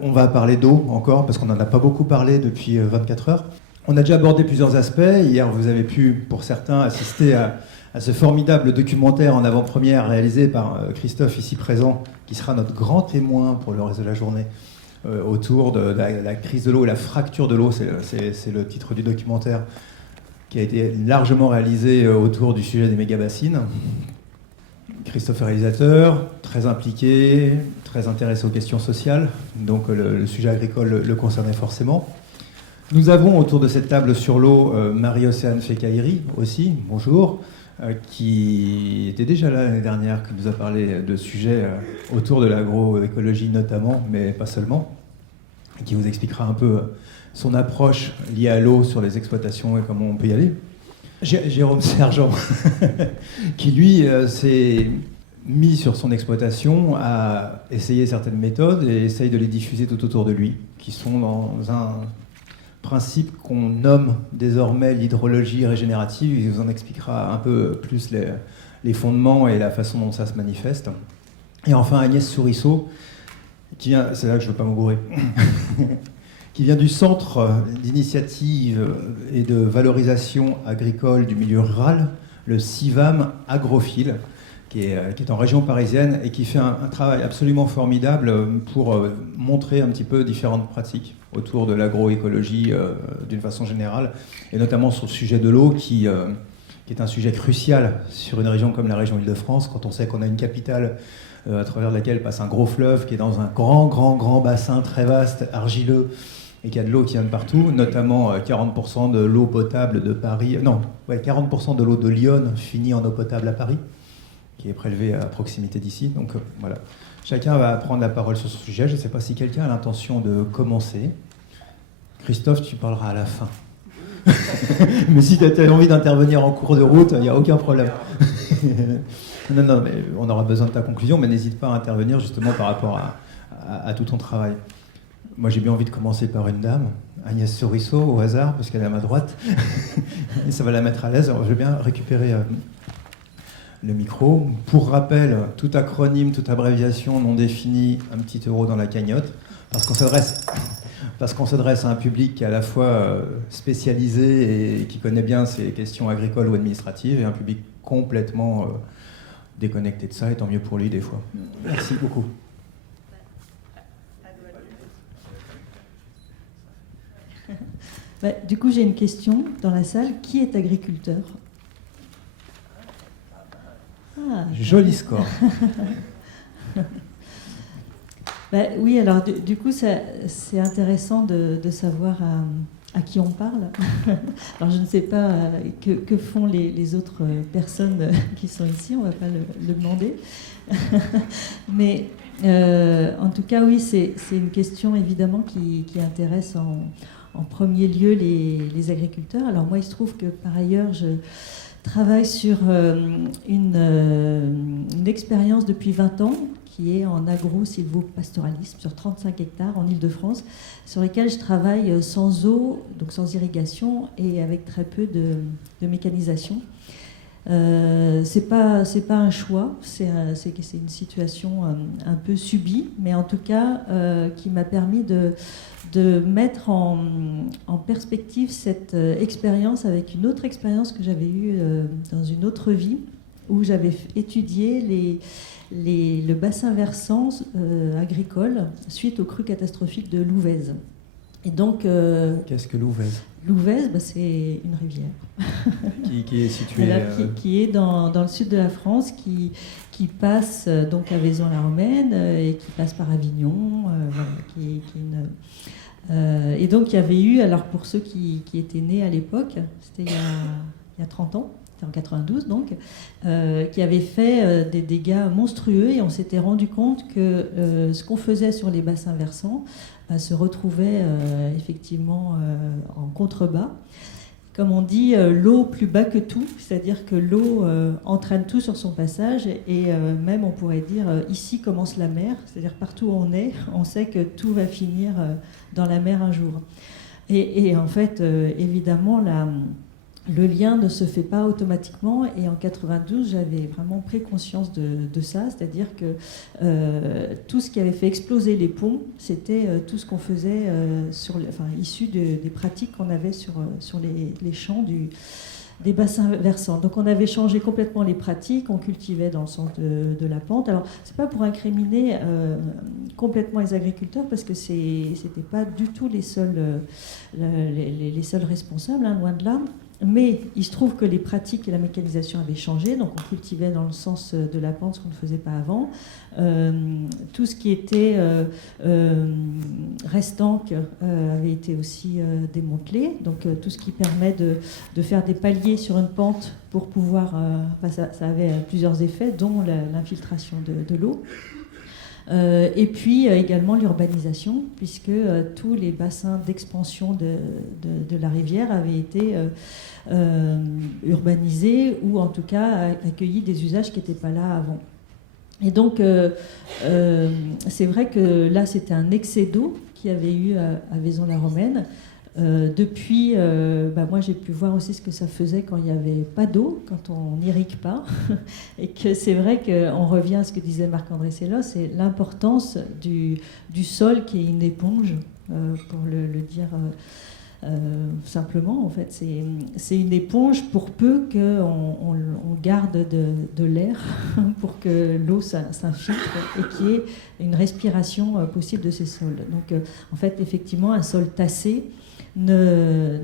On va parler d'eau encore, parce qu'on n'en a pas beaucoup parlé depuis 24 heures. On a déjà abordé plusieurs aspects. Hier, vous avez pu, pour certains, assister à ce formidable documentaire en avant-première réalisé par Christophe, ici présent, qui sera notre grand témoin pour le reste de la journée, autour de la crise de l'eau et la fracture de l'eau. C'est le titre du documentaire, qui a été largement réalisé autour du sujet des méga-bassines. Christophe est réalisateur, très impliqué, très intéressé aux questions sociales, donc le sujet agricole le concernait forcément. Nous avons autour de cette table sur l'eau Marie-Océane Fekaïri aussi, bonjour, qui était déjà là l'année dernière, qui nous a parlé de sujets autour de l'agroécologie notamment, mais pas seulement, et qui vous expliquera un peu son approche liée à l'eau sur les exploitations et comment on peut y aller. Jérôme Sergent, qui lui s'est mis sur son exploitation à essayer certaines méthodes et essaye de les diffuser tout autour de lui, qui sont dans un principe qu'on nomme désormais l'hydrologie régénérative. Il vous en expliquera un peu plus les fondements et la façon dont ça se manifeste. Et enfin Agnès Souriceau, qui vient, c'est là que je ne veux pas me gourer, qui vient du Centre d'initiative et de valorisation agricole du milieu rural, le CIVAM Agrophile, qui est en région parisienne et qui fait un travail absolument formidable pour montrer un petit peu différentes pratiques autour de l'agroécologie d'une façon générale, et notamment sur le sujet de l'eau qui est un sujet crucial sur une région comme la région Île-de-France, quand on sait qu'on a une capitale à travers laquelle passe un gros fleuve qui est dans un grand bassin très vaste, argileux, et qu'il y a de l'eau qui vient de partout, notamment 40% de l'eau potable de Paris, 40% de l'eau de Lyon finit en eau potable à Paris, qui est prélevée à proximité d'ici. Donc voilà. Chacun va prendre la parole sur ce sujet. Je ne sais pas si quelqu'un a l'intention de commencer. Christophe, tu parleras à la fin. Mais si tu as envie d'intervenir en cours de route, il n'y a aucun problème. Non, mais on aura besoin de ta conclusion, mais n'hésite pas à intervenir justement par rapport à tout ton travail. Moi, j'ai bien envie de commencer par une dame, Agnès Souriceau, au hasard, parce qu'elle est à ma droite. Et ça va la mettre à l'aise. Je vais bien récupérer le micro. Pour rappel, tout acronyme, toute abréviation non définie, un petit euro dans la cagnotte, parce qu'on s'adresse à un public qui est à la fois spécialisé et qui connaît bien ces questions agricoles ou administratives, et un public complètement déconnecté de ça, et tant mieux pour lui des fois. Merci beaucoup. Du coup, j'ai une question dans la salle. Qui est agriculteur ? Joli score. Oui, alors du coup, c'est intéressant de savoir à qui on parle. Alors je ne sais pas que font les autres personnes qui sont ici, on ne va pas le demander. Mais en tout cas, oui, c'est une question évidemment qui intéresse en premier lieu les agriculteurs. Alors moi, il se trouve que par ailleurs, je travaille sur une expérience depuis 20 ans qui est en agro-sylvo-pastoralisme sur 35 hectares en Île-de-France, sur lesquels je travaille sans eau, donc sans irrigation et avec très peu de mécanisation. C'est pas un choix, c'est une situation un peu subie, mais en tout cas qui m'a permis de mettre en perspective cette expérience avec une autre expérience que j'avais eue dans une autre vie, où j'avais étudié le bassin versant agricole suite aux crues catastrophiques de l'Ouvèze. Et donc, qu'est-ce que l'Ouvèze ? L'Ouvèze, c'est une rivière. qui est située... qui est dans le sud de la France, qui passe donc à Vaison-la-Romaine et qui passe par Avignon, et donc il y avait eu, alors pour ceux qui étaient nés à l'époque, c'était il y a 30 ans, c'était en 92 donc, qui avait fait des dégâts monstrueux, et on s'était rendu compte que ce qu'on faisait sur les bassins versants se retrouvait effectivement en contrebas. Comme on dit, l'eau plus bas que tout, c'est-à-dire que l'eau entraîne tout sur son passage, et même on pourrait dire ici commence la mer, c'est-à-dire partout où on est, on sait que tout va finir dans la mer un jour. Et en fait, évidemment, le lien ne se fait pas automatiquement, et en 92 j'avais vraiment pris conscience de ça, c'est-à-dire que tout ce qui avait fait exploser les ponts, c'était tout ce qu'on faisait issu des pratiques qu'on avait sur les champs des bassins versants. Donc on avait changé complètement les pratiques, on cultivait dans le sens de la pente. Alors c'est pas pour incriminer complètement les agriculteurs, parce que c'était pas du tout les seuls responsables, hein, loin de là. Mais il se trouve que les pratiques et la mécanisation avaient changé, donc on cultivait dans le sens de la pente, ce qu'on ne faisait pas avant. Tout ce qui était restanque avait été aussi démantelé, donc tout ce qui permet de faire des paliers sur une pente pour pouvoir... ça avait plusieurs effets, dont l'infiltration de l'eau. Et puis également l'urbanisation, puisque tous les bassins d'expansion de la rivière avaient été urbanisés, ou en tout cas accueilli des usages qui n'étaient pas là avant. Et donc c'est vrai que là c'était un excès d'eau qu'il y avait eu à Vaison-la-Romaine. Depuis, moi j'ai pu voir aussi ce que ça faisait quand il n'y avait pas d'eau, quand on n'irrigue pas. Et que c'est vrai qu'on revient à ce que disait Marc-André Sellos, c'est l'importance du sol qui est une éponge, pour le dire simplement. En fait, c'est une éponge pour peu qu'on garde de l'air, pour que l'eau s'infiltre et qu'il y ait une respiration possible de ces sols. Donc en fait, effectivement, un sol tassé ne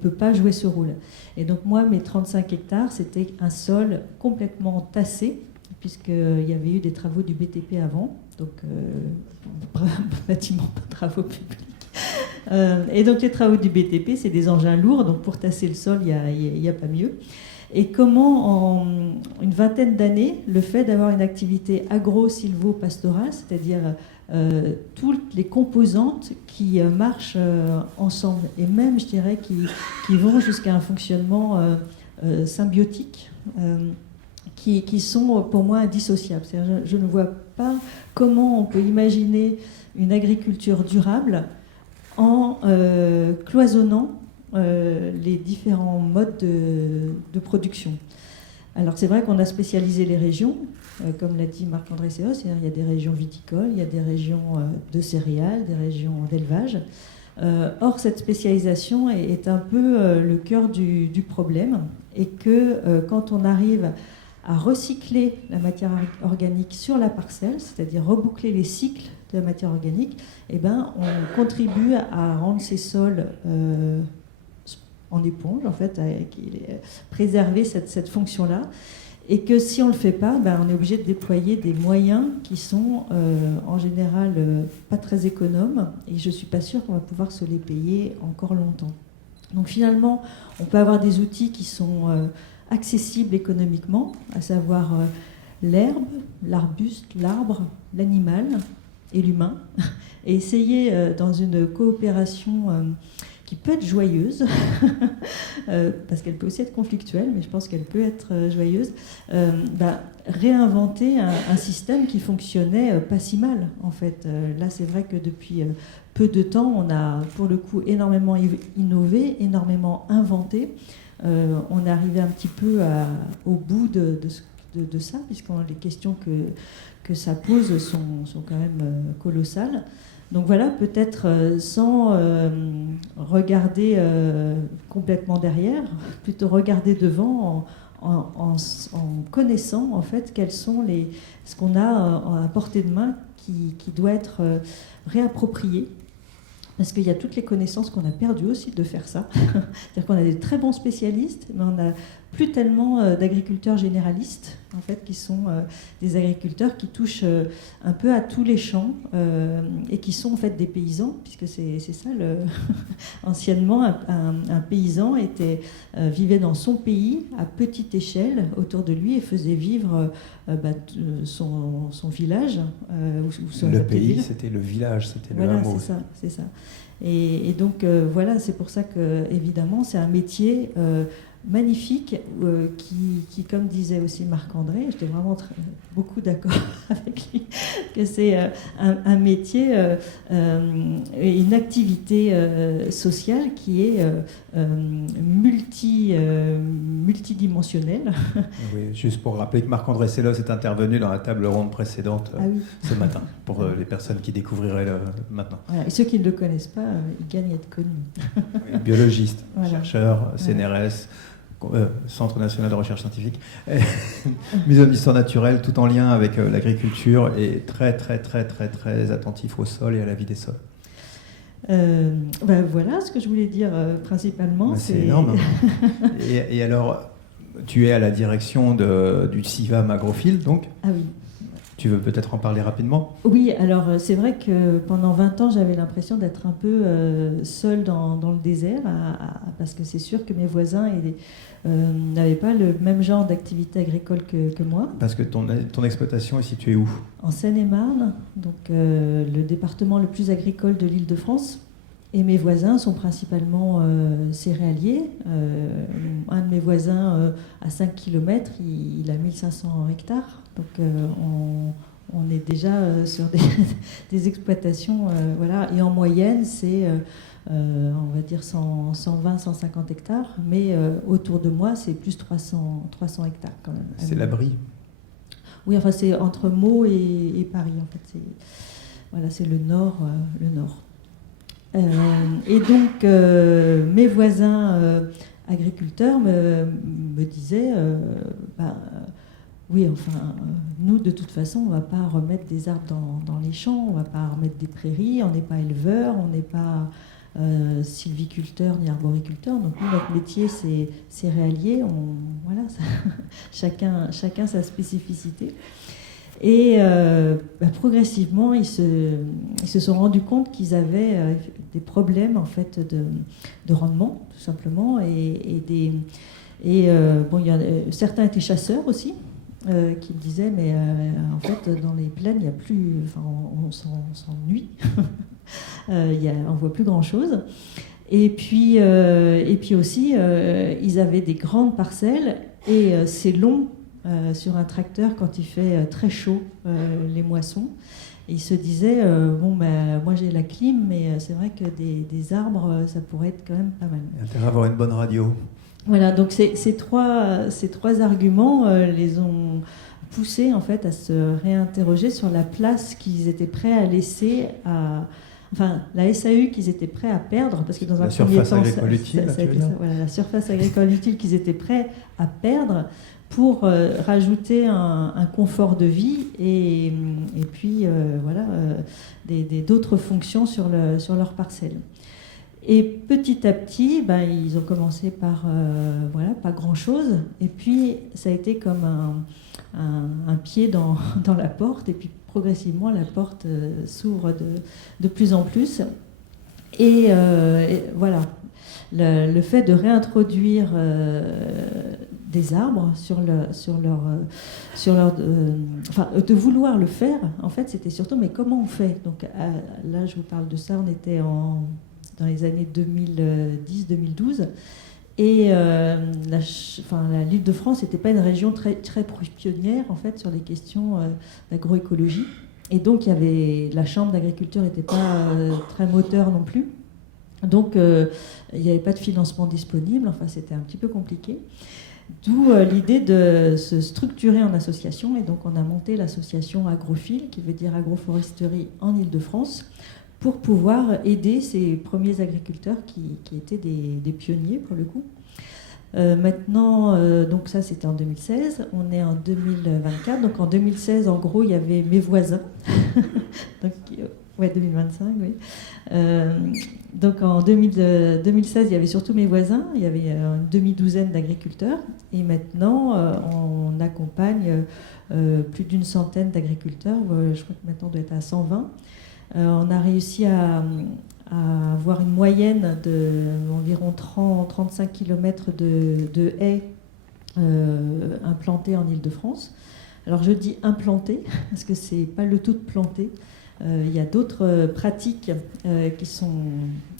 peut pas jouer ce rôle. Et donc moi, mes 35 hectares, c'était un sol complètement tassé, puisqu'il y avait eu des travaux du BTP avant, donc bâtiment, pas travaux publics. Et donc les travaux du BTP, c'est des engins lourds, donc pour tasser le sol, il n'y a pas mieux. Et comment, en une vingtaine d'années, le fait d'avoir une activité agro-sylvo-pastorale, c'est-à-dire toutes les composantes qui marchent ensemble, et même, je dirais, qui vont jusqu'à un fonctionnement symbiotique, qui sont pour moi indissociables. C'est-à-dire, je ne vois pas comment on peut imaginer une agriculture durable en cloisonnant les différents modes de production. Alors c'est vrai qu'on a spécialisé les régions, comme l'a dit Marc-André Sellos, il y a des régions viticoles, il y a des régions de céréales, des régions d'élevage. Or cette spécialisation est un peu le cœur du problème, et que quand on arrive à recycler la matière organique sur la parcelle, c'est-à-dire reboucler les cycles de la matière organique, eh ben, on contribue à rendre ces sols en éponge, en fait, à préserver cette fonction-là. Et que si on ne le fait pas, ben, on est obligé de déployer des moyens qui sont en général pas très économes, et je ne suis pas sûre qu'on va pouvoir se les payer encore longtemps. Donc finalement, on peut avoir des outils qui sont accessibles économiquement, à savoir l'herbe, l'arbuste, l'arbre, l'animal et l'humain, et essayer dans une coopération qui peut être joyeuse, parce qu'elle peut aussi être conflictuelle, mais je pense qu'elle peut être joyeuse, réinventer un système qui fonctionnait pas si mal, en fait. Là, c'est vrai que depuis peu de temps, on a, pour le coup, énormément innové, énormément inventé. On est arrivé un petit peu au bout de ça, puisque les questions que ça pose sont quand même colossales. Donc voilà, peut-être sans regarder complètement derrière, plutôt regarder devant en connaissant en fait quels sont ce qu'on a à portée de main qui doit être réapproprié. Parce qu'il y a toutes les connaissances qu'on a perdues aussi de faire ça. C'est-à-dire qu'on a des très bons spécialistes, mais on n'a plus tellement d'agriculteurs généralistes, en fait, qui sont des agriculteurs qui touchent un peu à tous les champs et qui sont en fait des paysans, puisque c'est ça. Anciennement, un paysan vivait dans son pays à petite échelle autour de lui et faisait vivre son village. Le pays, c'était le village, c'était le hameau. Voilà, c'est ça. Et donc voilà, c'est pour ça que évidemment c'est un métier magnifique qui, comme disait aussi Marc-André, j'étais vraiment beaucoup d'accord avec lui, que c'est un métier et une activité sociale qui est multidimensionnelle. Oui, juste pour rappeler que Marc-André Sellos est intervenu dans la table ronde précédente ce matin, pour les personnes qui découvriraient maintenant. Voilà. Et ceux qui ne le connaissent pas, ils gagnent à être connus. Oui, biologiste, chercheur, CNRS, Centre national de recherche scientifique, muséum d'histoire naturelle, tout en lien avec l'agriculture et très attentif au sol et à la vie des sols. Voilà ce que je voulais dire principalement. C'est énorme. Hein. et alors, tu es à la direction du CIVAM Agrophile, donc. Ah oui. Tu veux peut-être en parler rapidement ? Oui, alors c'est vrai que pendant 20 ans, j'avais l'impression d'être un peu seule dans le désert, parce que c'est sûr que mes voisins n'avaient pas le même genre d'activité agricole que moi. Parce que ton exploitation est située où ? En Seine-et-Marne, donc le département le plus agricole de l'Île-de-France. Et mes voisins sont principalement céréaliers. Un de mes voisins, à 5 km, il a 1500 hectares. Donc on est déjà sur des exploitations. Voilà. Et en moyenne, c'est, on va dire, 120-150 hectares. Mais autour de moi, c'est plus 300 hectares quand même. C'est l'abri ? Oui, enfin, c'est entre Meaux et Paris, en fait. C'est le nord. Et donc, mes voisins agriculteurs me disaient, oui, enfin, nous, de toute façon, on ne va pas remettre des arbres dans les champs, on ne va pas remettre des prairies, on n'est pas éleveurs, on n'est pas sylviculteurs ni arboriculteurs. Donc, nous, notre métier, c'est céréalier. Voilà, chacun sa spécificité. Et progressivement, ils se sont rendus compte qu'ils avaient des problèmes en fait de rendement, tout simplement. Certains étaient chasseurs aussi, qui me disaient mais en fait dans les plaines il y a plus, enfin on s'ennuie, on voit plus grand chose. Et puis aussi ils avaient des grandes parcelles et c'est long. Sur un tracteur quand il fait très chaud les moissons. Et il se disait, moi j'ai la clim, mais c'est vrai que des arbres, ça pourrait être quand même pas mal. Il y a intérêt à avoir une bonne radio. Voilà, donc ces trois arguments les ont poussés en fait à se réinterroger sur la place qu'ils étaient prêts à laisser Enfin, la SAU qu'ils étaient prêts à perdre, parce que dans un premier temps, la surface agricole utile qu'ils étaient prêts à perdre pour rajouter un confort de vie et puis d'autres fonctions sur leur parcelle. Et petit à petit, ils ont commencé par pas grand-chose, et puis ça a été comme un pied dans la porte, et puis progressivement la porte s'ouvre de plus en plus. Et voilà, le fait de réintroduire des arbres de vouloir le faire, en fait, c'était surtout, mais comment on fait ? Donc là, je vous parle de ça, on était dans les années 2010-2012, et l'Île-de-France n'était pas une région très, très pionnière, en fait, sur les questions d'agroécologie. Et donc, la Chambre d'agriculture n'était pas très moteur non plus. Donc, il n'y avait pas de financement disponible, enfin, c'était un petit peu compliqué. D'où l'idée de se structurer en association, et donc on a monté l'association Agrophile, qui veut dire agroforesterie en Île-de-France, pour pouvoir aider ces premiers agriculteurs qui étaient des pionniers pour le coup. Maintenant, donc ça c'était en 2016, on est en 2024, donc en 2016 en gros il y avait mes voisins, donc, 2025, oui. Donc en 2016, il y avait surtout mes voisins, il y avait une demi-douzaine d'agriculteurs, et maintenant on accompagne plus d'une centaine d'agriculteurs, je crois que maintenant on doit être à 120. On a réussi à avoir une moyenne d'environ 35 km de haies implantées en Île-de-France. Alors je dis implantées, parce que c'est pas le tout de planté. Il y a d'autres pratiques qui sont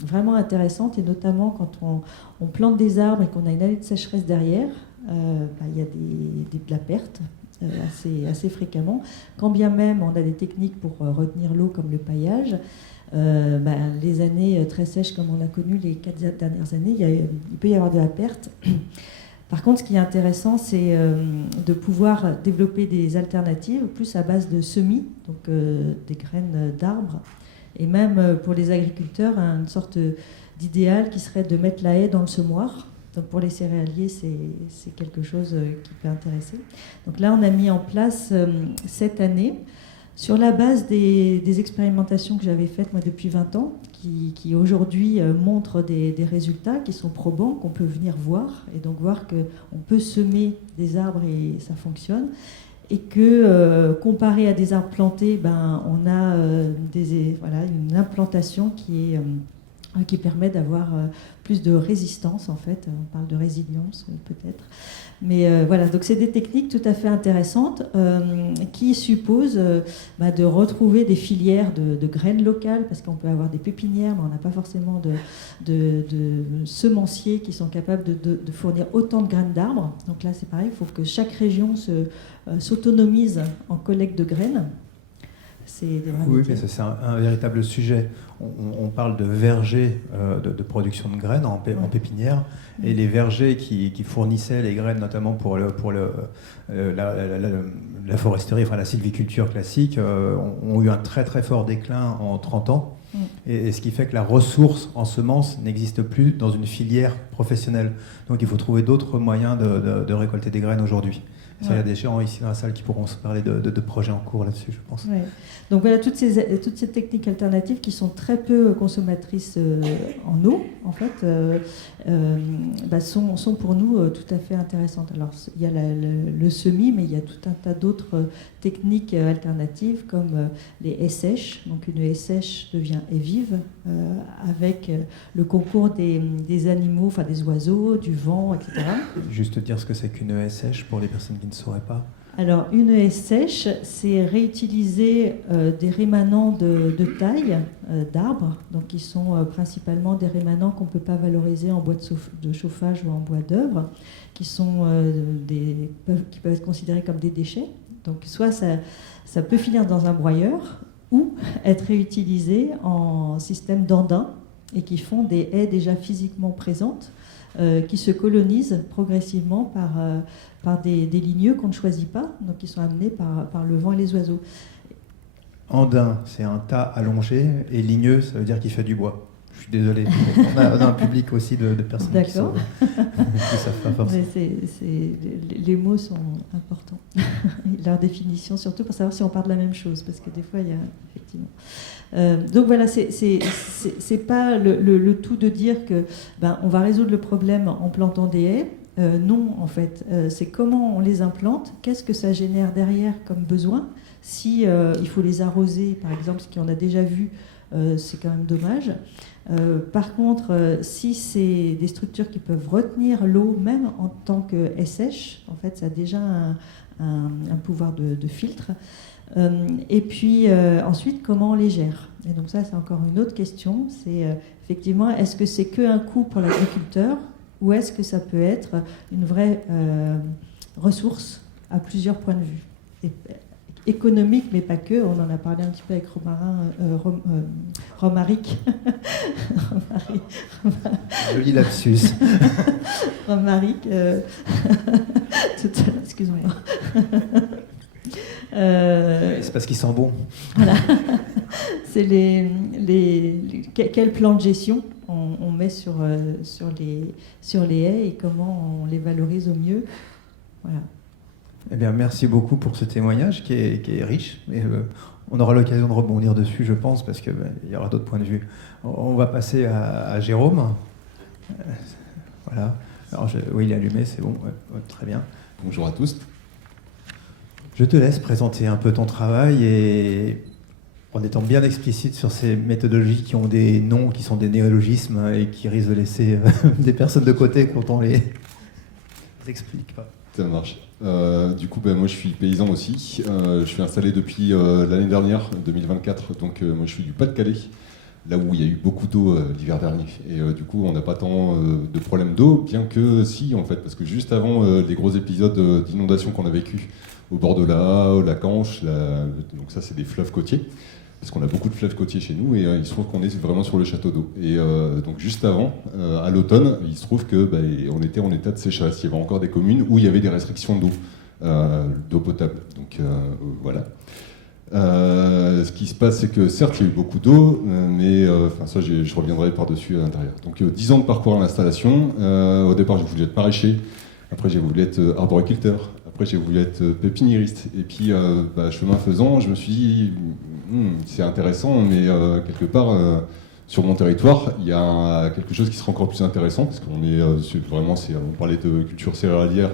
vraiment intéressantes, et notamment quand on plante des arbres et qu'on a une année de sécheresse derrière, il y a de la perte assez fréquemment. Quand bien même on a des techniques pour retenir l'eau comme le paillage, les années très sèches comme on a connu les 4 dernières années, il peut y avoir de la perte. Par contre, ce qui est intéressant, c'est de pouvoir développer des alternatives plus à base de semis, donc des graines d'arbres, et même pour les agriculteurs, une sorte d'idéal qui serait de mettre la haie dans le semoir. Donc pour les céréaliers, c'est quelque chose qui peut intéresser. Donc là, on a mis en place cette année, sur la base des expérimentations que j'avais faites moi depuis 20 ans, qui aujourd'hui montrent des résultats qui sont probants, qu'on peut venir voir, et donc voir qu'on peut semer des arbres et ça fonctionne, et que comparé à des arbres plantés, on a une implantation qui permet d'avoir plus de résistance, en fait. On parle de résilience, peut-être. Mais voilà, donc c'est des techniques tout à fait intéressantes qui supposent de retrouver des filières de graines locales, parce qu'on peut avoir des pépinières, mais on n'a pas forcément de semenciers qui sont capables de fournir autant de graines d'arbres. Donc là, c'est pareil, il faut que chaque région s'autonomise en collecte de graines. Oui, mais c'est un véritable sujet. On parle de vergers de production de graines en pépinière, et les vergers qui fournissaient les graines, notamment pour la foresterie, enfin la sylviculture classique, ont eu un très très fort déclin en 30 ans. Et ce qui fait que la ressource en semences n'existe plus dans une filière professionnelle. Donc il faut trouver d'autres moyens de récolter des graines aujourd'hui. Ça, il y a des gens ici dans la salle qui pourront se parler de projets en cours là-dessus, je pense. Ouais. Donc voilà, toutes ces techniques alternatives qui sont très peu consommatrices en eau, en fait, sont pour nous tout à fait intéressantes. Alors, il y a le semis, mais il y a tout un tas d'autres techniques alternatives, comme les haies sèches. Donc une haie sèche devient haie vive, avec le concours des animaux, enfin des oiseaux, du vent, etc. Juste dire ce que c'est qu'une haie sèche pour les personnes qui ne sauraient pas. Alors, une haie sèche, c'est réutiliser des rémanents de taille d'arbres, donc qui sont principalement des rémanents qu'on ne peut pas valoriser en bois de chauffage ou en bois d'œuvre, qui peuvent être considérés comme des déchets. Donc, soit ça peut finir dans un broyeur, ou être réutilisé en système d'andins, et qui font des haies déjà physiquement présentes, qui se colonisent progressivement par des ligneux qu'on ne choisit pas, donc qui sont amenés par le vent et les oiseaux. Andin, c'est un tas allongé, et ligneux, ça veut dire qu'il fait du bois. Je suis désolé, on a un public aussi de personnes qui savent pas forcément. Les mots sont importants, leur définition, surtout pour savoir si on parle de la même chose, parce que des fois, il y a effectivement... donc voilà, c'est pas le tout de dire que on va résoudre le problème en plantant des haies. Non, en fait, c'est comment on les implante, qu'est-ce que ça génère derrière comme besoin. Si il faut les arroser, par exemple, ce qu'on a déjà vu, c'est quand même dommage. Par contre, si c'est des structures qui peuvent retenir l'eau, même en tant que haie sèche, en fait, ça a déjà un pouvoir de filtre. Et puis ensuite, comment on les gère? Et donc ça, c'est encore une autre question. C'est effectivement, est-ce que c'est qu'un coût pour l'agriculteur, ou est-ce que ça peut être une vraie ressource à plusieurs points de vue? Économique, mais pas que. On en a parlé un petit peu avec Romaric. Joli lapsus. Romaric. Excuse-moi. C'est parce qu'ils sont bons. Voilà. C'est quel plan de gestion on met sur les haies, et comment on les valorise au mieux. Voilà. Eh bien, merci beaucoup pour ce témoignage qui est riche. Et, on aura l'occasion de rebondir dessus, je pense, parce qu'il y aura d'autres points de vue. On va passer à Jérôme. Voilà. Alors, oui, il est allumé, c'est bon. Ouais, très bien. Bonjour à tous. Je te laisse présenter un peu ton travail, et en étant bien explicite sur ces méthodologies qui ont des noms, qui sont des néologismes, et qui risquent de laisser des personnes de côté quand on les explique pas. Ça marche. Du coup, moi je suis paysan aussi. Je suis installé depuis l'année dernière, 2024. Donc moi je suis du Pas-de-Calais, là où il y a eu beaucoup d'eau l'hiver dernier. Et du coup, on n'a pas tant de problèmes d'eau, bien que si, en fait, parce que juste avant les gros épisodes d'inondation qu'on a vécu au bord de la Canche, donc ça c'est des fleuves côtiers, parce qu'on a beaucoup de fleuves côtiers chez nous, et il se trouve qu'on est vraiment sur le château d'eau. Et donc juste avant, à l'automne, il se trouve que on était en état de sécheresse. Il y avait encore des communes où il y avait des restrictions d'eau potable. Donc voilà. Ce qui se passe, c'est que certes, il y a eu beaucoup d'eau, mais ça, je reviendrai par-dessus à l'intérieur. Donc 10 ans de parcours à l'installation. Au départ, j'ai voulu être maraîcher. Après, j'ai voulu être arboriculteur. Après, j'ai voulu être pépiniériste. Et puis, chemin faisant, je me suis dit, c'est intéressant, mais quelque part, sur mon territoire, il y a quelque chose qui sera encore plus intéressant, parce qu'on est on parlait de culture céréalière.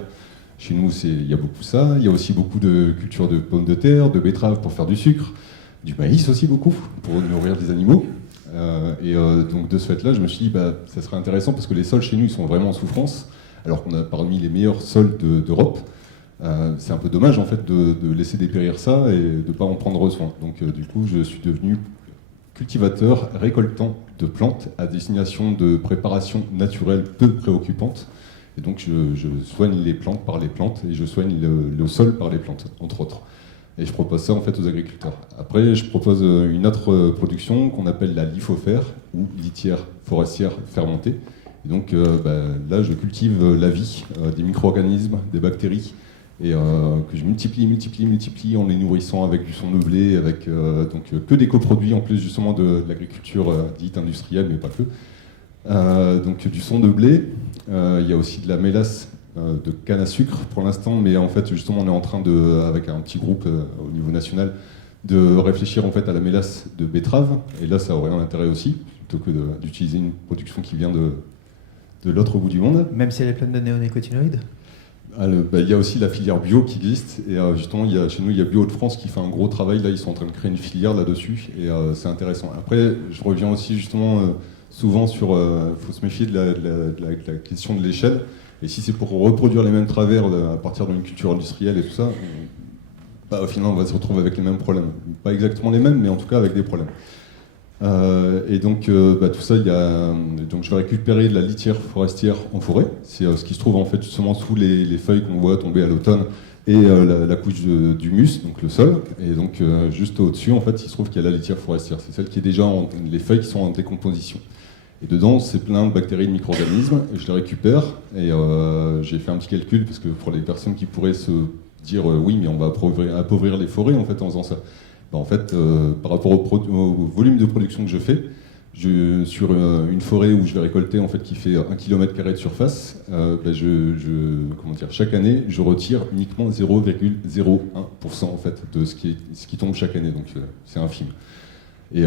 Chez nous, il y a beaucoup ça. Il y a aussi beaucoup de culture de pommes de terre, de betteraves pour faire du sucre, du maïs aussi beaucoup, pour nourrir des animaux. Donc, de ce fait-là, je me suis dit, ça serait intéressant, parce que les sols chez nous, ils sont vraiment en souffrance, alors qu'on a parmi les meilleurs sols d'Europe. C'est un peu dommage en fait de laisser dépérir ça et de ne pas en prendre soin. Donc du coup, je suis devenu cultivateur, récoltant de plantes à destination de préparations naturelles peu préoccupantes. Et donc je soigne les plantes par les plantes et je soigne le sol par les plantes, entre autres. Et je propose ça en fait aux agriculteurs. Après, je propose une autre production qu'on appelle la lithofère ou litière forestière fermentée. Et donc là, je cultive la vie, des micro-organismes, des bactéries, et que je multiplie en les nourrissant avec du son de blé, avec que des coproduits en plus justement de l'agriculture dite industrielle, mais pas que. Donc du son de blé, il y a aussi de la mélasse de canne à sucre pour l'instant, mais en fait justement on est en train avec un petit groupe au niveau national, de réfléchir en fait à la mélasse de betterave, et là ça aurait un intérêt aussi, plutôt que d'utiliser une production qui vient de l'autre bout du monde. Même si elle est pleine de néonicotinoïdes. Il y a aussi la filière bio qui existe, et justement chez nous il y a Bio de France qui fait un gros travail, là ils sont en train de créer une filière là-dessus, et c'est intéressant. Après je reviens aussi justement souvent sur, faut se méfier de la question de l'échelle, et si c'est pour reproduire les mêmes travers à partir d'une culture industrielle et tout ça, au final on va se retrouver avec les mêmes problèmes. Pas exactement les mêmes, mais en tout cas avec des problèmes. Et donc tout ça, donc je vais récupérer de la litière forestière en forêt. C'est ce qui se trouve en fait justement sous les feuilles qu'on voit tomber à l'automne et la couche d'humus, donc le sol. Et donc juste au-dessus, en fait, il se trouve qu'il y a la litière forestière. C'est celle qui est déjà les feuilles qui sont en décomposition. Et dedans, c'est plein de bactéries, de micro-organismes. Et je les récupère. Et j'ai fait un petit calcul parce que pour les personnes qui pourraient se dire oui, mais on va appauvrir les forêts en fait en faisant ça. En fait, par rapport au volume de production que je fais, sur une forêt où je vais récolter en fait qui fait 1 km² de surface, chaque année, je retire uniquement 0,01% en fait de ce qui tombe chaque année, donc c'est infime. Et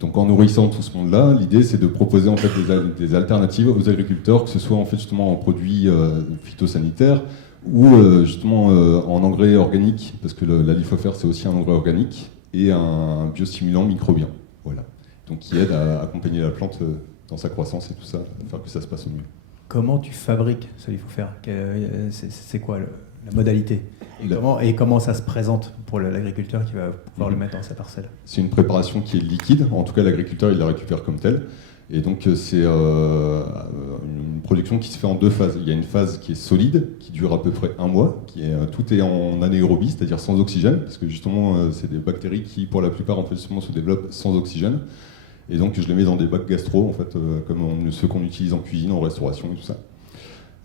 donc en nourrissant tout ce monde-là, l'idée c'est de proposer en fait des alternatives aux agriculteurs, que ce soit en fait justement en produits phytosanitaires, ou justement en engrais organique, parce que la lithofère c'est aussi un engrais organique, et un biostimulant microbien, voilà. Donc qui aide à accompagner la plante dans sa croissance et tout ça, à faire que ça se passe au mieux. Comment tu fabriques ce lithofère ? C'est quoi la modalité ? Et comment ça se présente pour l'agriculteur qui va pouvoir le mettre dans sa parcelle ? C'est une préparation qui est liquide, en tout cas l'agriculteur il la récupère comme telle. Et donc c'est une production qui se fait en 2 phases. Il y a une phase qui est solide, qui dure à peu près 1 mois, tout est en anaérobie, c'est-à-dire sans oxygène, parce que justement c'est des bactéries qui pour la plupart en fait, justement, se développent sans oxygène. Et donc je les mets dans des bacs gastro, en fait, comme ceux qu'on utilise en cuisine, en restauration et tout ça.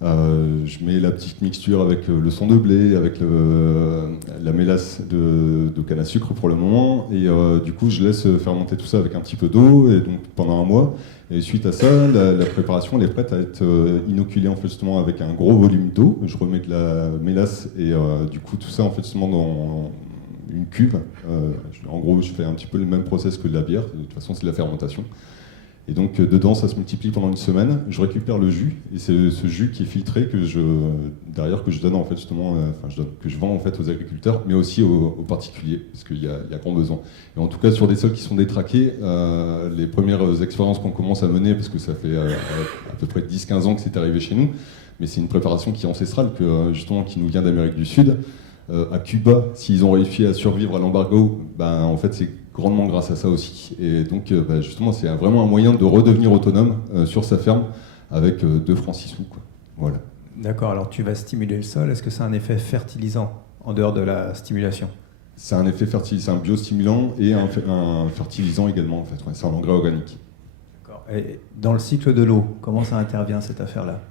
Je mets la petite mixture avec le son de blé, avec la mélasse de canne à sucre pour le moment, et du coup je laisse fermenter tout ça avec un petit peu d'eau, et donc pendant 1 mois. Et suite à ça, la préparation elle est prête à être inoculée en fait justement avec un gros volume d'eau. Je remets de la mélasse et du coup tout ça en fait justement dans une cuve. En gros, je fais un petit peu le même process que de la bière. De toute façon, c'est de la fermentation. Et donc dedans, ça se multiplie pendant 1 semaine. Je récupère le jus, et c'est ce jus qui est filtré que je donne en fait justement, que je vends en fait aux agriculteurs, mais aussi aux particuliers, parce qu'il y a grand besoin. Et en tout cas, sur des sols qui sont détraqués, les premières expériences qu'on commence à mener, parce que ça fait à peu près 10-15 ans que c'est arrivé chez nous, mais c'est une préparation qui est ancestrale, justement, qui nous vient d'Amérique du Sud. À Cuba, s'ils ont réussi à survivre à l'embargo, en fait, c'est grandement grâce à ça aussi. Et donc, justement, c'est vraiment un moyen de redevenir autonome sur sa ferme avec 2 francs 6 sous, quoi. Voilà. D'accord, alors tu vas stimuler le sol. Est-ce que c'est un effet fertilisant en dehors de la stimulation? C'est un effet fertilisant, c'est un biostimulant et un fertilisant également, en fait. Ouais, c'est un engrais organique. D'accord. Et dans le cycle de l'eau, comment ça intervient cette affaire-là?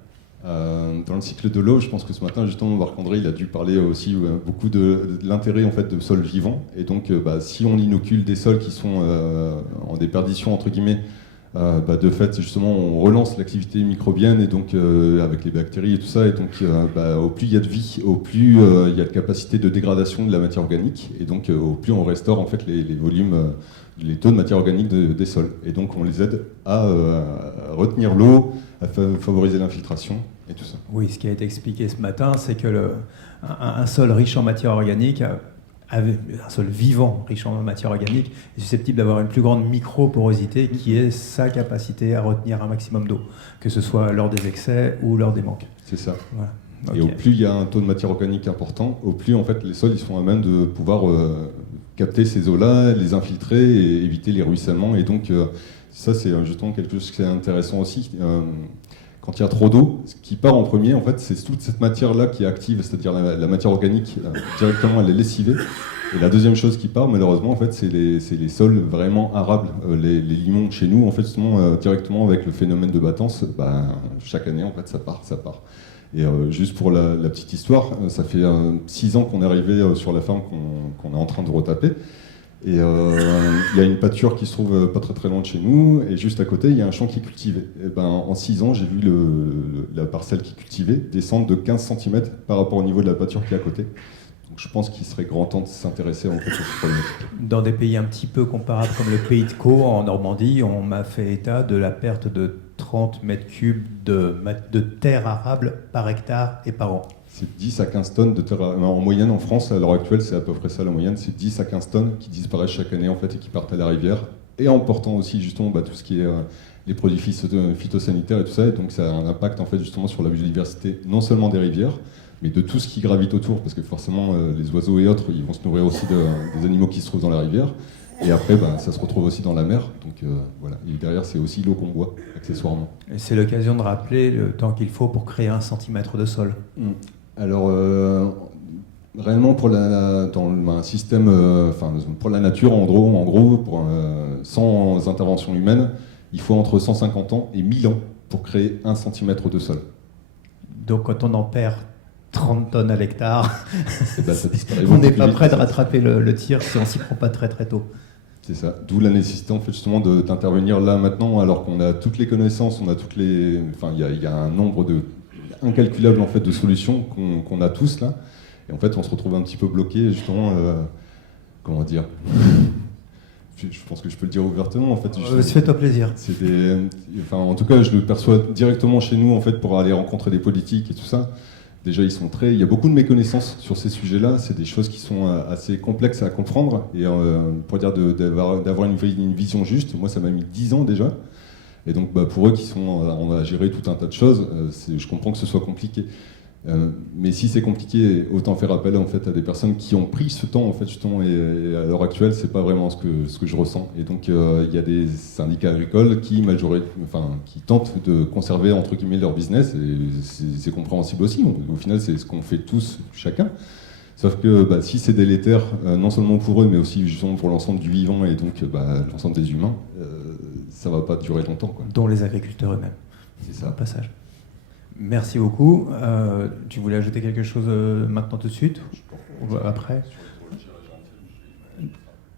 Dans le cycle de l'eau, je pense que ce matin, justement, Marc-André, il a dû parler aussi beaucoup de l'intérêt en fait, de sols vivants. Et donc, si on inocule des sols qui sont en déperdition, entre guillemets, de fait, justement, on relance l'activité microbienne, et donc, avec les bactéries et tout ça, et donc, au plus il y a de vie, au plus il y a de capacité de dégradation de la matière organique, et donc, au plus on restaure en fait, les volumes, les taux de matière organique des sols. Et donc, on les aide à retenir l'eau, à favoriser l'infiltration et tout ça. Oui, ce qui a été expliqué ce matin, c'est que un sol riche en matière organique, un sol vivant riche en matière organique, est susceptible d'avoir une plus grande microporosité qui est sa capacité à retenir un maximum d'eau, que ce soit lors des excès ou lors des manques. C'est ça. Voilà. Et au plus il y a un taux de matière organique important, au plus en fait, les sols ils sont à même de pouvoir capter ces eaux-là, les infiltrer et éviter les ruissellements. Et donc, ça, c'est justement quelque chose qui est intéressant aussi. Quand il y a trop d'eau, ce qui part en premier, en fait, c'est toute cette matière-là qui est active, c'est-à-dire la matière organique, directement, elle est lessivée. Et la deuxième chose qui part, malheureusement, en fait, c'est les sols vraiment arables. Les limons, chez nous, en fait, justement, directement avec le phénomène de battance, chaque année, en fait, ça part. Et juste pour la petite histoire, ça fait 6 ans qu'on est arrivé sur la ferme qu'on est en train de retaper. Et il y a une pâture qui se trouve pas très très loin de chez nous, et juste à côté, il y a un champ qui est cultivé. Et en 6 ans, j'ai vu la parcelle qui est cultivée descendre de 15 cm par rapport au niveau de la pâture qui est à côté. Donc je pense qu'il serait grand temps de s'intéresser en fait à ce problème. Dans des pays un petit peu comparables comme le pays de Caux, en Normandie, on m'a fait état de la perte de 30 mètres cubes de terre arable par hectare et par an. C'est 10 à 15 tonnes de terre. En moyenne, en France, à l'heure actuelle, c'est à peu près ça la moyenne. C'est 10 à 15 tonnes qui disparaissent chaque année en fait, et qui partent à la rivière. Et en portant aussi justement tout ce qui est les produits phytosanitaires et tout ça. Et donc ça a un impact en fait, justement sur la biodiversité, non seulement des rivières, mais de tout ce qui gravite autour. Parce que forcément, les oiseaux et autres, ils vont se nourrir aussi des animaux qui se trouvent dans la rivière. Et après, ça se retrouve aussi dans la mer. Donc voilà. Et derrière, c'est aussi l'eau qu'on boit, accessoirement. Et c'est l'occasion de rappeler le temps qu'il faut pour créer 1 centimètre de sol. Alors, réellement, pour dans un système, pour la nature, en gros sans intervention humaine, il faut entre 150 ans et 1000 ans pour créer 1 centimètre de sol. Donc, quand on en perd 30 tonnes à l'hectare, ça disparaît on n'est pas prêt de rattraper le tir si on ne s'y prend pas très très tôt. C'est ça. D'où la nécessité en fait, justement d'intervenir là maintenant, alors qu'on a toutes les connaissances, on a toutes les, il y a un nombre incalculable en fait de solutions qu'on a tous là, et en fait on se retrouve un petit peu bloqué justement. Comment dire? Je pense que je peux le dire ouvertement en fait. Fais-toi plaisir. En tout cas, je le perçois directement chez nous en fait pour aller rencontrer des politiques et tout ça. Déjà, il y a beaucoup de méconnaissances sur ces sujets-là. C'est des choses qui sont assez complexes à comprendre. Et pour dire d'avoir une vision juste, moi, ça m'a mis 10 ans déjà. Et donc, pour eux on a géré tout un tas de choses, je comprends que ce soit compliqué. Mais si c'est compliqué, autant faire appel en fait à des personnes qui ont pris ce temps en fait justement. Et à l'heure actuelle, c'est pas vraiment ce que je ressens. Et donc, il y a des syndicats agricoles qui tentent de conserver entre guillemets leur business. Et c'est compréhensible aussi. Au final, c'est ce qu'on fait tous, chacun. Sauf que si c'est délétère, non seulement pour eux, mais aussi justement pour l'ensemble du vivant et donc l'ensemble des humains, ça va pas durer longtemps, quoi. Dont les agriculteurs eux-mêmes. C'est ça. Au passage. Merci beaucoup. Tu voulais ajouter quelque chose maintenant tout de suite ou après?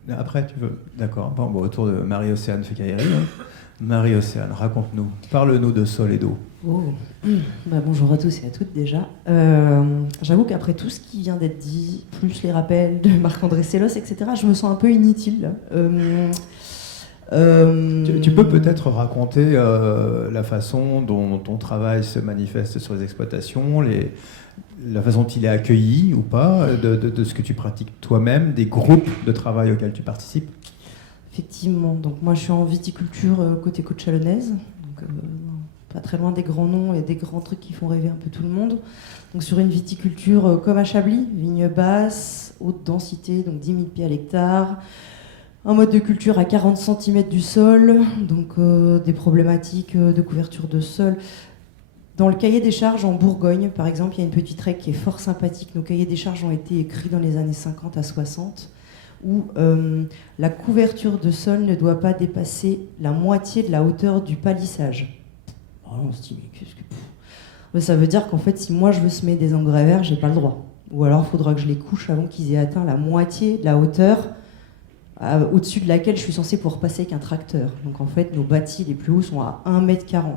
Après, tu veux? D'accord. Bon, autour de Marie-Océane Fekaïri. Marie-Océane, raconte-nous. Parle-nous de sol et d'eau. Bonjour à tous et à toutes déjà. J'avoue qu'après tout ce qui vient d'être dit, plus les rappels de Marc-André Sellos, etc., je me sens un peu inutile. Tu peux peut-être raconter la façon dont ton travail se manifeste sur les exploitations, la façon dont il est accueilli ou pas, de ce que tu pratiques toi-même, des groupes de travail auxquels tu participes. Effectivement, donc moi je suis en viticulture côté Côte Chalonnaise, donc pas très loin des grands noms et des grands trucs qui font rêver un peu tout le monde. Donc sur une viticulture comme à Chablis, vigne basse, haute densité, donc 10 000 pieds à l'hectare, un mode de culture à 40 cm du sol, donc des problématiques de couverture de sol. Dans le cahier des charges en Bourgogne, par exemple, il y a une petite règle qui est fort sympathique. Nos cahiers des charges ont été écrits dans les années 50 à 60, où la couverture de sol ne doit pas dépasser la moitié de la hauteur du palissage. Alors on se dit, mais qu'est-ce que... Mais ça veut dire qu'en fait, si moi je veux semer des engrais verts, j'ai pas le droit. Ou alors il faudra que je les couche avant qu'ils aient atteint la moitié de la hauteur au-dessus de laquelle je suis censé pouvoir passer avec un tracteur. Donc en fait, nos bâtis les plus hauts sont à 1,40 m.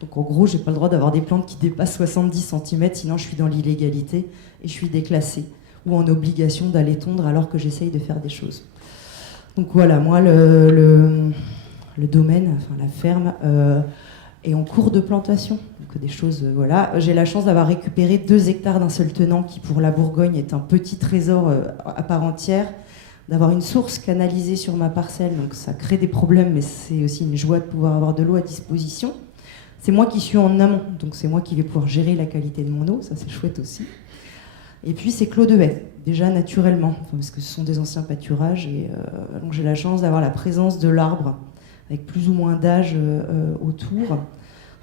Donc en gros, j'ai pas le droit d'avoir des plantes qui dépassent 70 cm, sinon je suis dans l'illégalité et je suis déclassée. Ou en obligation d'aller tondre alors que j'essaye de faire des choses. Donc voilà, moi, le domaine, enfin la ferme, est en cours de plantation. Donc des choses, voilà. J'ai la chance d'avoir récupéré 2 hectares d'un seul tenant qui, pour la Bourgogne, est un petit trésor à part entière. D'avoir une source canalisée sur ma parcelle, donc ça crée des problèmes, mais c'est aussi une joie de pouvoir avoir de l'eau à disposition. C'est moi qui suis en amont, donc c'est moi qui vais pouvoir gérer la qualité de mon eau, ça c'est chouette aussi. Et puis c'est clos de haies, déjà naturellement, parce que ce sont des anciens pâturages, et donc j'ai la chance d'avoir la présence de l'arbre, avec plus ou moins d'âge autour.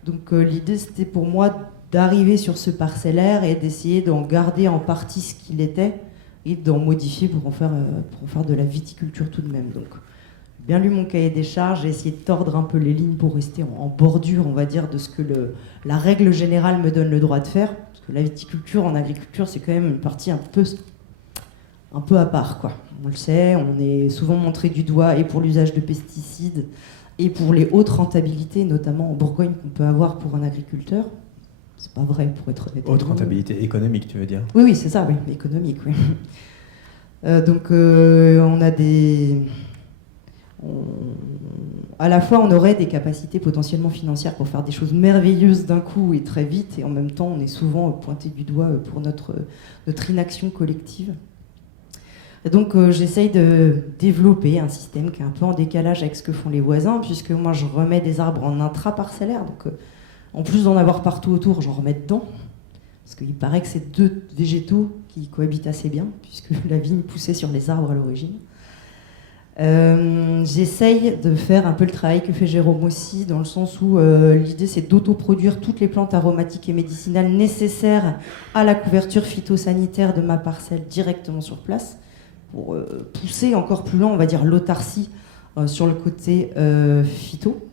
Donc l'idée c'était pour moi d'arriver sur ce parcellaire et d'essayer d'en garder en partie ce qu'il était, et d'en modifier pour en faire de la viticulture tout de même. Donc, j'ai bien lu mon cahier des charges, j'ai essayé de tordre un peu les lignes pour rester en bordure, on va dire, de ce que la règle générale me donne le droit de faire. Parce que la viticulture en agriculture, c'est quand même une partie un peu à part, quoi. On le sait, on est souvent montré du doigt et pour l'usage de pesticides et pour les hautes rentabilités, notamment en Bourgogne, qu'on peut avoir pour un agriculteur. C'est pas vrai, pour être honnête. Haute rentabilité économique, tu veux dire? Oui, c'est ça, oui, économique, oui. Donc, on a à la fois, on aurait des capacités potentiellement financières pour faire des choses merveilleuses d'un coup et très vite, et en même temps, on est souvent pointé du doigt pour notre inaction collective. Et donc, j'essaye de développer un système qui est un peu en décalage avec ce que font les voisins, puisque moi, je remets des arbres en intra-parcellaire, donc... En plus d'en avoir partout autour, j'en remets dedans. Parce qu'il paraît que c'est 2 végétaux qui cohabitent assez bien, puisque la vigne poussait sur les arbres à l'origine. J'essaye de faire un peu le travail que fait Jérôme aussi, dans le sens où l'idée c'est d'autoproduire toutes les plantes aromatiques et médicinales nécessaires à la couverture phytosanitaire de ma parcelle directement sur place, pour pousser encore plus loin, on va dire, l'autarcie sur le côté phyto.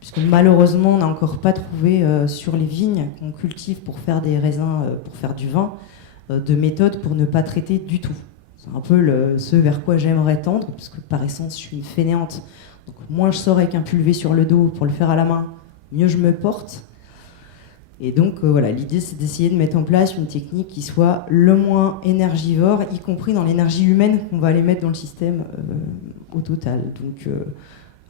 Puisque malheureusement, on n'a encore pas trouvé sur les vignes qu'on cultive pour faire des raisins, pour faire du vin, de méthode pour ne pas traiter du tout. C'est un peu ce vers quoi j'aimerais tendre, parce que par essence, je suis une fainéante. Donc moins je sors avec un pulvé sur le dos pour le faire à la main, mieux je me porte. Et donc voilà, l'idée c'est d'essayer de mettre en place une technique qui soit le moins énergivore, y compris dans l'énergie humaine qu'on va aller mettre dans le système au total. Donc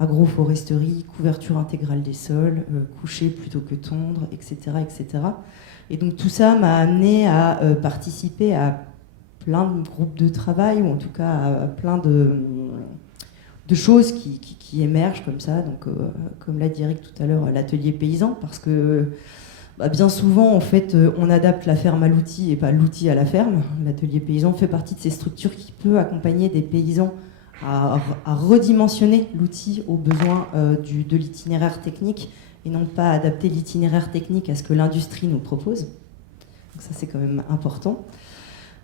agroforesterie, couverture intégrale des sols, coucher plutôt que tondre, etc., etc. Et donc tout ça m'a amené à participer à plein de groupes de travail, ou en tout cas à plein de choses qui émergent comme ça. Donc, comme l'a dit Eric tout à l'heure, l'atelier paysan, parce que bien souvent, en fait, on adapte la ferme à l'outil et pas l'outil à la ferme. L'atelier paysan fait partie de ces structures qui peut accompagner des paysans à redimensionner l'outil aux besoins de l'itinéraire technique et non pas adapter l'itinéraire technique à ce que l'industrie nous propose. Donc ça, c'est quand même important.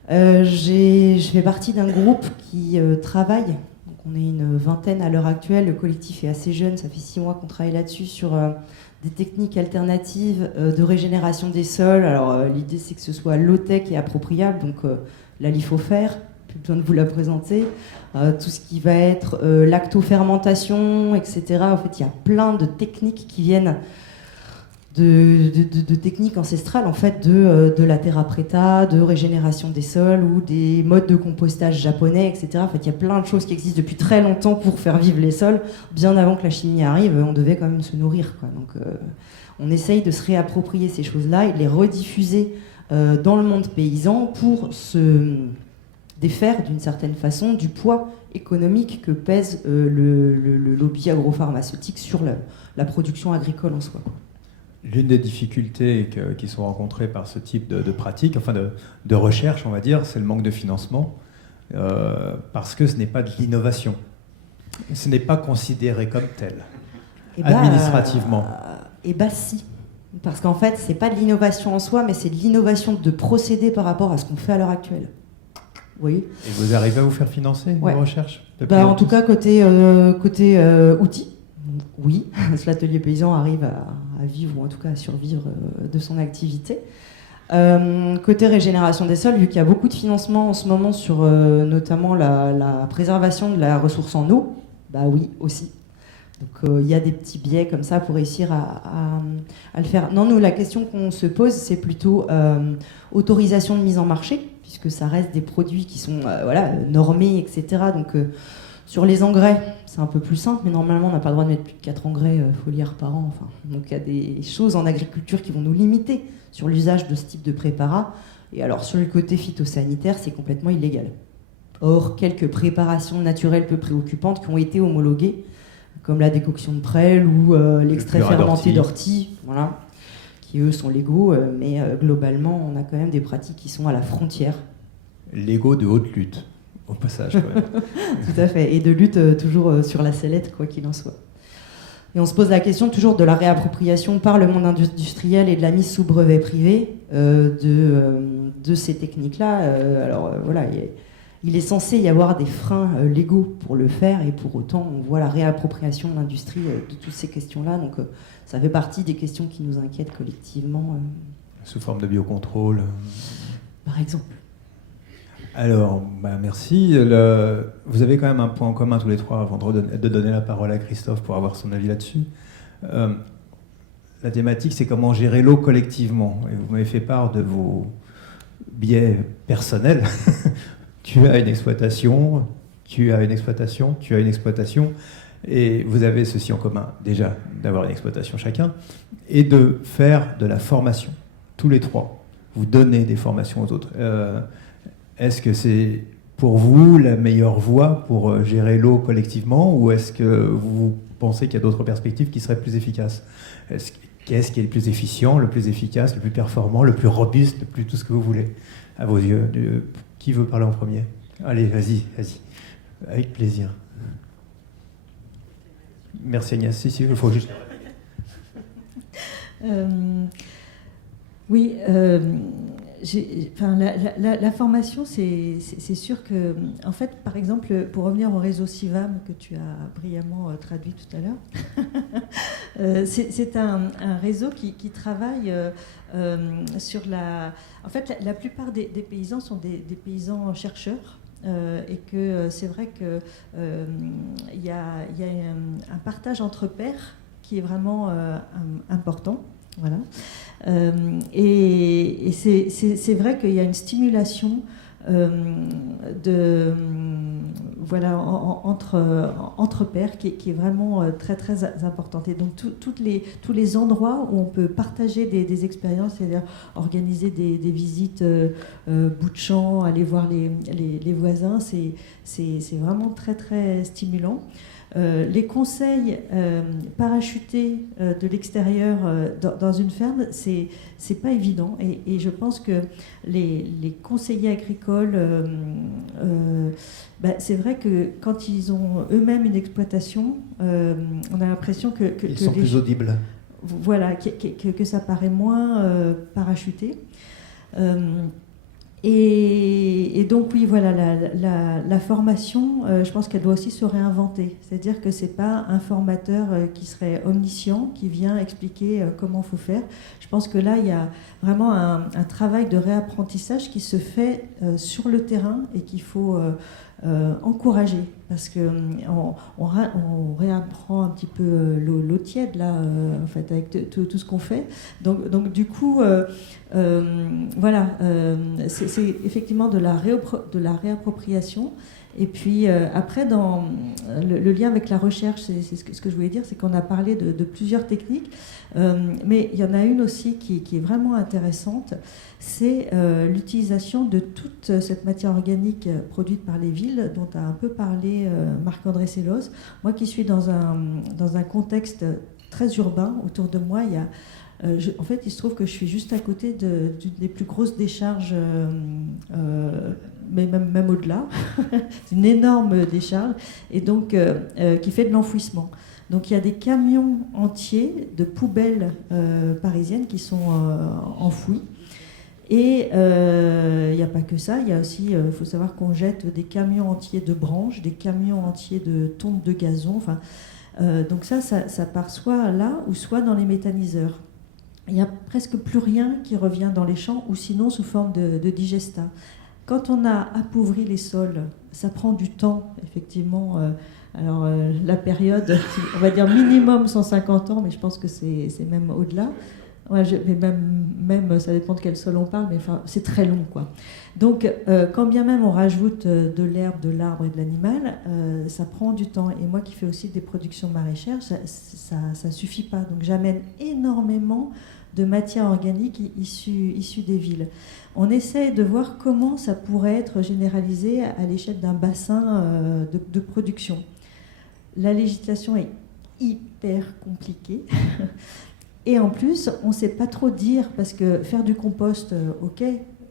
Je fais partie d'un groupe qui travaille. Donc on est une vingtaine à l'heure actuelle. Le collectif est assez jeune, ça fait 6 mois qu'on travaille là-dessus, sur des techniques alternatives de régénération des sols. Alors l'idée, c'est que ce soit low-tech et appropriable. Donc la lithofère, plus besoin de vous la présenter, tout ce qui va être lactofermentation, etc. En fait, il y a plein de techniques qui viennent de techniques ancestrales, en fait, de la terra preta, de régénération des sols ou des modes de compostage japonais, etc. En fait, il y a plein de choses qui existent depuis très longtemps pour faire vivre les sols. Bien avant que la chimie arrive, on devait quand même se nourrir, quoi. Donc, on essaye de se réapproprier ces choses-là et de les rediffuser dans le monde paysan pour se défaire d'une certaine façon du poids économique que pèse le lobby agropharmaceutique sur la production agricole en soi, quoi. l'une des difficultés qui sont rencontrées par ce type de pratique, enfin de recherche, on va dire, c'est le manque de financement, parce que ce n'est pas de l'innovation. Ce n'est pas considéré comme tel, administrativement. Si. Parce qu'en fait, c'est pas de l'innovation en soi, mais c'est de l'innovation de procédés par rapport à ce qu'on fait à l'heure actuelle. Vous voyez ? Et vous arrivez à vous faire financer vos recherches En tout cas, côté outils, oui. L'atelier paysan arrive à vivre, ou en tout cas à survivre de son activité. Côté régénération des sols, vu qu'il y a beaucoup de financement en ce moment sur notamment la préservation de la ressource en eau, bah oui, aussi. Donc il y a des petits biais comme ça pour réussir à le faire. Non, nous, la question qu'on se pose, c'est plutôt autorisation de mise en marché, puisque ça reste des produits qui sont normés, etc. Donc sur les engrais, c'est un peu plus simple, mais normalement, on n'a pas le droit de mettre plus de 4 engrais foliaires par an. Enfin, donc il y a des choses en agriculture qui vont nous limiter sur l'usage de ce type de préparat. Et alors sur le côté phytosanitaire, c'est complètement illégal. Or, quelques préparations naturelles peu préoccupantes qui ont été homologuées, comme la décoction de prêle ou l'extrait fermenté d'ortie, voilà, qui eux sont légaux, mais globalement, on a quand même des pratiques qui sont à la frontière. Légaux de haute lutte, au passage. Tout à fait, et de lutte toujours sur la sellette, quoi qu'il en soit. Et on se pose la question toujours de la réappropriation par le monde industriel et de la mise sous brevet privé de ces techniques-là. Il est censé y avoir des freins légaux pour le faire, et pour autant, on voit la réappropriation de l'industrie de toutes ces questions-là. Donc, ça fait partie des questions qui nous inquiètent collectivement. Sous forme de biocontrôle. Par exemple. Alors, merci. Vous avez quand même un point en commun tous les trois, avant de donner la parole à Christophe pour avoir son avis là-dessus. La thématique, c'est comment gérer l'eau collectivement. Et vous m'avez fait part de vos biais personnels. Tu as une exploitation, et vous avez ceci en commun, déjà, d'avoir une exploitation chacun, et de faire de la formation, tous les trois. Vous donnez des formations aux autres. Est-ce que c'est pour vous la meilleure voie pour gérer l'eau collectivement, ou est-ce que vous pensez qu'il y a d'autres perspectives qui seraient plus efficaces ? Qu'est-ce qui est le plus efficient, le plus efficace, le plus performant, le plus robuste, le plus tout ce que vous voulez, à vos yeux ? Qui veut parler en premier ? Allez, vas-y. Avec plaisir. Merci Agnès. Si, il faut juste... Oui, la formation, c'est sûr que, en fait, par exemple, pour revenir au réseau CIVAM que tu as brillamment traduit tout à l'heure, c'est un réseau qui travaille sur la... En fait, la plupart des paysans sont des paysans chercheurs. Et que c'est vrai qu'il y a un partage entre pairs qui est vraiment important. Voilà. Et c'est vrai qu'il y a une stimulation entre pairs qui est vraiment très très importante. Et donc tous les endroits où on peut partager des expériences, c'est-à-dire organiser des visites bout de champ, aller voir les voisins, c'est vraiment très très stimulant. Les conseils parachutés de l'extérieur dans une ferme, c'est pas évident, et je pense que les conseillers agricoles, c'est vrai que quand ils ont eux-mêmes une exploitation, on a l'impression que ils sont plus audibles. Voilà, que ça paraît moins parachuté. Et donc oui, voilà, la formation, je pense qu'elle doit aussi se réinventer. C'est-à-dire que c'est pas un formateur qui serait omniscient, qui vient expliquer comment il faut faire. Je pense que là, il y a vraiment un travail de réapprentissage qui se fait sur le terrain et qu'il faut encourager, parce que on réapprend un petit peu l'eau tiède là, en fait, avec tout ce qu'on fait. Donc du coup, voilà, c'est effectivement de la réappropriation. Et puis après, dans le lien avec la recherche, c'est ce que je voulais dire, c'est qu'on a parlé de plusieurs techniques, mais il y en a une aussi qui est vraiment intéressante, c'est l'utilisation de toute cette matière organique produite par les villes, dont a un peu parlé Marc-André Sellos. Moi qui suis dans un contexte très urbain, autour de moi, il y a En fait, il se trouve que je suis juste à côté d'une des plus grosses décharges, mais même au-delà. C'est une énorme décharge, et donc qui fait de l'enfouissement. Donc il y a des camions entiers de poubelles parisiennes qui sont enfouis. Et il n'y a pas que ça, il y a aussi, il faut savoir qu'on jette des camions entiers de branches, des camions entiers de tontes de gazon. Enfin, donc ça part soit là ou soit dans les méthaniseurs. Il n'y a presque plus rien qui revient dans les champs, ou sinon sous forme de digestat. Quand on a appauvri les sols, ça prend du temps, effectivement. La période, on va dire minimum 150 ans, mais je pense que c'est même au-delà. Ouais, mais même, ça dépend de quel sol on parle, mais enfin, c'est très long, quoi. Donc, quand bien même on rajoute de l'herbe, de l'arbre et de l'animal, ça prend du temps. Et moi qui fais aussi des productions maraîchères, ça suffit pas. Donc, j'amène énormément de matière organique issue des villes. On essaie de voir comment ça pourrait être généralisé à l'échelle d'un bassin de production. La législation est hyper compliquée. Et en plus, on ne sait pas trop dire, parce que faire du compost, ok,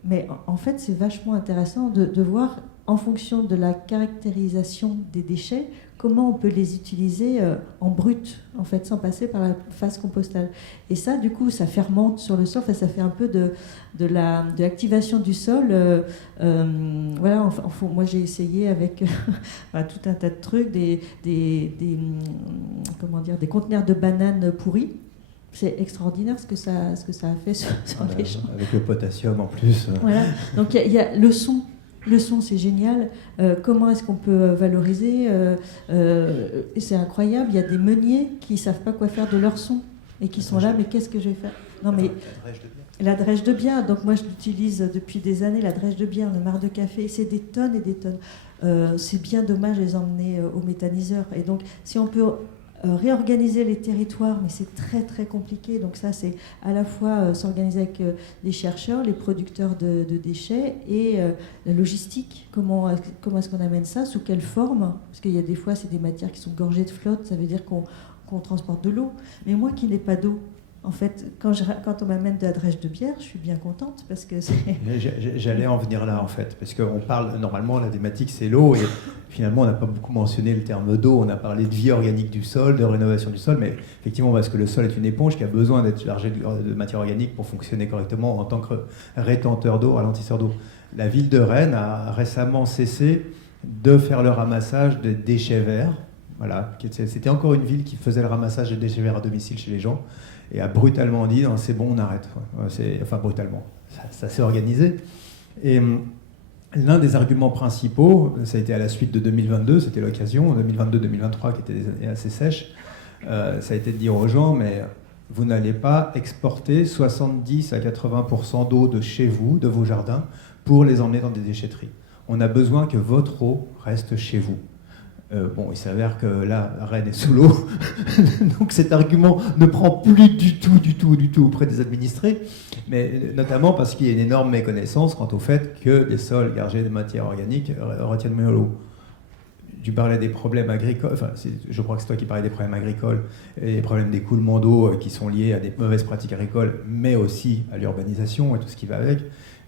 mais en fait, c'est vachement intéressant de voir, en fonction de la caractérisation des déchets, comment on peut les utiliser en brut, en fait, sans passer par la phase compostale. Et ça, du coup, ça fermente sur le sol, ça fait un peu de l'activation du sol. Voilà, moi, j'ai essayé avec tout un tas de trucs, des conteneurs de bananes pourries. C'est extraordinaire ce que ça a fait sur les champs. Avec le potassium en plus. Voilà. Donc il y a le son. Le son, c'est génial. Comment est-ce qu'on peut valoriser c'est incroyable. Il y a des meuniers qui ne savent pas quoi faire de leur son et qui sont là, mais qu'est-ce que je vais faire ? Non, mais la drèche de bière. Donc moi, je l'utilise depuis des années, la drèche de bière, le marc de café. C'est des tonnes et des tonnes. C'est bien dommage de les emmener au méthaniseur. Et donc, si on peut réorganiser les territoires, mais c'est très très compliqué. Donc ça, c'est à la fois s'organiser avec les chercheurs, les producteurs de déchets et la logistique. Comment est-ce qu'on amène ça ? Sous quelle forme ? Parce qu'il y a des fois, c'est des matières qui sont gorgées de flotte, ça veut dire qu'on transporte de l'eau. Mais moi qui n'ai pas d'eau, en fait, quand on m'amène de la drèche de bière, je suis bien contente parce que c'est... J'allais en venir là, en fait, parce qu'on parle, normalement, la thématique, c'est l'eau, et finalement, on n'a pas beaucoup mentionné le terme d'eau. On a parlé de vie organique du sol, de rénovation du sol, mais effectivement, parce que le sol est une éponge qui a besoin d'être chargée de matière organique pour fonctionner correctement en tant que rétenteur d'eau, ralentisseur d'eau. La ville de Rennes a récemment cessé de faire le ramassage des déchets verts. Voilà, c'était encore une ville qui faisait le ramassage des déchets verts à domicile chez les gens, et a brutalement dit « c'est bon, on arrête ». Enfin, brutalement, ça s'est organisé. Et l'un des arguments principaux, ça a été à la suite de 2022, c'était l'occasion, 2022-2023 qui étaient des années assez sèches, ça a été de dire aux gens « mais vous n'allez pas exporter 70 à 80% d'eau de chez vous, de vos jardins, pour les emmener dans des déchetteries. On a besoin que votre eau reste chez vous ». Il s'avère que là, Rennes est sous l'eau, donc cet argument ne prend plus du tout auprès des administrés, mais notamment parce qu'il y a une énorme méconnaissance quant au fait que les sols gorgés de matière organique retiennent mieux l'eau. Tu parlais des problèmes agricoles, je crois que c'est toi qui parlais des problèmes agricoles, et des problèmes d'écoulement d'eau qui sont liés à des mauvaises pratiques agricoles, mais aussi à l'urbanisation et tout ce qui va avec.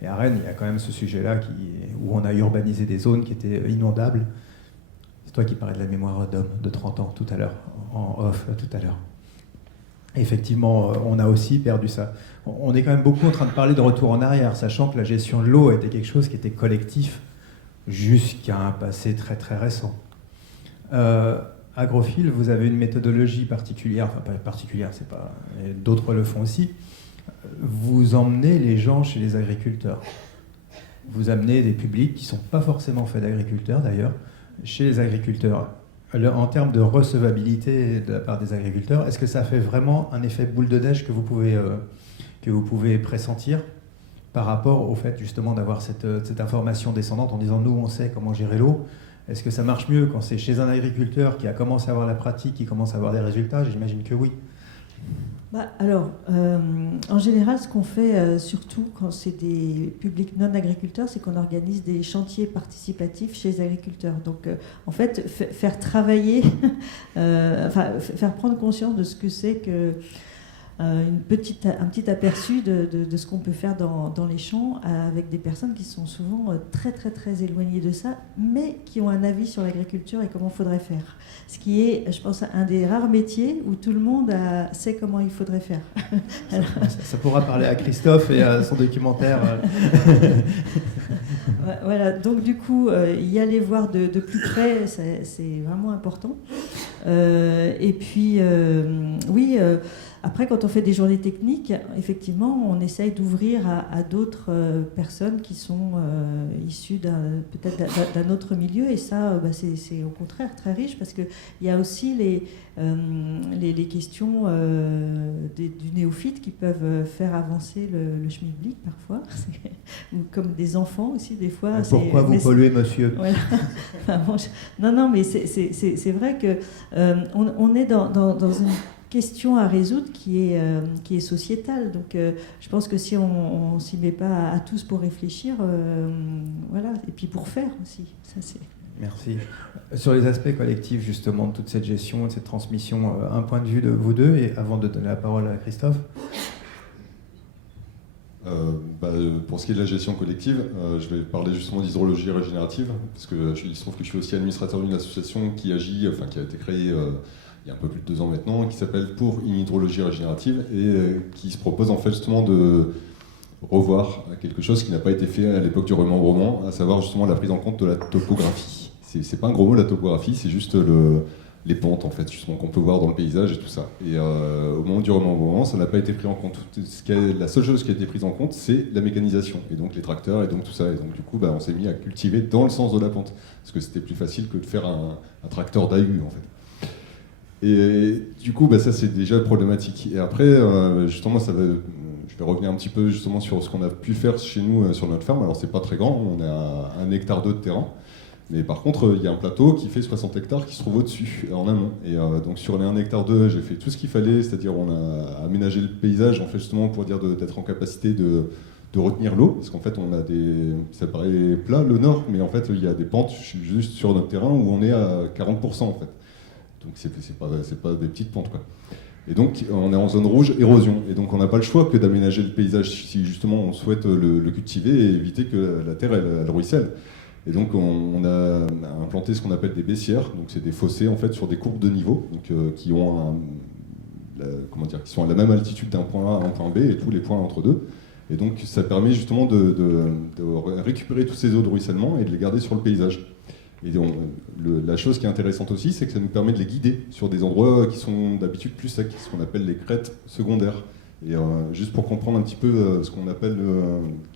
Et à Rennes, il y a quand même ce sujet-là où on a urbanisé des zones qui étaient inondables. C'est toi qui parlais de la mémoire d'homme de 30 ans tout à l'heure, en off tout à l'heure. Effectivement, on a aussi perdu ça. On est quand même beaucoup en train de parler de retour en arrière, sachant que la gestion de l'eau était quelque chose qui était collectif jusqu'à un passé très très récent. Agrophile, vous avez une méthodologie particulière, enfin pas particulière, c'est pas, d'autres le font aussi. Vous emmenez les gens chez les agriculteurs. Vous amenez des publics qui ne sont pas forcément faits d'agriculteurs d'ailleurs, chez les agriculteurs. En termes de recevabilité de la part des agriculteurs, est-ce que ça fait vraiment un effet boule de neige que vous pouvez pressentir par rapport au fait justement d'avoir cette information descendante en disant nous on sait comment gérer l'eau? Est-ce que ça marche mieux quand c'est chez un agriculteur qui a commencé à avoir la pratique, qui commence à avoir des résultats? J'imagine que oui. En général, ce qu'on fait, surtout quand c'est des publics non agriculteurs, c'est qu'on organise des chantiers participatifs chez les agriculteurs. Donc, en fait, faire travailler, faire prendre conscience de ce que c'est que un petit aperçu de ce qu'on peut faire dans les champs avec des personnes qui sont souvent très très très éloignées de ça, mais qui ont un avis sur l'agriculture et comment il faudrait faire. Ce qui est, je pense, un des rares métiers où tout le monde sait comment il faudrait faire. Alors... ça pourra parler à Christophe et à son documentaire. Voilà, donc du coup, y aller voir de plus près, c'est vraiment important. Et puis, oui, après, quand on fait des journées techniques, effectivement, on essaye d'ouvrir à d'autres personnes qui sont issues peut-être d'un autre milieu. Et ça, c'est au contraire très riche parce qu'il y a aussi les questions du néophyte qui peuvent faire avancer le schmilblick parfois, ou comme des enfants aussi des fois. Pourquoi vous polluez, monsieur? Voilà. Enfin, bon, non, mais c'est vrai que on est dans une question à résoudre qui est sociétale. Donc je pense que si on s'y met pas à tous pour réfléchir, voilà, et puis pour faire aussi. Ça, c'est... Merci. Sur les aspects collectifs justement de toute cette gestion, de cette transmission, un point de vue de vous deux, et avant de donner la parole à Christophe. Pour ce qui est de la gestion collective, je vais parler justement d'hydrologie régénérative, parce que il se trouve que je suis aussi administrateur d'une association qui agit, qui a été créée il y a un peu plus de 2 ans maintenant, qui s'appelle Pour une hydrologie régénérative, et qui se propose en fait justement de revoir quelque chose qui n'a pas été fait à l'époque du remembrement, à savoir justement la prise en compte de la topographie. C'est pas un gros mot, la topographie, c'est juste les pentes en fait, justement, qu'on peut voir dans le paysage et tout ça. Et au moment du remembrement, ça n'a pas été pris en compte. La seule chose qui a été prise en compte, c'est la mécanisation, et donc les tracteurs, et donc tout ça. Et donc du coup, on s'est mis à cultiver dans le sens de la pente, parce que c'était plus facile que de faire un tracteur d'AU en fait. Et du coup, ça c'est déjà problématique. Et après, justement, je vais revenir un petit peu justement sur ce qu'on a pu faire chez nous sur notre ferme. Alors c'est pas très grand, on a 1,2 hectare de terrain. Mais par contre, il y a un plateau qui fait 60 hectares qui se trouve au-dessus, en amont. Et donc sur les 1,2 hectare, j'ai fait tout ce qu'il fallait, c'est-à-dire on a aménagé le paysage en fait justement pour dire d'être en capacité de retenir l'eau, parce qu'en fait ça paraît plat le nord, mais en fait il y a des pentes juste sur notre terrain où on est à 40% en fait. Donc c'est pas des petites pentes quoi. Et donc on est en zone rouge érosion, et donc on n'a pas le choix que d'aménager le paysage si justement on souhaite le cultiver et éviter que la terre elle ruisselle. Et donc on a implanté ce qu'on appelle des baissières, donc c'est des fossés en fait sur des courbes de niveau, donc qui sont à la même altitude d'un point A à un point B et tous les points entre deux. Et donc ça permet justement de récupérer tous ces eaux de ruissellement et de les garder sur le paysage. Et donc, la chose qui est intéressante aussi, c'est que ça nous permet de les guider sur des endroits qui sont d'habitude plus secs, ce qu'on appelle les crêtes secondaires. Et juste pour comprendre un petit peu ce qu'on appelle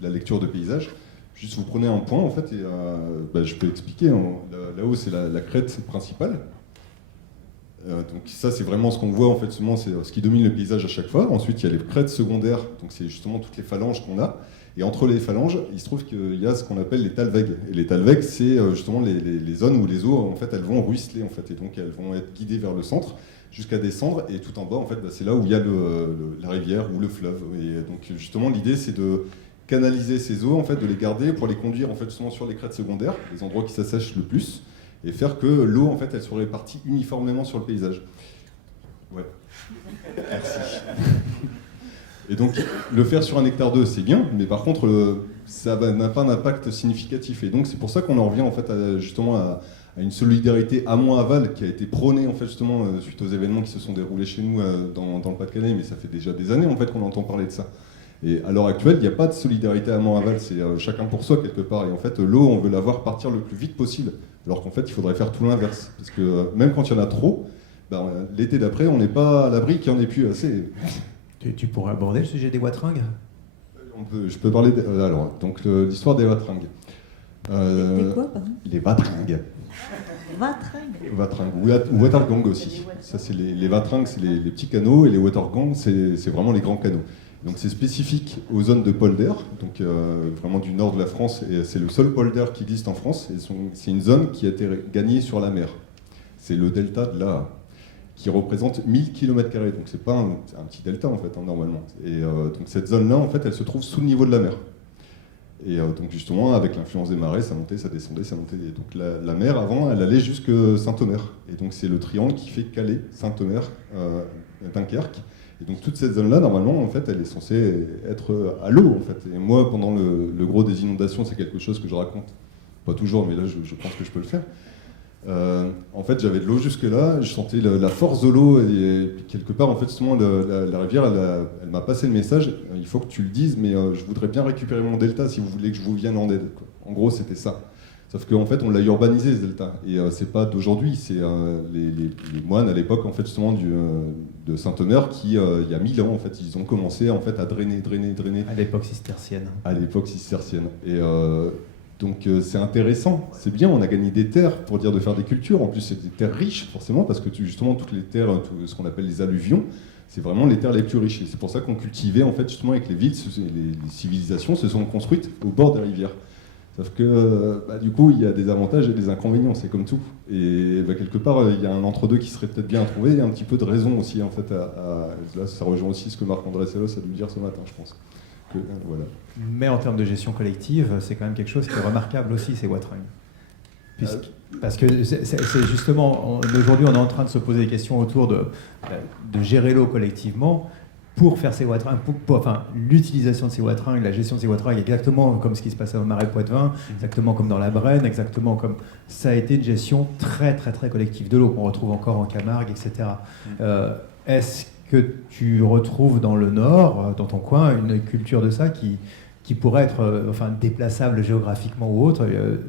la lecture de paysage, juste vous prenez un point en fait, et je peux expliquer. Là-haut, c'est la crête principale. Donc ça, c'est vraiment ce qu'on voit en fait. Seulement, c'est ce qui domine le paysage à chaque fois. Ensuite, il y a les crêtes secondaires. Donc c'est justement toutes les phalanges qu'on a. Et entre les phalanges, il se trouve qu'il y a ce qu'on appelle les talwegs. Et les talwegs, c'est justement les zones où les eaux, en fait, elles vont ruisseler, en fait, et donc elles vont être guidées vers le centre jusqu'à descendre. Et tout en bas, en fait, c'est là où il y a la rivière ou le fleuve. Et donc justement, l'idée, c'est de canaliser ces eaux, en fait, de les garder pour les conduire, en fait, justement sur les crêtes secondaires, les endroits qui s'assèchent le plus, et faire que l'eau, en fait, elle soit répartie uniformément sur le paysage. Ouais. Merci. Et donc, le faire sur 1,2 hectare, c'est bien, mais par contre, ça n'a pas un impact significatif. Et donc, c'est pour ça qu'on en revient en fait, justement à une solidarité amont-aval qui a été prônée en fait, justement, suite aux événements qui se sont déroulés chez nous dans le Pas-de-Calais, mais ça fait déjà des années en fait, qu'on entend parler de ça. Et à l'heure actuelle, il n'y a pas de solidarité amont-aval, c'est chacun pour soi quelque part. Et en fait, l'eau, on veut la voir partir le plus vite possible, alors qu'en fait, il faudrait faire tout l'inverse. Parce que même quand il y en a trop, l'été d'après, on n'est pas à l'abri qu'il n'y en ait plus assez. Tu pourrais aborder le sujet des watringues ? Je peux parler donc l'histoire des watringues. Des quoi, pardon ? Les watringues. Watringues, ou watergangs aussi. Ça, c'est les watringues, c'est les petits canaux, et les watergangs, c'est vraiment les grands canaux. Donc c'est spécifique aux zones de polder, donc vraiment du nord de la France, et c'est le seul polder qui existe en France, et c'est une zone qui a été gagnée sur la mer. C'est le delta de l'Aa, qui représente 1000 km². Donc c'est pas un petit delta en fait, normalement. Et donc cette zone-là, en fait, elle se trouve sous le niveau de la mer. Et donc justement, avec l'influence des marées, ça montait, ça descendait, ça montait. Et donc la mer, avant, elle allait jusque Saint-Omer. Et donc c'est le triangle qui fait Calais, Saint-Omer, Dunkerque. Et donc toute cette zone-là, normalement, en fait, elle est censée être à l'eau, en fait. Et moi, pendant le gros des inondations, c'est quelque chose que je raconte. Pas toujours, mais là, je pense que je peux le faire. En fait, j'avais de l'eau jusque-là, je sentais la force de l'eau, et quelque part, en fait, justement, la rivière, elle m'a passé le message, il faut que tu le dises, mais je voudrais bien récupérer mon delta si vous voulez que je vous vienne en aide, quoi. En gros, c'était ça. Sauf qu'en fait, on l'a urbanisé, ce delta, et c'est pas d'aujourd'hui, c'est les moines, à l'époque, en fait, justement, de Saint-Omer, qui, il y a 1000 ans, en fait, ils ont commencé, en fait, à drainer. À l'époque cistercienne. À l'époque cistercienne. Et donc c'est intéressant, c'est bien, on a gagné des terres pour dire de faire des cultures, en plus c'est des terres riches forcément, parce que justement toutes les terres, tout ce qu'on appelle les alluvions, c'est vraiment les terres les plus riches. Et c'est pour ça qu'on cultivait en fait justement avec les villes, les civilisations se sont construites au bord des rivières. Sauf que du coup il y a des avantages et des inconvénients, c'est comme tout. Et quelque part il y a un entre-deux qui serait peut-être bien à trouver, et un petit peu de raison aussi en fait. Là ça rejoint aussi ce que Marc-André Sellos a dû dire ce matin, je pense. Voilà. Mais en termes de gestion collective, c'est quand même quelque chose qui est remarquable aussi, ces Watringues. Parce que c'est justement, aujourd'hui, on est en train de se poser des questions autour de gérer l'eau collectivement pour faire ces Watringues, enfin, l'utilisation de ces Watringues, la gestion de ces Watringues, exactement comme ce qui se passait au Marais Poitevin, exactement comme dans la Brenne, exactement comme ça a été une gestion très, très, très collective de l'eau qu'on retrouve encore en Camargue, etc. Est-ce que tu retrouves dans le Nord, dans ton coin, une culture de ça qui pourrait être déplaçable géographiquement ou autre?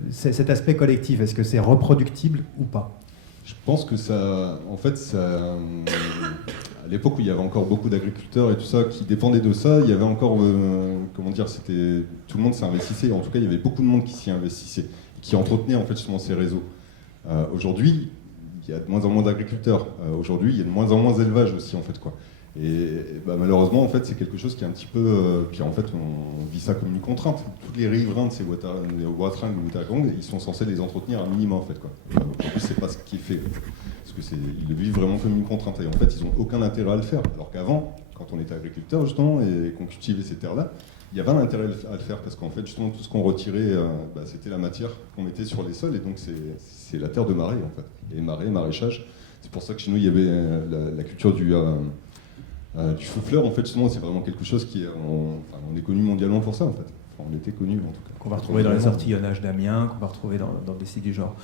Cet aspect collectif, est-ce que c'est reproductible ou pas? Je pense que ça, en fait, à l'époque où il y avait encore beaucoup d'agriculteurs et tout ça qui dépendaient de ça, il y avait encore, comment dire, tout le monde s'investissait. En tout cas, il y avait beaucoup de monde qui s'y investissait, qui entretenait en fait justement ces réseaux. Aujourd'hui, il y a de moins en moins d'agriculteurs. Aujourd'hui, il y a de moins en moins d'élevage aussi, en fait, quoi. Et malheureusement, en fait, c'est quelque chose qui est un petit peu... puis en fait, on vit ça comme une contrainte. Tous les riverains de ces Watringues ou Watagong, ils sont censés les entretenir à minima, en fait, quoi. Aujourd'hui, c'est pas ce qui est fait. Parce qu'ils le vivent vraiment comme une contrainte. Et en fait, ils n'ont aucun intérêt à le faire. Alors qu'avant, quand on était agriculteur, justement, et qu'on cultivait ces terres-là, il y avait un intérêt à le faire, parce qu'en fait, justement, tout ce qu'on retirait, c'était la matière qu'on mettait sur les sols, et donc c'est la terre de marée, en fait. Et marée, maraîchage. C'est pour ça que chez nous, il y avait la culture du chou-fleur, en fait, justement, c'est vraiment quelque chose on est connu mondialement pour ça, en fait. Enfin, on était connu, en tout cas. Qu'on va retrouver dans les ortillonnages d'Amiens, qu'on va retrouver dans des sites du genre.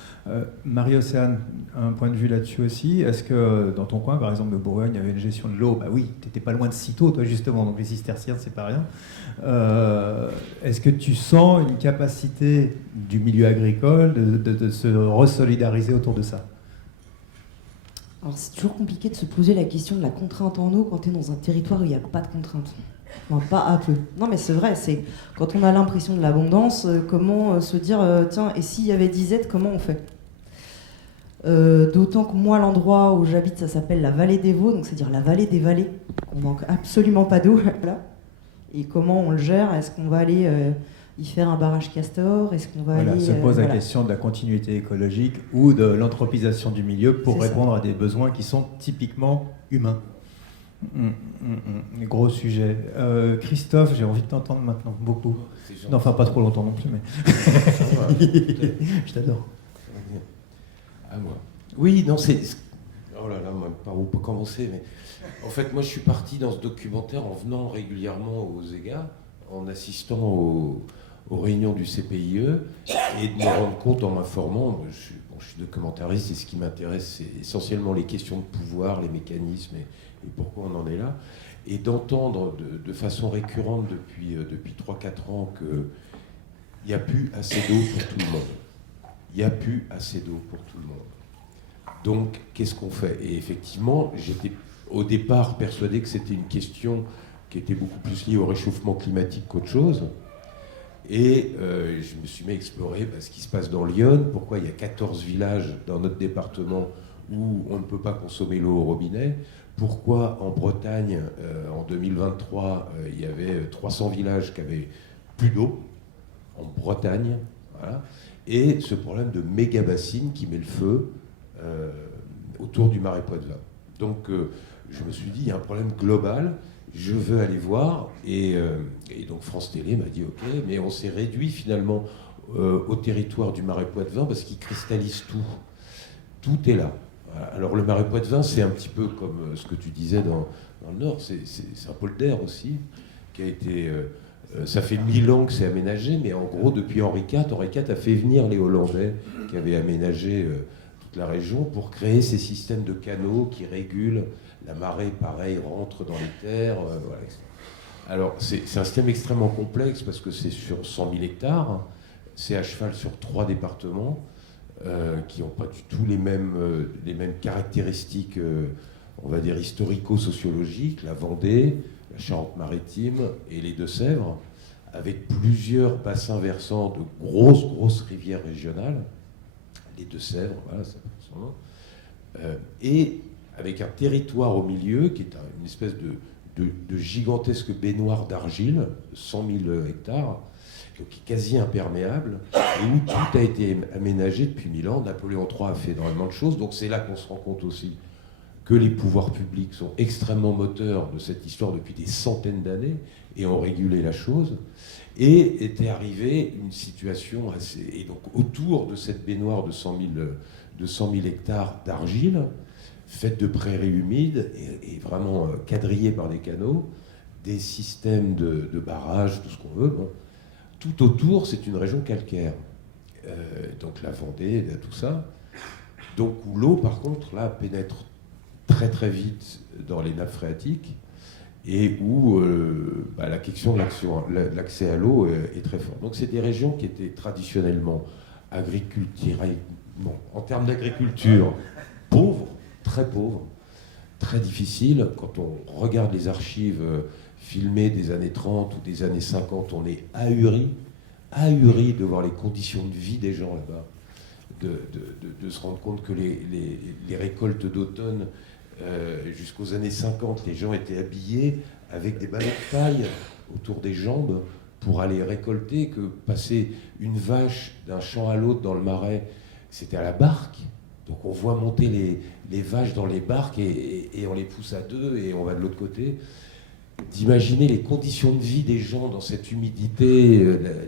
Marie-Océane, un point de vue là-dessus aussi. Est-ce que dans ton coin, par exemple, de Bourgogne, il y avait une gestion de l'eau? Bah oui, tu n'étais pas loin de Cîteaux, toi, justement, donc les cisterciens, c'est pas rien. Est-ce que tu sens une capacité du milieu agricole de se resolidariser autour de ça? Alors c'est toujours compliqué de se poser la question de la contrainte en eau quand tu es dans un territoire où il n'y a pas de contrainte. Enfin, pas à peu. Non mais c'est vrai, c'est quand on a l'impression de l'abondance, comment se dire tiens, et s'il y avait 10 aides, comment on fait? D'autant que moi, l'endroit où j'habite, ça s'appelle la vallée des Vaux, donc c'est-à-dire la vallée des vallées. On manque absolument pas d'eau là. Et comment on le gère? Est-ce qu'on va aller y faire un barrage castor? Est-ce qu'on va aller... se pose la question de la continuité écologique ou de l'anthropisation du milieu pour répondre à des besoins qui sont typiquement humains. Gros sujet. Christophe, j'ai envie de t'entendre maintenant, beaucoup. Non, enfin, pas trop longtemps non plus, mais... Je t'adore. Ah, moi. Oui, non, c'est... Oh là là, par où commencer, mais... En fait, moi, je suis parti dans ce documentaire en venant régulièrement aux EGA, en assistant aux réunions du CPIE, et de me rendre compte en m'informant, je suis documentariste, et ce qui m'intéresse, c'est essentiellement les questions de pouvoir, les mécanismes, et pourquoi on en est là, et d'entendre de façon récurrente depuis 3-4 ans qu'il n'y a plus assez d'eau pour tout le monde. Il n'y a plus assez d'eau pour tout le monde. Donc, qu'est-ce qu'on fait? Et effectivement, j'étais au départ persuadé que c'était une question qui était beaucoup plus liée au réchauffement climatique qu'autre chose. Et je me suis mis à explorer ce qui se passe dans l'Yonne, pourquoi il y a 14 villages dans notre département où on ne peut pas consommer l'eau au robinet, pourquoi en Bretagne, en 2023, il y avait 300 villages qui avaient plus d'eau, en Bretagne, voilà. Et ce problème de méga-bassine qui met le feu autour du Marais Poitevin. Donc je me suis dit, il y a un problème global, je veux aller voir, et donc France Télé m'a dit ok, mais on s'est réduit finalement au territoire du Marais Poitevin parce qu'il cristallise tout. Tout est là. Voilà. Alors le Marais Poitevin, c'est un petit peu comme ce que tu disais dans le Nord, c'est un polder aussi, qui a été... ça fait 1000 ans que c'est aménagé, mais en gros, depuis Henri IV a fait venir les Hollandais qui avaient aménagé toute la région pour créer ces systèmes de canaux qui régulent la marée, pareil, rentre dans les terres, voilà, etc. Alors, c'est un système extrêmement complexe parce que c'est sur 100 000 hectares, c'est à cheval sur 3 départements qui n'ont pas du tout les mêmes caractéristiques, on va dire, historico-sociologiques, la Vendée, la Charente-Maritime et les Deux-Sèvres, avec plusieurs bassins versants de grosses rivières régionales, les Deux-Sèvres, voilà, ça porte son nom, et avec un territoire au milieu qui est une espèce de gigantesque baignoire d'argile, 100 000 hectares, donc qui est quasi imperméable, et où tout a été aménagé depuis 1000 ans. Napoléon III a fait énormément de choses, donc c'est là qu'on se rend compte aussi que les pouvoirs publics sont extrêmement moteurs de cette histoire depuis des centaines d'années et ont régulé la chose. Et était arrivée une situation assez... Et donc autour de cette baignoire de 100 000 hectares d'argile, faite de prairies humides et vraiment quadrillée par des canaux, des systèmes de barrages, tout ce qu'on veut. Bon. Tout autour, c'est une région calcaire. Donc la Vendée, tout ça. Donc où l'eau, par contre, là, pénètre très vite dans les nappes phréatiques et où la question de l'accès à l'eau est très forte. Donc c'est des régions qui étaient traditionnellement en termes d'agriculture, pauvres, très difficiles. Quand on regarde les archives filmées des années 30 ou des années 50, on est ahuri de voir les conditions de vie des gens là-bas, de se rendre compte que les récoltes d'automne, jusqu'aux années 50, les gens étaient habillés avec des ballons de paille autour des jambes pour aller récolter, que passer une vache d'un champ à l'autre dans le Marais, c'était à la barque. Donc on voit monter les vaches dans les barques et on les pousse à deux et on va de l'autre côté. D'imaginer les conditions de vie des gens dans cette humidité,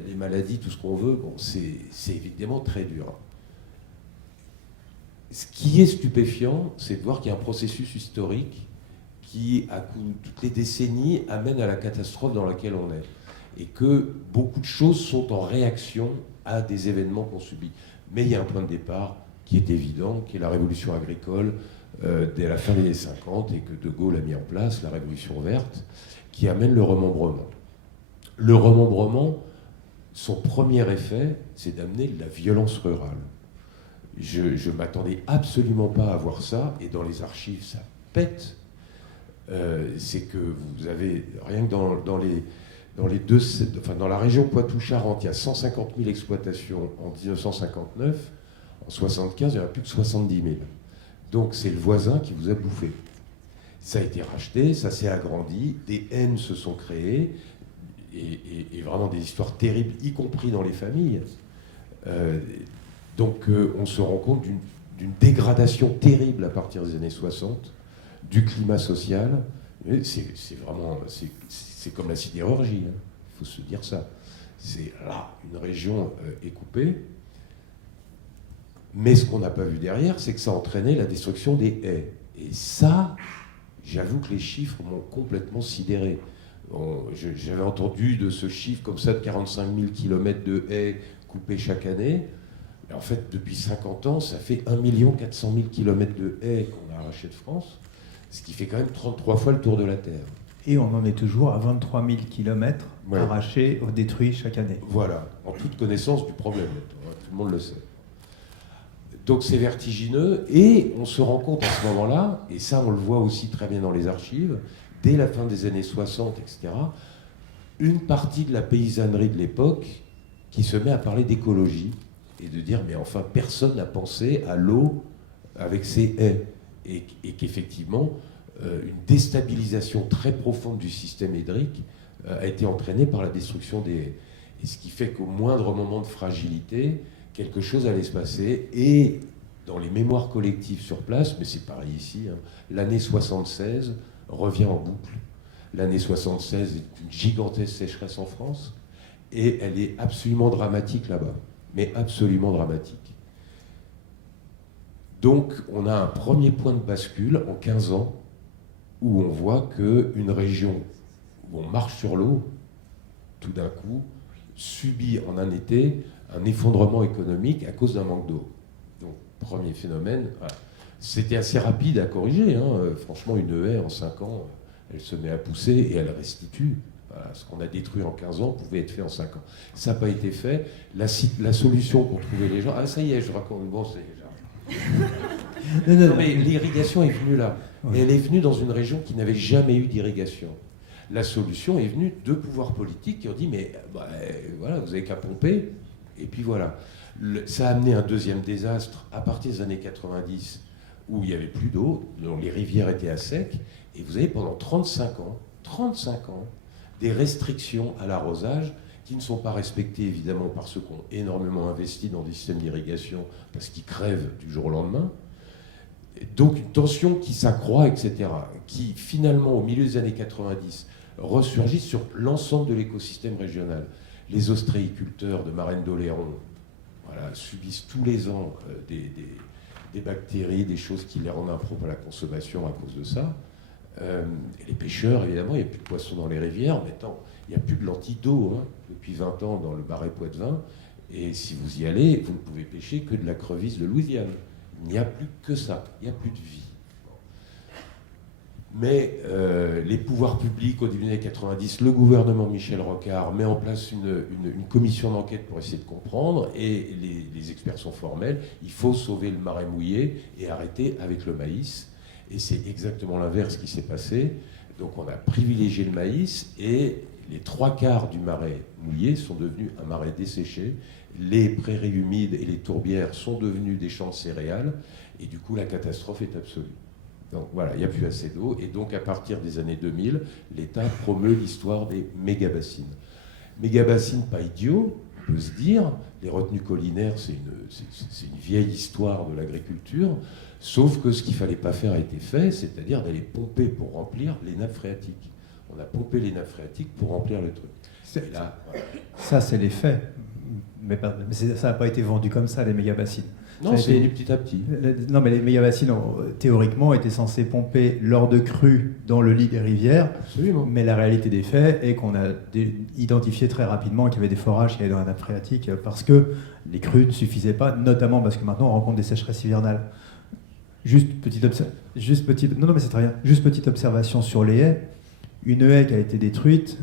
les maladies, tout ce qu'on veut, bon, c'est évidemment très dur. Ce qui est stupéfiant, c'est de voir qu'il y a un processus historique qui, à coup de toutes les décennies, amène à la catastrophe dans laquelle on est. Et que beaucoup de choses sont en réaction à des événements qu'on subit. Mais il y a un point de départ qui est évident, qui est la révolution agricole dès la fin des années 50 et que De Gaulle a mis en place, la révolution verte, qui amène le remembrement. Le remembrement, son premier effet, c'est d'amener de la violence rurale. Je ne m'attendais absolument pas à voir ça, et dans les archives, ça pète. C'est que vous avez, rien que dans la région Poitou-Charentes, il y a 150 000 exploitations en 1959. En 1975, il n'y en a plus que 70 000. Donc c'est le voisin qui vous a bouffé. Ça a été racheté, ça s'est agrandi, des haines se sont créées, et vraiment des histoires terribles, y compris dans les familles. Donc on se rend compte d'une dégradation terrible à partir des années 60, du climat social. C'est vraiment, c'est comme la sidérurgie, hein. Il faut se dire ça. C'est là, une région est coupée. Mais ce qu'on n'a pas vu derrière, c'est que ça a entraîné la destruction des haies. Et ça, j'avoue que les chiffres m'ont complètement sidéré. J'avais entendu de ce chiffre comme ça de 45 000 km de haies coupées chaque année. Mais en fait, depuis 50 ans, ça fait 1 400 000 km de haies qu'on a arrachées de France, ce qui fait quand même 33 fois le tour de la Terre. Et on en est toujours à 23 000 km Ouais. arrachés ou détruits chaque année. Voilà, en toute connaissance du problème. Tout le monde le sait. Donc c'est vertigineux, et on se rend compte à ce moment-là, et ça on le voit aussi très bien dans les archives, dès la fin des années 60, etc., une partie de la paysannerie de l'époque qui se met à parler d'écologie, et de dire, mais enfin, personne n'a pensé à l'eau avec ses haies, et qu'effectivement, une déstabilisation très profonde du système hydrique a été entraînée par la destruction des haies. Et ce qui fait qu'au moindre moment de fragilité, quelque chose allait se passer, et dans les mémoires collectives sur place, mais c'est pareil ici, hein, l'année 76 revient en boucle. L'année 76 est une gigantesque sécheresse en France, et elle est absolument dramatique là-bas, mais absolument dramatique. Donc on a un premier point de bascule en 15 ans où on voit qu'une région où on marche sur l'eau, tout d'un coup, subit en un été un effondrement économique à cause d'un manque d'eau. Donc, premier phénomène, voilà. C'était assez rapide à corriger. Franchement, une haie en 5 ans, elle se met à pousser et elle restitue. Voilà, ce qu'on a détruit en 15 ans pouvait être fait en 5 ans. Ça n'a pas été fait. La solution qu'ont trouvé les gens... Ah, ça y est, je raconte. Bon, c'est déjà... Non, mais l'irrigation est venue là. Et elle est venue dans une région qui n'avait jamais eu d'irrigation. La solution est venue de pouvoirs politiques qui ont dit mais voilà, vous n'avez qu'à pomper, et puis voilà. Ça a amené un deuxième désastre à partir des années 90, où il n'y avait plus d'eau, dont les rivières étaient à sec, et vous avez pendant 35 ans, des restrictions à l'arrosage qui ne sont pas respectées évidemment par ceux qui ont énormément investi dans des systèmes d'irrigation, parce qu'ils crèvent du jour au lendemain. Donc une tension qui s'accroît, etc., qui finalement, au milieu des années 90, ressurgit sur l'ensemble de l'écosystème régional. Les ostréiculteurs de Marraine d'Oléron subissent tous les ans des bactéries, des choses qui les rendent impropres à la consommation à cause de ça. Et les pêcheurs, évidemment, il n'y a plus de poissons dans les rivières. Maintenant, il n'y a plus de lentilles d'eau depuis 20 ans dans le Marais Poitevin. Et si vous y allez, vous ne pouvez pêcher que de la crevisse de Louisiane. Il n'y a plus que ça, il n'y a plus de vie. Mais les pouvoirs publics, au début des années 90, le gouvernement Michel Rocard met en place une commission d'enquête pour essayer de comprendre, et les experts sont formels, il faut sauver le marais mouillé et arrêter avec le maïs. Et c'est exactement l'inverse qui s'est passé. Donc on a privilégié le maïs, et les 3/4 du marais mouillé sont devenus un marais desséché. Les prairies humides et les tourbières sont devenus des champs de céréales, et du coup la catastrophe est absolue. Donc voilà, il n'y a plus assez d'eau, et donc à partir des années 2000, l'État promeut l'histoire des méga-bassines. Méga-bassines, pas idiot, on peut se dire, les retenues collinaires, c'est une vieille histoire de l'agriculture, sauf que ce qu'il ne fallait pas faire a été fait, c'est-à-dire d'aller pomper pour remplir les nappes phréatiques. On a pompé les nappes phréatiques pour remplir le truc. Et là, voilà. Ça, c'est les faits. Mais ça n'a pas été vendu comme ça, les méga-bassines. Non, c'est venu petit à petit. Non, mais les méga-bassines, théoriquement, étaient censées pomper lors de crues dans le lit des rivières. Absolument. Mais la réalité des faits est qu'on a identifié très rapidement qu'il y avait des forages qui allaient dans la nappe phréatique parce que les crues ne suffisaient pas, notamment parce que maintenant on rencontre des sécheresses hivernales. Juste petite observation sur les haies. Une haie qui a été détruite,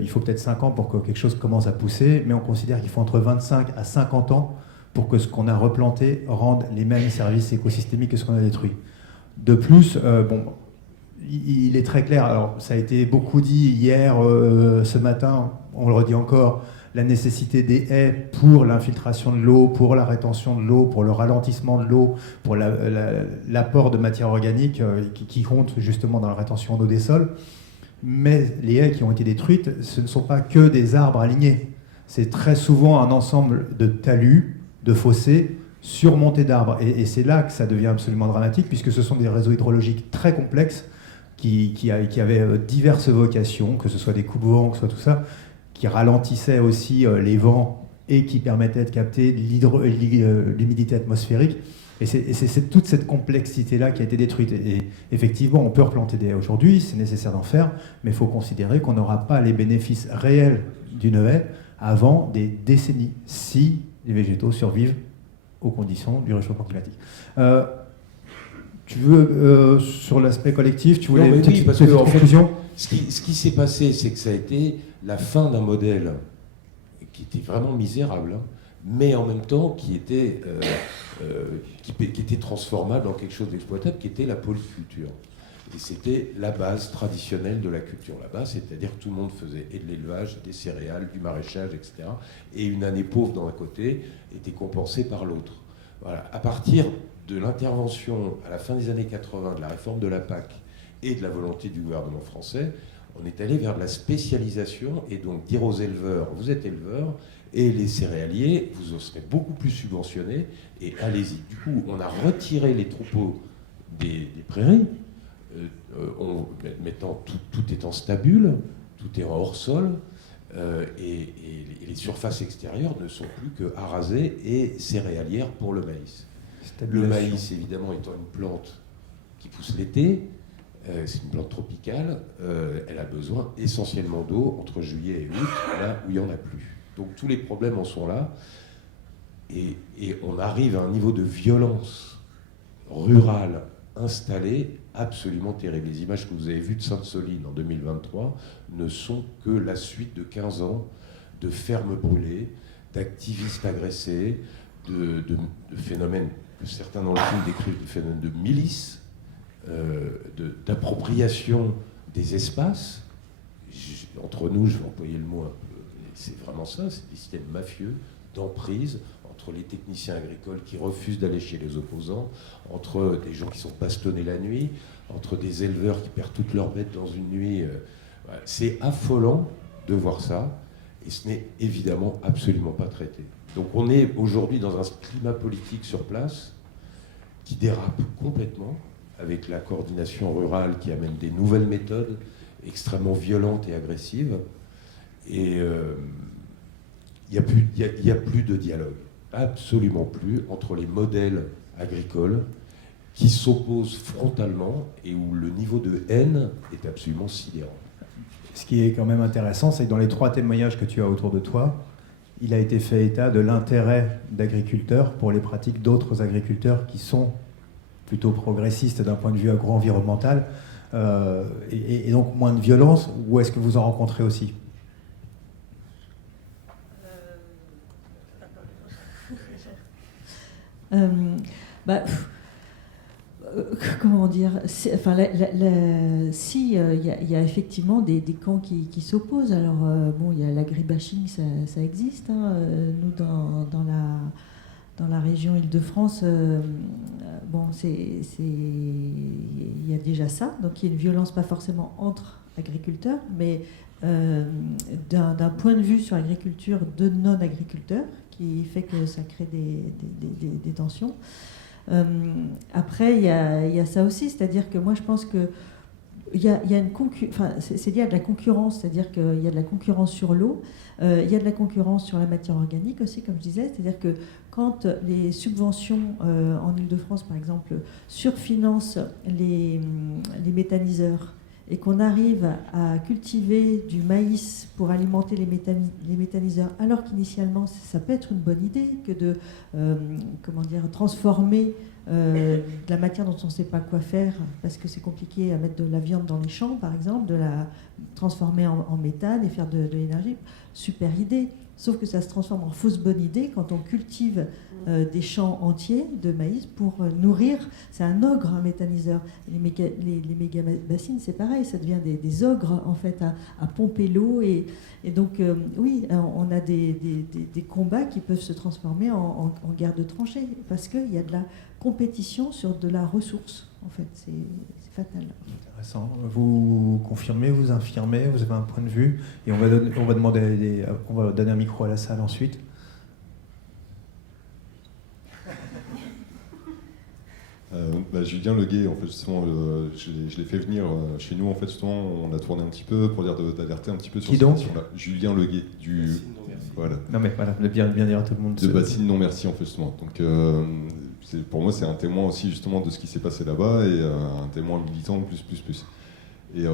il faut peut-être 5 ans pour que quelque chose commence à pousser, mais on considère qu'il faut entre 25 à 50 ans pour que ce qu'on a replanté rende les mêmes services écosystémiques que ce qu'on a détruit. De plus, il est très clair, alors ça a été beaucoup dit hier, ce matin, on le redit encore, la nécessité des haies pour l'infiltration de l'eau, pour la rétention de l'eau, pour le ralentissement de l'eau, pour l'apport de matière organique qui compte justement dans la rétention d'eau des sols. Mais les haies qui ont été détruites, ce ne sont pas que des arbres alignés. C'est très souvent un ensemble de talus, de fossés, surmontés d'arbres. Et c'est là que ça devient absolument dramatique, puisque ce sont des réseaux hydrologiques très complexes qui avaient diverses vocations, que ce soit des coupe-vents, que ce soit tout ça, qui ralentissaient aussi les vents et qui permettaient de capter l'humidité atmosphérique. Et c'est toute cette complexité-là qui a été détruite. Et effectivement, on peut replanter des haies aujourd'hui, c'est nécessaire d'en faire, mais il faut considérer qu'on n'aura pas les bénéfices réels d'une haie avant des décennies, si les végétaux survivent aux conditions du réchauffement climatique. Tu veux, sur l'aspect collectif, tu voulais une petite conclusion ? Ce qui s'est passé, c'est que ça a été la fin d'un modèle qui était vraiment misérable, mais en même temps qui était transformable en quelque chose d'exploitable, qui était la polyculture. Et c'était la base traditionnelle de la culture là-bas, c'est-à-dire que tout le monde faisait et de l'élevage, des céréales, du maraîchage, etc. Et une année pauvre d'un côté était compensée par l'autre. Voilà. À partir de l'intervention à la fin des années 80, de la réforme de la PAC et de la volonté du gouvernement français, on est allé vers de la spécialisation et donc dire aux éleveurs, vous êtes éleveurs, et les céréaliers, vous serez beaucoup plus subventionnés, et allez-y. Du coup, on a retiré les troupeaux des prairies, mettant tout est en stabule, tout est en hors-sol, et les surfaces extérieures ne sont plus que arasées et céréalières pour le maïs. Le maïs, évidemment, étant une plante qui pousse l'été, c'est une plante tropicale, elle a besoin essentiellement d'eau entre juillet et août, là où il n'y en a plus. Donc tous les problèmes en sont là, et on arrive à un niveau de violence rurale installée absolument terrible. Les images que vous avez vues de Sainte-Soline en 2023 ne sont que la suite de 15 ans de fermes brûlées, d'activistes agressés, de phénomènes que certains dans le film décrivent, de phénomènes de milices, d'appropriation des espaces. Entre nous, je vais employer le mot un peu, c'est vraiment ça, c'est des systèmes mafieux, d'emprise, entre les techniciens agricoles qui refusent d'aller chez les opposants, entre des gens qui sont bastonnés la nuit, entre des éleveurs qui perdent toutes leurs bêtes dans une nuit. Voilà. C'est affolant de voir ça, et ce n'est évidemment absolument pas traité. Donc on est aujourd'hui dans un climat politique sur place qui dérape complètement, avec la coordination rurale qui amène des nouvelles méthodes extrêmement violentes et agressives. Et il n'y a plus de dialogue, absolument plus, entre les modèles agricoles qui s'opposent frontalement et où le niveau de haine est absolument sidérant. Ce qui est quand même intéressant, c'est que dans les 3 témoignages que tu as autour de toi, il a été fait état de l'intérêt d'agriculteurs pour les pratiques d'autres agriculteurs qui sont plutôt progressistes d'un point de vue agro-environnemental, et donc moins de violence. Ou est-ce que vous en rencontrez aussi ? Comment dire, enfin, si, il y a effectivement des camps qui s'opposent. Alors, bon, il y a l'agribashing, ça existe. Hein. Nous, dans la région Île-de-France, bon, il y a déjà ça. Donc, il y a une violence, pas forcément entre agriculteurs, mais d'un point de vue sur l'agriculture de non-agriculteurs, qui fait que ça crée des tensions. Après, il y a ça aussi, c'est-à-dire que moi je pense que il y a une c'est lié à de la concurrence, c'est-à-dire qu'il y a de la concurrence sur l'eau, il y a de la concurrence sur la matière organique aussi, comme je disais, c'est-à-dire que quand les subventions en Île-de-France, par exemple, surfinancent les méthaniseurs, et qu'on arrive à cultiver du maïs pour alimenter les méthaniseurs, alors qu'initialement, ça peut être une bonne idée que de transformer de la matière dont on ne sait pas quoi faire, parce que c'est compliqué à mettre de la viande dans les champs, par exemple, de la transformer en méthane et faire de l'énergie. Super idée. Sauf que ça se transforme en fausse bonne idée quand on cultive des champs entiers de maïs pour nourrir. C'est un ogre, un méthaniseur. Les méga-bassines, c'est pareil, ça devient des ogres en fait à pomper l'eau. Et donc, oui, on a des combats qui peuvent se transformer en guerre de tranchées parce qu'il y a de la compétition sur de la ressource. En fait, c'est fatal. Intéressant. Vous confirmez, vous infirmez, vous avez un point de vue, et on va donner un micro à la salle ensuite. Julien Leguet, en fait, justement, je l'ai fait venir chez nous. En fait, justement, on a tourné un petit peu pour dire d'alerter un petit peu sur cette question-là. Julien Leguet du. Voilà. Non mais voilà, bien dire à tout le monde. De Bassine Non Merci, en fait, justement. Donc, pour moi, c'est un témoin aussi justement de ce qui s'est passé là-bas et un témoin militant de plus. Et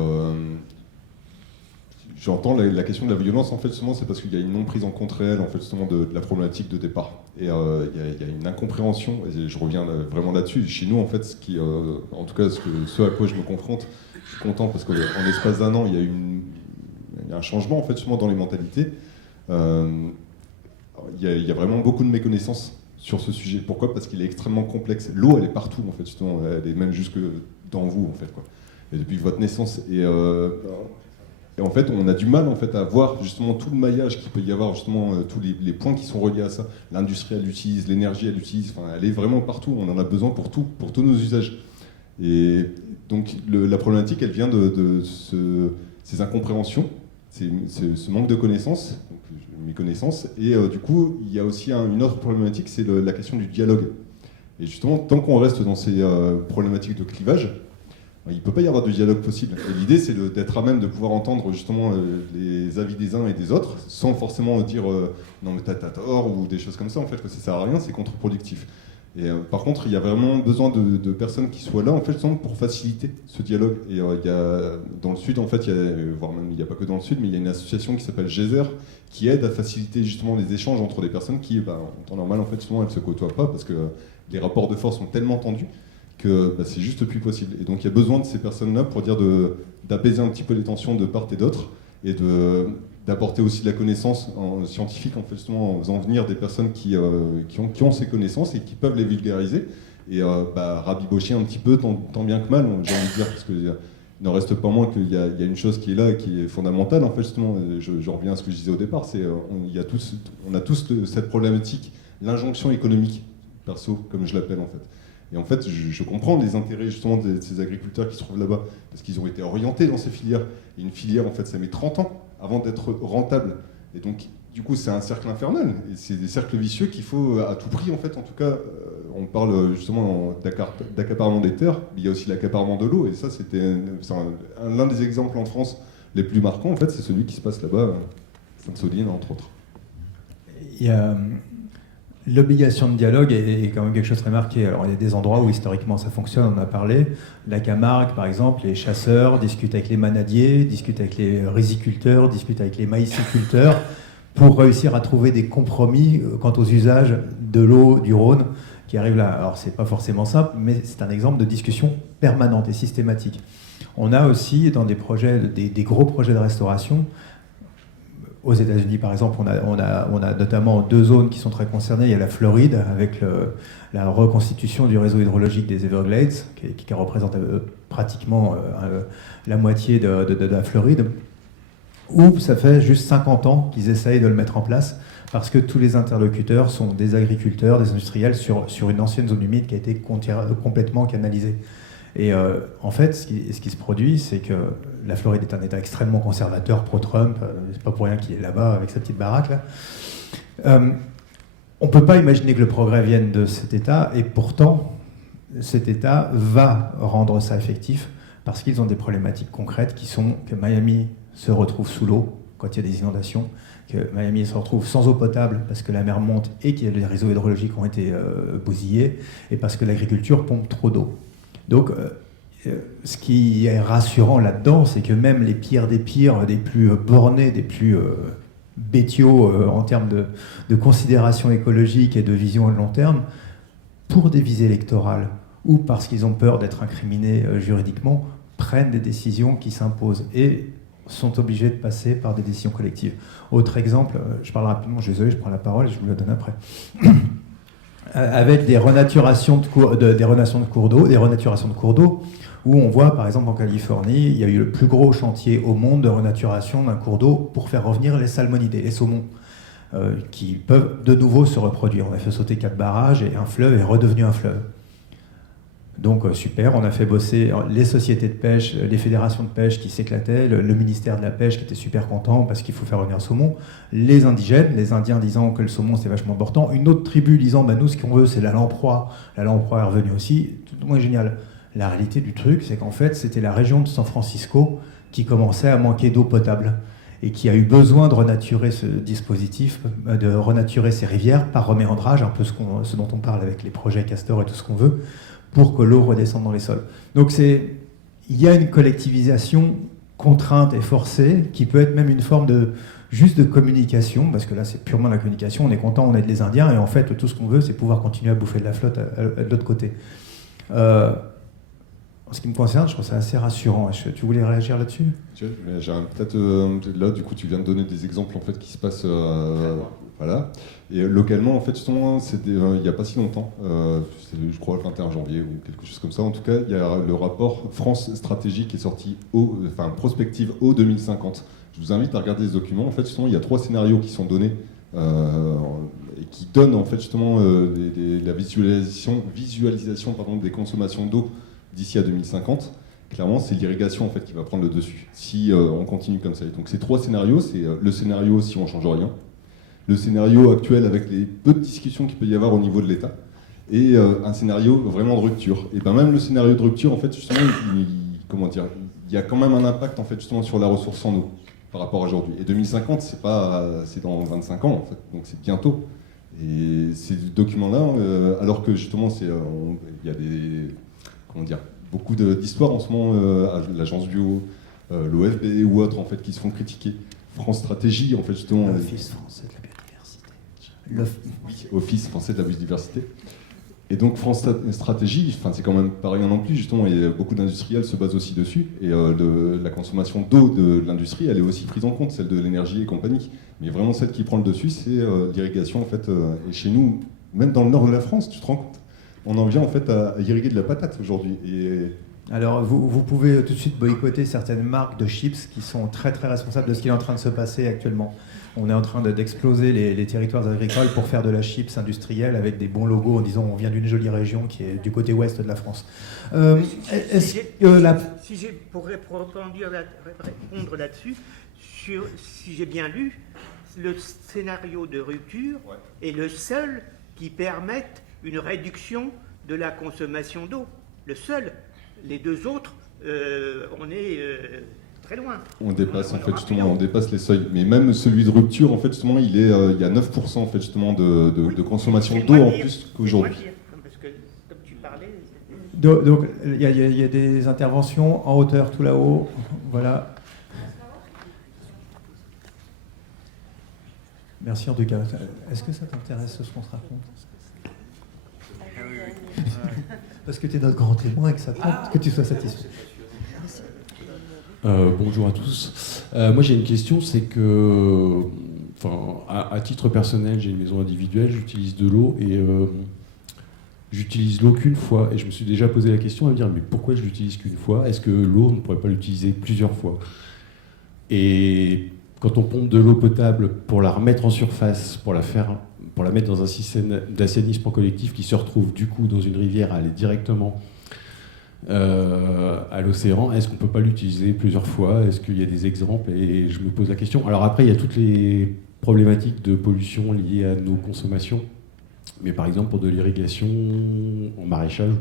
j'entends la question de la violence, en fait, justement, c'est parce qu'il y a une non prise en compte réelle, en fait, justement, de la problématique de départ. Et il y a une incompréhension, et je reviens vraiment là-dessus. Chez nous, en fait, en tout cas, ce à quoi je me confronte, je suis content parce qu'en l'espace d'un an, il y a un changement, en fait, justement, dans les mentalités. Il y a vraiment beaucoup de méconnaissances sur ce sujet. Pourquoi ? Parce qu'il est extrêmement complexe. L'eau, elle est partout, en fait, justement, elle est même jusque dans vous, en fait, quoi. Et depuis votre naissance. Et en fait, on a du mal, en fait, à voir justement tout le maillage qu'il peut y avoir, justement, tous les points qui sont reliés à ça. L'industrie, elle l'utilise, l'énergie, elle l'utilise. Enfin, elle est vraiment partout. On en a besoin pour tout, pour tous nos usages. Et donc, la problématique, elle vient de ces incompréhensions, ce manque de connaissances, méconnaissance. Et du coup, il y a aussi une autre problématique, c'est la question du dialogue. Et justement, tant qu'on reste dans ces problématiques de clivage, il ne peut pas y avoir de dialogue possible. Et l'idée, c'est d'être à même de pouvoir entendre justement les avis des uns et des autres, sans forcément dire non mais t'as tort ou des choses comme ça, en fait, que ça sert à rien, c'est contre-productif. Et par contre, il y a vraiment besoin de personnes qui soient là, en fait, pour faciliter ce dialogue. Et il y a, dans le Sud, en fait, voire même il n'y a pas que dans le Sud, mais il y a une association qui s'appelle Geyser, qui aide à faciliter justement les échanges entre des personnes qui, en temps normal, en fait, souvent, elles ne se côtoient pas, parce que les rapports de force sont tellement tendus que c'est juste plus possible. Et donc, il y a besoin de ces personnes-là pour dire d'apaiser un petit peu les tensions de part et d'autre, et d'apporter aussi de la connaissance scientifique, en fait, justement, en faisant venir des personnes qui ont ces connaissances et qui peuvent les vulgariser et rabibocher un petit peu, tant bien que mal, j'ai envie de dire, parce qu'il n'en reste pas moins qu'il y a une chose qui est là, qui est fondamentale, en fait, justement, je reviens à ce que je disais au départ, c'est on a tous cette problématique, l'injonction économique, perso, comme je l'appelle, en fait. Et en fait, je comprends les intérêts justement de ces agriculteurs qui se trouvent là-bas, parce qu'ils ont été orientés dans ces filières. Et une filière, en fait, ça met 30 ans avant d'être rentable. Et donc, du coup, c'est un cercle infernal. Et c'est des cercles vicieux qu'il faut à tout prix, en fait. En tout cas, on parle justement d'accaparement des terres, mais il y a aussi l'accaparement de l'eau. Et ça, l'un des exemples en France les plus marquants, en fait, c'est celui qui se passe là-bas, à Sainte-Soline, entre autres. Il y a l'obligation de dialogue est quand même quelque chose de très marqué. Alors, il y a des endroits où historiquement ça fonctionne, on en a parlé. La Camargue, par exemple, les chasseurs discutent avec les manadiers, discutent avec les riziculteurs, discutent avec les maïsiculteurs pour réussir à trouver des compromis quant aux usages de l'eau du Rhône qui arrive là. Alors, c'est pas forcément simple, mais c'est un exemple de discussion permanente et systématique. On a aussi, dans des projets, des gros projets de restauration, aux États-Unis, par exemple, on a notamment 2 zones qui sont très concernées. Il y a la Floride, avec la reconstitution du réseau hydrologique des Everglades, qui représente pratiquement la moitié de la Floride, où ça fait juste 50 ans qu'ils essayent de le mettre en place, parce que tous les interlocuteurs sont des agriculteurs, des industriels, sur une ancienne zone humide qui a été complètement canalisée. Et en fait, ce qui se produit, c'est que la Floride est un État extrêmement conservateur, pro-Trump, c'est pas pour rien qu'il est là-bas avec sa petite baraque là. On ne peut pas imaginer que le progrès vienne de cet État, et pourtant, cet État va rendre ça effectif, parce qu'ils ont des problématiques concrètes qui sont que Miami se retrouve sous l'eau quand il y a des inondations, que Miami se retrouve sans eau potable parce que la mer monte et que les réseaux hydrologiques ont été bousillés, et parce que l'agriculture pompe trop d'eau. Donc, ce qui est rassurant là-dedans, c'est que même les pires des pires, des plus bornés, des plus bêtiaux en termes de considération écologique et de vision à long terme, pour des visées électorales ou parce qu'ils ont peur d'être incriminés juridiquement, prennent des décisions qui s'imposent et sont obligés de passer par des décisions collectives. Autre exemple, je parle rapidement, je suis désolé, je prends la parole et je vous la donne après. Avec des renaturations de cours d'eau, où on voit, par exemple, en Californie, il y a eu le plus gros chantier au monde de renaturation d'un cours d'eau pour faire revenir les salmonidés, les saumons, qui peuvent de nouveau se reproduire. On a fait sauter 4 barrages et un fleuve est redevenu un fleuve. Donc super, on a fait bosser les sociétés de pêche, les fédérations de pêche qui s'éclataient, le ministère de la pêche qui était super content parce qu'il faut faire revenir le saumon, les indigènes, les Indiens disant que le saumon c'est vachement important, une autre tribu disant nous ce qu'on veut c'est la lamproie est revenue aussi, tout le monde est génial. La réalité du truc c'est qu'en fait c'était la région de San Francisco qui commençait à manquer d'eau potable et qui a eu besoin de renaturer ce dispositif, de renaturer ces rivières par reméandrage, un peu ce dont on parle avec les projets Castor et tout ce qu'on veut, pour que l'eau redescende dans les sols. Donc il y a une collectivisation contrainte et forcée, qui peut être même une forme juste de communication, parce que là c'est purement la communication, on est content, on aide les Indiens, et en fait tout ce qu'on veut c'est pouvoir continuer à bouffer de la flotte de l'autre côté. En ce qui me concerne, je trouve ça assez rassurant. Tu voulais réagir là-dessus ? Peut-être là, du coup, tu viens de donner des exemples en fait qui se passent, voilà. Et localement, en fait, justement, il n'y a pas si longtemps, je crois le 21 janvier ou quelque chose comme ça. En tout cas, il y a le rapport France Stratégie qui est sorti prospective au 2050. Je vous invite à regarder ce document. En fait, justement, il y a 3 scénarios qui sont donnés et qui donnent en fait justement la visualisation des consommations d'eau d'ici à 2050. Clairement, c'est l'irrigation en fait qui va prendre le dessus si on continue comme ça. Et donc ces 3 scénarios, c'est le scénario si on change rien, le scénario actuel avec les peu de discussions qu'il peut y avoir au niveau de l'État, et un scénario vraiment de rupture. Et bien même le scénario de rupture, en fait, justement, il y a quand même un impact en fait justement sur la ressource en eau par rapport à aujourd'hui. Et 2050, c'est dans 25 ans en fait, donc c'est bientôt. Et ces documents-là, alors que justement, il y a beaucoup d'histoires en ce moment, à l'Agence Bio, l'OFB ou autres, en fait, qui se font critiquer. France Stratégie, en fait, justement... L'Office français de la biodiversité. Oui, Office français de la biodiversité. Et donc France Stratégie, c'est quand même pas rien non plus, justement, et beaucoup d'industriels se basent aussi dessus. Et la consommation d'eau de l'industrie, elle est aussi prise en compte, celle de l'énergie et compagnie. Mais vraiment, celle qui prend le dessus, c'est l'irrigation, en fait. Et chez nous, même dans le nord de la France, tu te rends compte, on en vient en fait à irriguer de la patate aujourd'hui. Alors, vous pouvez tout de suite boycotter certaines marques de chips qui sont très très responsables de ce qui est en train de se passer actuellement. On est en train d'exploser les territoires agricoles pour faire de la chips industrielle avec des bons logos en disant on vient d'une jolie région qui est du côté ouest de la France. Pour répondre là-dessus, si j'ai bien lu, le scénario de rupture est le seul qui permette une réduction de la consommation d'eau. Le seul. Les deux autres, on est très loin. On dépasse on dépasse les seuils. Mais même celui de rupture, en fait, justement, il y a 9% en fait, justement, de consommation d'eau en plus qu'aujourd'hui. Parce que, comme tu parlais... Donc, il y a des interventions en hauteur, tout là-haut. Voilà. Merci en tout cas. Est-ce que ça t'intéresse ce qu'on se raconte ? Parce que tu es notre grand témoin et que ça compte que tu sois satisfait. Bonjour à tous. Moi j'ai une question, c'est que, à titre personnel, j'ai une maison individuelle, j'utilise de l'eau et j'utilise l'eau qu'une fois. Et je me suis déjà posé la question à me dire, mais pourquoi je l'utilise qu'une fois ? Est-ce que l'eau, on ne pourrait pas l'utiliser plusieurs fois ? Et quand on pompe de l'eau potable pour la remettre en surface, pour la mettre dans un système d'assainissement collectif qui se retrouve du coup dans une rivière à aller directement à l'océan, est-ce qu'on ne peut pas l'utiliser plusieurs fois ? Est-ce qu'il y a des exemples ? Et je me pose la question. Alors après, il y a toutes les problématiques de pollution liées à nos consommations. Mais par exemple, pour de l'irrigation en maraîchage,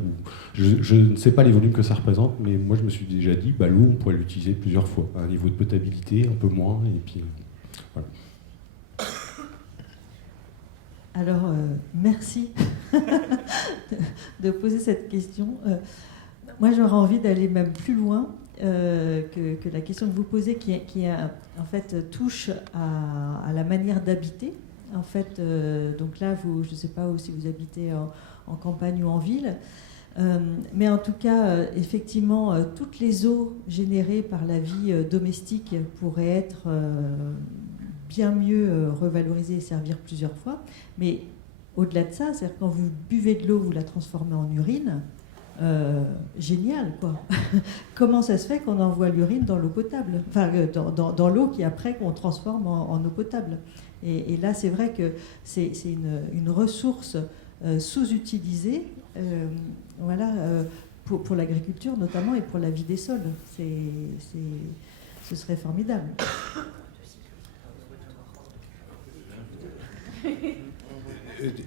je ne sais pas les volumes que ça représente, mais moi je me suis déjà dit, l'eau, on pourrait l'utiliser plusieurs fois, à un niveau de potabilité un peu moins, et puis voilà. Alors, merci de poser cette question. Moi, j'aurais envie d'aller même plus loin que la question que vous posez, qui en fait touche à la manière d'habiter. En fait, donc là, je ne sais pas si vous habitez en campagne ou en ville, mais en tout cas, effectivement, toutes les eaux générées par la vie domestique pourraient être bien mieux revalorisées et servir plusieurs fois. Mais au-delà de ça, c'est-à-dire quand vous buvez de l'eau, vous la transformez en urine. Génial, quoi. Comment ça se fait qu'on envoie l'urine dans l'eau potable, enfin dans l'eau qui après qu'on transforme en eau potable. Et là, c'est vrai que c'est une ressource sous-utilisée, voilà, pour l'agriculture notamment et pour la vie des sols. Ce serait formidable.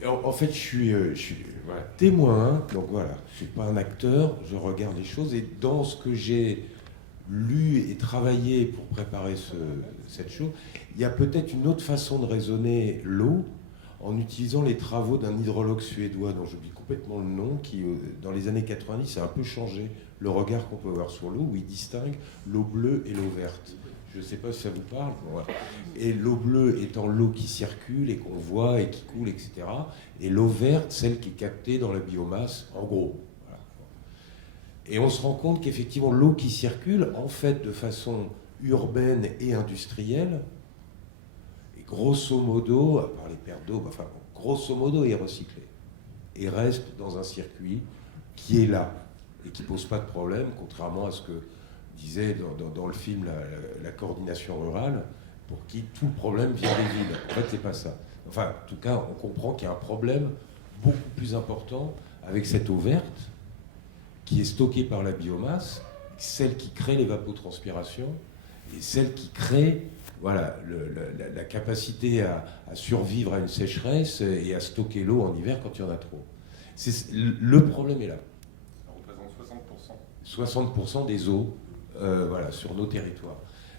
En fait, je suis voilà, témoin, donc voilà, je ne suis pas un acteur, je regarde les choses, et dans ce que j'ai lu et travaillé pour préparer cette chose, il y a peut-être une autre façon de raisonner l'eau en utilisant les travaux d'un hydrologue suédois dont j'oublie complètement le nom, qui dans les années 90 a un peu changé le regard qu'on peut avoir sur l'eau, où il distingue l'eau bleue et l'eau verte. Je ne sais pas si ça vous parle. Voilà. Et l'eau bleue étant l'eau qui circule et qu'on voit et qui coule, etc. Et l'eau verte, celle qui est captée dans la biomasse, en gros. Voilà. Et on se rend compte qu'effectivement, l'eau qui circule, en fait, de façon urbaine et industrielle, et grosso modo, à part les pertes d'eau, grosso modo, est recyclée. Et reste dans un circuit qui est là et qui ne pose pas de problème, contrairement à ce que disait dans le film la coordination rurale, pour qui tout le problème vient des villes. En fait, c'est pas ça. Enfin, en tout cas, on comprend qu'il y a un problème beaucoup plus important avec cette eau verte qui est stockée par la biomasse, celle qui crée l'évapotranspiration et celle qui crée la capacité à survivre à une sécheresse et à stocker l'eau en hiver quand il y en a trop. Le problème est là. Ça représente 60%. 60% des eaux sur nos territoires.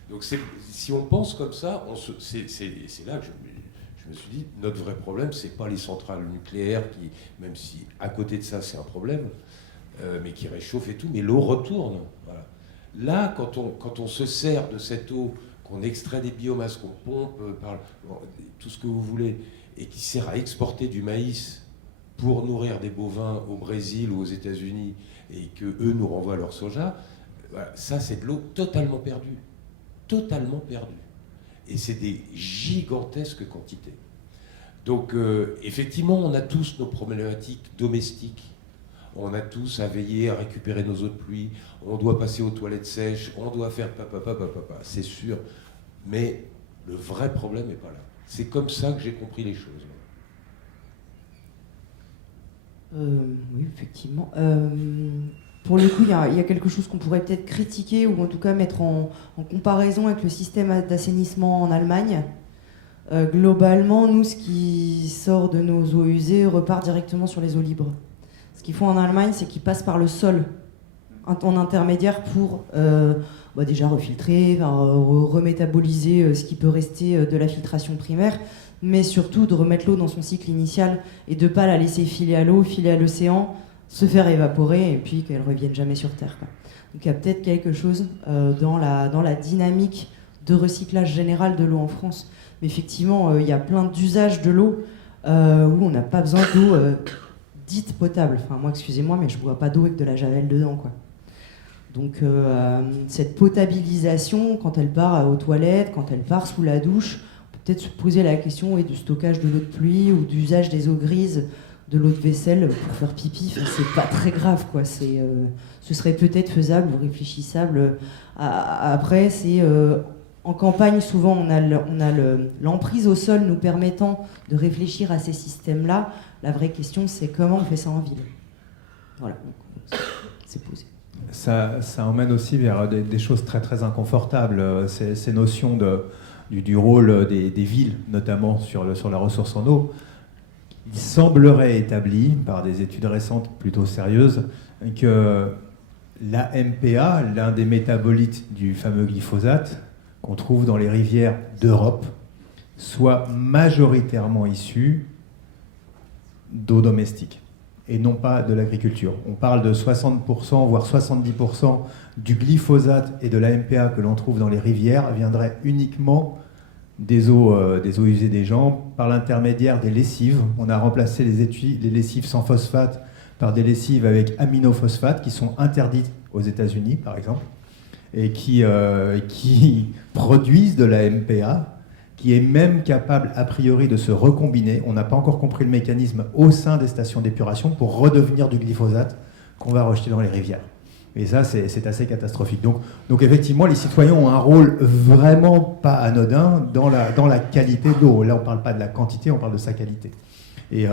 Donc si on pense comme ça, c'est là que je Je me suis dit, notre vrai problème, c'est pas les centrales nucléaires, qui, même si à côté de ça, c'est un problème, mais qui réchauffent et tout, mais l'eau retourne. Voilà. Là, quand on se sert de cette eau, qu'on extrait des biomasses, qu'on pompe, tout ce que vous voulez, et qui sert à exporter du maïs pour nourrir des bovins au Brésil ou aux États-Unis, et que eux nous renvoient leur soja, voilà, ça c'est de l'eau totalement perdue. Totalement perdue. Et c'est des gigantesques quantités. Donc effectivement, on a tous nos problématiques domestiques. On a tous à veiller à récupérer nos eaux de pluie, on doit passer aux toilettes sèches, on doit faire papa, c'est sûr. Mais le vrai problème n'est pas là. C'est comme ça que j'ai compris les choses. Oui, effectivement. Pour le coup, il y a quelque chose qu'on pourrait peut-être critiquer ou en tout cas mettre en comparaison avec le système d'assainissement en Allemagne. Globalement, nous, ce qui sort de nos eaux usées repart directement sur les eaux libres. Ce qu'ils font en Allemagne, c'est qu'ils passent par le sol en intermédiaire pour déjà refiltrer, remétaboliser ce qui peut rester de la filtration primaire, mais surtout de remettre l'eau dans son cycle initial et de ne pas la laisser filer à l'eau, filer à l'océan, se faire évaporer et puis qu'elle ne revienne jamais sur Terre, quoi. Donc il y a peut-être quelque chose dans la dynamique de recyclage général de l'eau en France. Mais effectivement, il y a plein d'usages de l'eau où on n'a pas besoin d'eau dite potable. Enfin, moi, excusez-moi, mais je ne bois pas d'eau avec de la javel dedans, quoi. Donc cette potabilisation, quand elle part aux toilettes, quand elle part sous la douche, on peut peut-être se poser la question du stockage de l'eau de pluie ou d'usage des eaux grises, de l'eau de vaisselle pour faire pipi. Enfin, c'est pas très grave, quoi. Ce serait peut-être faisable ou réfléchissable. Après, c'est en campagne, souvent, on a l'emprise au sol nous permettant de réfléchir à ces systèmes-là. La vraie question, c'est comment on fait ça en ville. Voilà, c'est posé. Ça emmène aussi vers des choses très très inconfortables, ces notions du rôle des villes, notamment sur la ressource en eau. Il semblerait établi, par des études récentes plutôt sérieuses, que la MPA, l'un des métabolites du fameux glyphosate, qu'on trouve dans les rivières d'Europe, soit majoritairement issu d'eau domestique et non pas de l'agriculture. On parle de 60%, voire 70% du glyphosate et de la MPA que l'on trouve dans les rivières viendrait uniquement des eaux usées des gens par l'intermédiaire des lessives. On a remplacé les lessives sans phosphate par des lessives avec aminophosphate qui sont interdites aux États-Unis, par exemple, et qui produisent de la MPA, qui est même capable, a priori, de se recombiner. On n'a pas encore compris le mécanisme au sein des stations d'épuration pour redevenir du glyphosate qu'on va rejeter dans les rivières. Et ça, c'est assez catastrophique. Donc effectivement, les citoyens ont un rôle vraiment pas anodin dans la qualité de l'eau. Là, on ne parle pas de la quantité, on parle de sa qualité. Et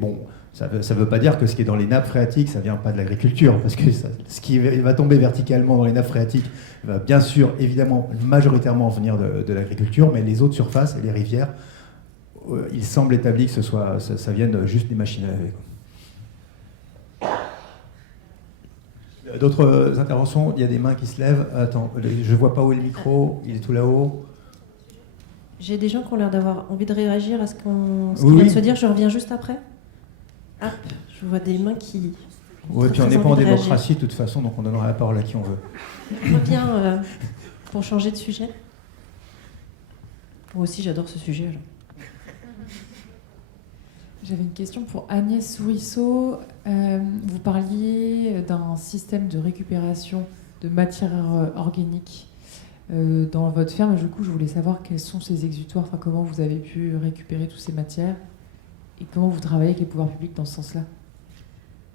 bon, ça ne veut pas dire que ce qui est dans les nappes phréatiques, ça ne vient pas de l'agriculture, parce que ce qui va tomber verticalement dans les nappes phréatiques va bien sûr, évidemment, majoritairement venir de l'agriculture, mais les eaux de surface et les rivières, il semble établi que ça vienne juste des machines à laver. D'autres interventions? Il y a des mains qui se lèvent. Attends, je ne vois pas où est le micro, il est tout là-haut. J'ai des gens qui ont l'air d'avoir envie de réagir à ce qu'on Oui. vient de se dire. Je reviens juste après. Hop, je vois des mains qui... Oui, puis on n'est pas en démocratie de toute façon, donc on donnera la parole à qui on veut. Je reviens pour changer de sujet. Moi aussi, j'adore ce sujet. Alors. J'avais une question pour Agnès Sourisseau. Vous parliez d'un système de récupération de matières organiques dans votre ferme. Du coup, je voulais savoir quels sont ces exutoires, enfin, comment vous avez pu récupérer toutes ces matières et comment vous travaillez avec les pouvoirs publics dans ce sens-là.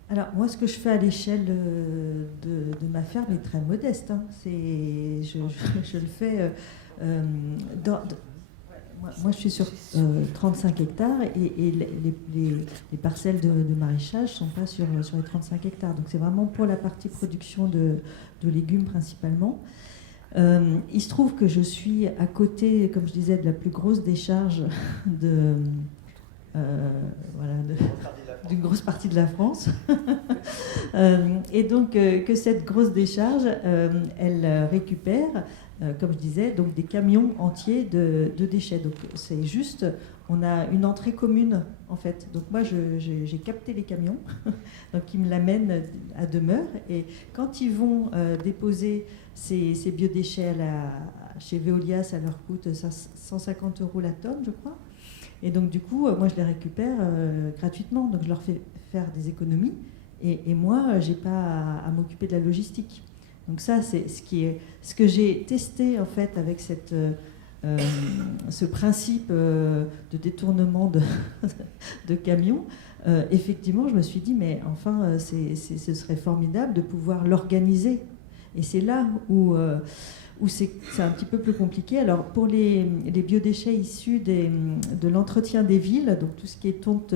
Alors, moi, ce que je fais à l'échelle de ma ferme est très modeste. Hein. Je le fais moi, je suis sur 35 hectares et les parcelles de maraîchage ne sont pas sur les 35 hectares. Donc, c'est vraiment pour la partie production de légumes principalement. Il se trouve que je suis à côté, comme je disais, de la plus grosse décharge d'une grosse partie de la France. Et donc que cette grosse décharge, elle récupère, comme je disais, donc des camions entiers de déchets. Donc c'est juste, on a une entrée commune en fait. Donc moi j'ai capté les camions, donc ils me l'amènent à demeure. Et quand ils vont déposer ces biodéchets chez Veolia, ça leur coûte 150 € la tonne, je crois. Et donc du coup, moi je les récupère gratuitement, donc je leur fais faire des économies. Et moi, j'ai pas à m'occuper de la logistique. Donc ça, c'est ce que j'ai testé en fait avec ce principe de détournement de camions. Effectivement, je me suis dit, mais enfin, ce serait formidable de pouvoir l'organiser. Et c'est là où c'est un petit peu plus compliqué. Alors pour les biodéchets issus de l'entretien des villes, donc tout ce qui est tonte,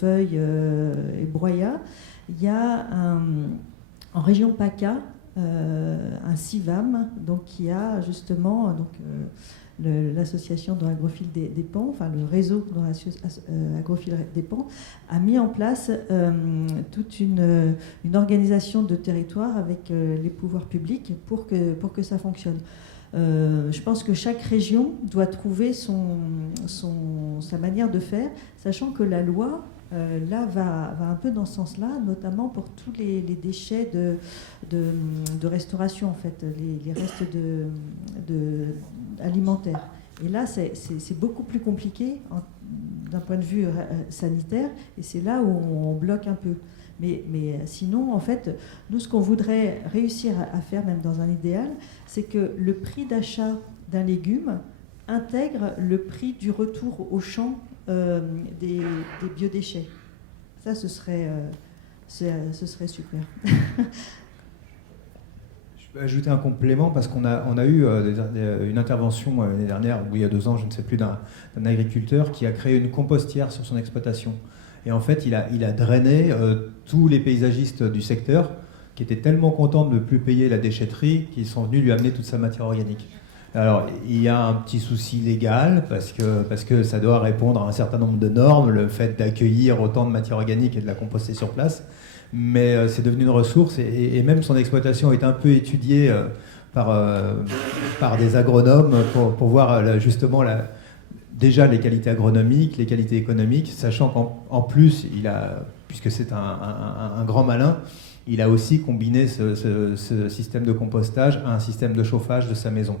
feuilles et broyat, il y a en région PACA un CIVAM donc, qui a justement l'association dans l'agrophile des Pans, enfin le réseau dans l'agrophile des Pans, a mis en place toute une organisation de territoire avec les pouvoirs publics pour que ça fonctionne. Je pense que chaque région doit trouver sa manière de faire, sachant que la loi là va un peu dans ce sens-là, notamment pour tous les déchets de restauration, en fait, les restes alimentaires. Et là, c'est beaucoup plus compliqué d'un point de vue sanitaire, et c'est là où on bloque un peu. Mais sinon, en fait, nous, ce qu'on voudrait réussir à faire, même dans un idéal, c'est que le prix d'achat d'un légume intègre le prix du retour au champ des biodéchets. Ça, ce serait super. Je peux ajouter un complément parce qu'on a eu une intervention l'année dernière, ou il y a 2 ans, je ne sais plus, d'un agriculteur qui a créé une compostière sur son exploitation. Et en fait, il a drainé tous les paysagistes du secteur qui étaient tellement contents de ne plus payer la déchetterie qu'ils sont venus lui amener toute sa matière organique. Alors, il y a un petit souci légal parce que ça doit répondre à un certain nombre de normes, le fait d'accueillir autant de matière organique et de la composter sur place. Mais c'est devenu une ressource et même son exploitation est un peu étudiée par des agronomes pour voir justement déjà les qualités agronomiques, les qualités économiques, sachant qu'en plus, puisque c'est un grand malin, il a aussi combiné ce système de compostage à un système de chauffage de sa maison.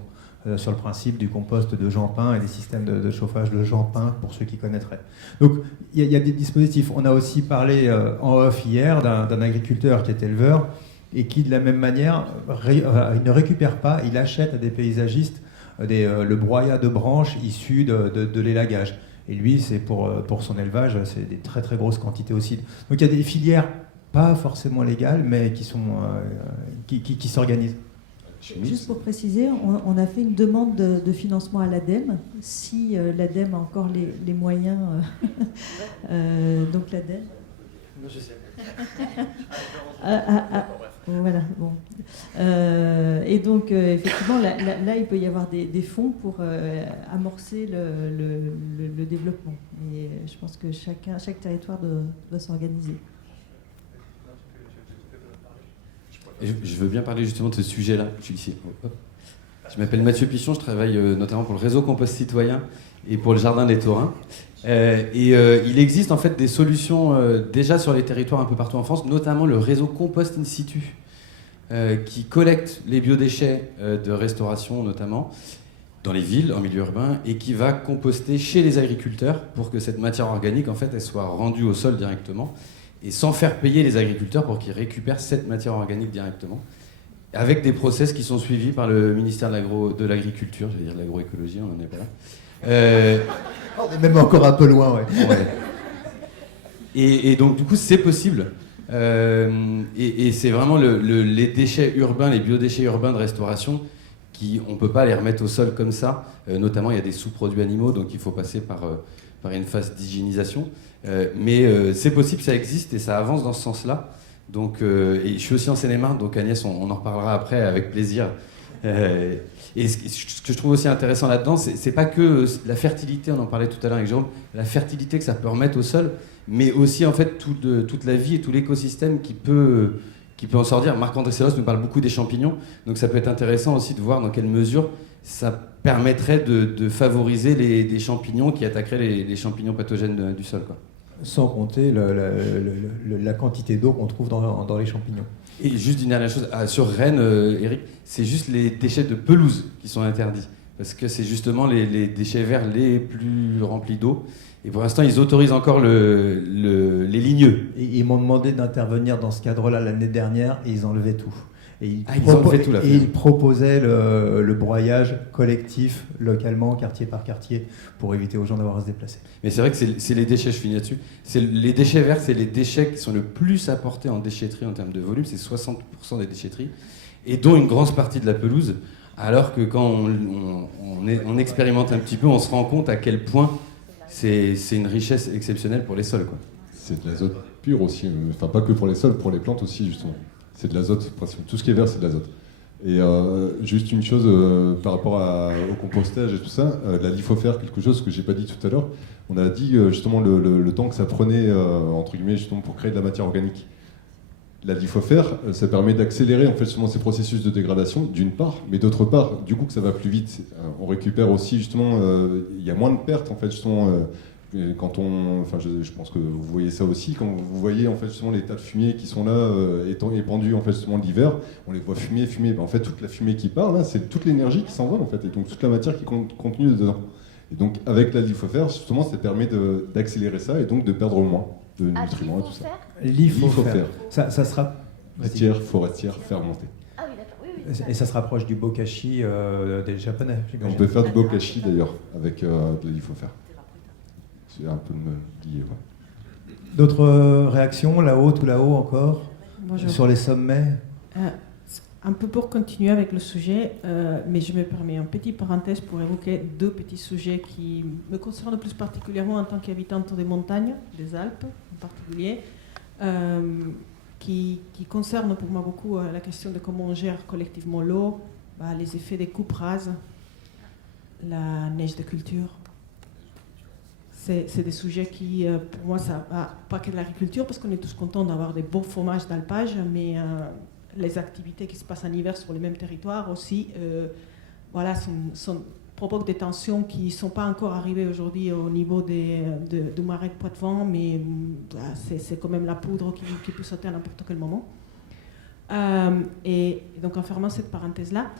Sur le principe du compost de Jean Pin et des systèmes de chauffage de Jean Pin, pour ceux qui connaîtraient. Donc, il y a des dispositifs. On a aussi parlé en off hier d'un agriculteur qui est éleveur et qui, de la même manière, il ne récupère pas, il achète à des paysagistes le broyat de branches issu de l'élagage. Et lui, c'est pour son élevage, c'est des très très grosses quantités aussi. Donc, il y a des filières pas forcément légales, mais qui s'organisent. Juste pour préciser, on a fait une demande de financement à l'ADEME. Si l'ADEME a encore les moyens, donc l'ADEME. Je sais. Voilà, bon. Et donc, effectivement, là, il peut y avoir des fonds pour amorcer le développement. Et je pense que chaque territoire doit s'organiser. Je veux bien parler justement de ce sujet-là. Je suis ici. Je m'appelle Mathieu Pichon, je travaille notamment pour le réseau Compost Citoyen et pour le Jardin des Taurins. Il existe en fait des solutions déjà sur les territoires un peu partout en France, notamment le réseau Compost In Situ, qui collecte les biodéchets de restauration notamment dans les villes, en milieu urbain, et qui va composter chez les agriculteurs pour que cette matière organique en fait elle soit rendue au sol directement. Et sans faire payer les agriculteurs pour qu'ils récupèrent cette matière organique directement, avec des process qui sont suivis par le ministère de l'Agriculture, j'allais dire l'agroécologie, on n'en est pas là. On est même encore un peu loin, ouais. Et donc du coup c'est possible, et c'est vraiment les déchets urbains, les biodéchets urbains de restauration, on ne peut pas les remettre au sol comme ça, notamment il y a des sous-produits animaux, donc il faut passer par une phase d'hygiénisation. Mais c'est possible, ça existe et ça avance dans ce sens-là. Donc, et je suis aussi en Seine-et-Marne, donc Agnès, on en reparlera après avec plaisir. Et ce que je trouve aussi intéressant là-dedans, c'est pas que la fertilité, on en parlait tout à l'heure avec Jérôme, la fertilité que ça peut remettre au sol, mais aussi en fait toute la vie et tout l'écosystème qui peut en sortir. Marc-André Sellos nous parle beaucoup des champignons, donc ça peut être intéressant aussi de voir dans quelle mesure ça permettrait de favoriser des champignons qui attaqueraient les champignons pathogènes du sol, quoi. Sans compter la quantité d'eau qu'on trouve dans les champignons. Et juste une dernière chose, sur Rennes, Eric, c'est juste les déchets de pelouse qui sont interdits. Parce que c'est justement les déchets verts les plus remplis d'eau. Et pour l'instant, ils autorisent encore les ligneux. Et ils m'ont demandé d'intervenir dans ce cadre-là l'année dernière et ils enlevaient tout. Et ils proposaient le broyage collectif, localement, quartier par quartier, pour éviter aux gens d'avoir à se déplacer. Mais c'est vrai que c'est les déchets, je finis là-dessus, les déchets verts, c'est les déchets qui sont le plus apportés en déchetterie en termes de volume, c'est 60% des déchetteries, et dont une grosse partie de la pelouse, alors que quand on expérimente un petit peu, on se rend compte à quel point c'est une richesse exceptionnelle pour les sols, quoi. C'est de l'azote pur aussi, enfin pas que pour les sols, pour les plantes aussi justement. C'est de l'azote, tout ce qui est vert c'est de l'azote. Et juste une chose par rapport au compostage et tout ça, la lithofère, quelque chose que j'ai pas dit tout à l'heure, on a dit justement le temps que ça prenait entre guillemets justement pour créer de la matière organique. La lithofère, ça permet d'accélérer en fait justement ces processus de dégradation d'une part, mais d'autre part, du coup que ça va plus vite, on récupère aussi justement, il y a moins de pertes en fait justement. Quand je pense que vous voyez ça aussi, quand vous voyez en fait justement les tas de fumier qui sont là épandus en fait justement l'hiver, on les voit fumer. Ben, en fait toute la fumée qui part là, c'est toute l'énergie qui s'envole en fait, et donc toute la matière qui est contenue dedans. Et donc avec la lithofère justement, ça permet d'accélérer ça et donc de perdre moins de nutriments et tout ça. Lithofère. Ça sera matière forestière fermentée. Ah oui, d'accord. Oui. Et ça se rapproche du bokashi des Japonais. On peut faire du bokashi d'ailleurs avec de la lithofère. C'est un peu lié. Ouais. D'autres réactions là-haut, tout là-haut encore? Bonjour. Sur les sommets? Un peu pour continuer avec le sujet, mais je me permets une petite parenthèse pour évoquer deux petits sujets qui me concernent plus particulièrement en tant qu'habitante des montagnes, des Alpes en particulier, qui concernent pour moi beaucoup la question de comment on gère collectivement l'eau, les effets des coupes rases, la neige de culture. C'est des sujets qui, pour moi, ça pas que de l'agriculture, parce qu'on est tous contents d'avoir des beaux fromages d'alpage, mais les activités qui se passent en hiver sur le même territoire aussi, provoquent des tensions qui ne sont pas encore arrivées aujourd'hui au niveau du marais de Poitevin, mais c'est quand même la poudre qui peut sauter à n'importe quel moment. Et donc en fermant cette parenthèse-là,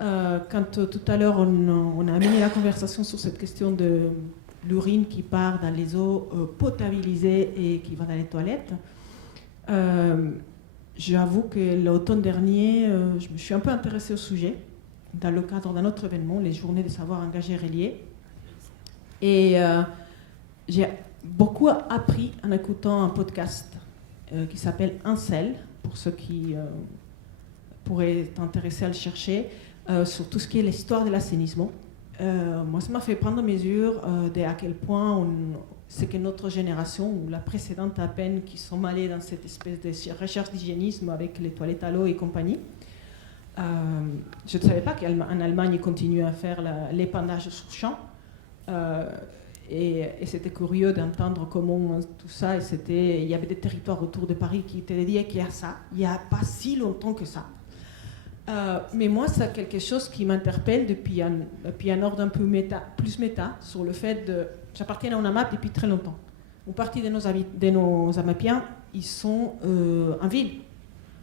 quand tout à l'heure on a amené la conversation sur cette question de l'urine qui part dans les eaux potabilisées et qui va dans les toilettes. J'avoue que l'automne dernier, je me suis un peu intéressée au sujet dans le cadre d'un autre événement, les Journées des savoirs engagés reliés. Et j'ai beaucoup appris en écoutant un podcast qui s'appelle Incel, pour ceux qui pourraient être intéressés à le chercher, sur tout ce qui est l'histoire de l'assainissement. Moi, ça m'a fait prendre mesure à quel point c'est que notre génération, ou la précédente à peine, qui sont allés dans cette espèce de recherche d'hygiénisme avec les toilettes à l'eau et compagnie. Je ne savais pas qu'en Allemagne, ils continuaient à faire l'épandage sur champ. Et c'était curieux d'entendre comment tout ça, il y avait des territoires autour de Paris qui étaient dédiés à ça, il n'y a pas si longtemps que ça. Mais moi, c'est quelque chose qui m'interpelle depuis un ordre un peu plus méta, sur le fait de... J'appartiens à UNAMAP depuis très longtemps. Une partie de nos Amapiens, ils sont en ville.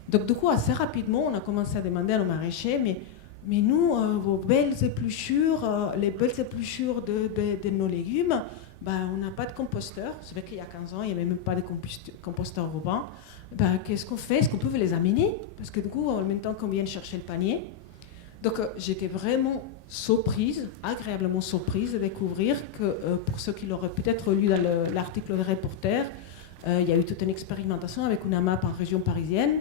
Donc du coup, assez rapidement, on a commencé à demander à nos maraîchers, mais nous, vos belles épluchures, les belles épluchures de nos légumes, on n'a pas de composteur. C'est vrai qu'il y a 15 ans, il n'y avait même pas de composteur urbain. Qu'est-ce qu'on fait? Est-ce qu'on peut les amener? Parce que du coup, en même temps qu'on vient chercher le panier. Donc j'étais vraiment surprise, agréablement surprise de découvrir que, pour ceux qui l'auraient peut-être lu dans l'article de Reporter, il y a eu toute une expérimentation avec une AMAP en région parisienne,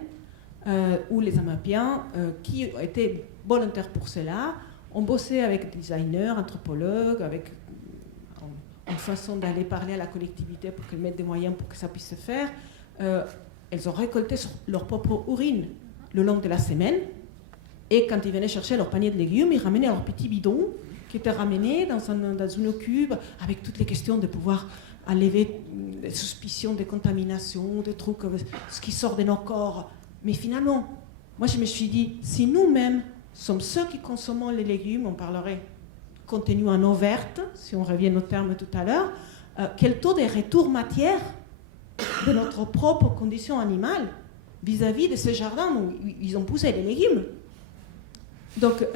où les Amapiens, qui étaient volontaires pour cela, ont bossé avec des designers, anthropologues, avec une façon d'aller parler à la collectivité pour qu'elle mette des moyens pour que ça puisse se faire. Elles ont récolté leur propre urine le long de la semaine Et quand ils venaient chercher leur panier de légumes, ils ramenaient leur petit bidon qui était ramené dans une cube avec toutes les questions de pouvoir enlever des suspicions de contamination, de trucs, ce qui sort de nos corps. Mais finalement, moi je me suis dit, si nous-mêmes sommes ceux qui consommons les légumes, on parlerait contenu en eau verte, si on revient au terme tout à l'heure, quel taux de retour matière de notre propre condition animale vis-à-vis de ces jardins où ils ont poussé les légumes. Donc,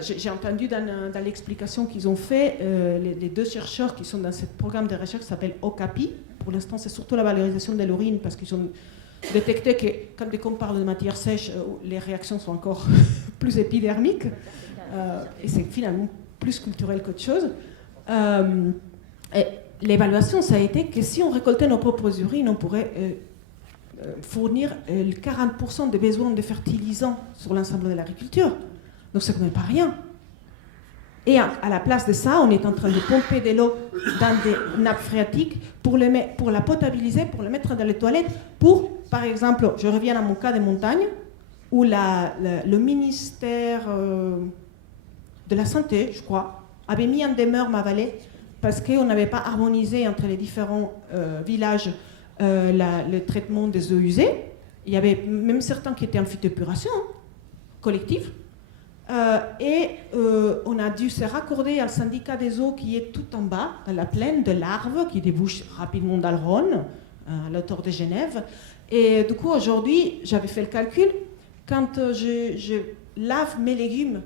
j'ai entendu dans l'explication qu'ils ont fait, les deux chercheurs qui sont dans ce programme de recherche qui s'appelle OCAPI. Pour l'instant, c'est surtout la valorisation de l'urine parce qu'ils ont détecté que quand on parle de matière sèche, les réactions sont encore plus épidermiques. Et c'est finalement plus culturel qu'autre chose. Et l'évaluation, ça a été que si on récoltait nos propres urines, on pourrait fournir 40% des besoins de fertilisants sur l'ensemble de l'agriculture. Donc c'est quand même pas rien. Et à la place de ça, on est en train de pomper de l'eau dans des nappes phréatiques pour la potabiliser, pour le mettre dans les toilettes, pour, par exemple, je reviens à mon cas de montagne, où le ministère de la Santé, je crois, avait mis en demeure ma vallée parce qu'on n'avait pas harmonisé entre les différents villages le traitement des eaux usées. Il y avait même certains qui étaient en phytoépuration collective. On a dû se raccorder au syndicat des eaux qui est tout en bas, dans la plaine de l'Arve, qui débouche rapidement dans le Rhône, à la hauteur de Genève. Et du coup, aujourd'hui, j'avais fait le calcul. Quand je lave mes légumes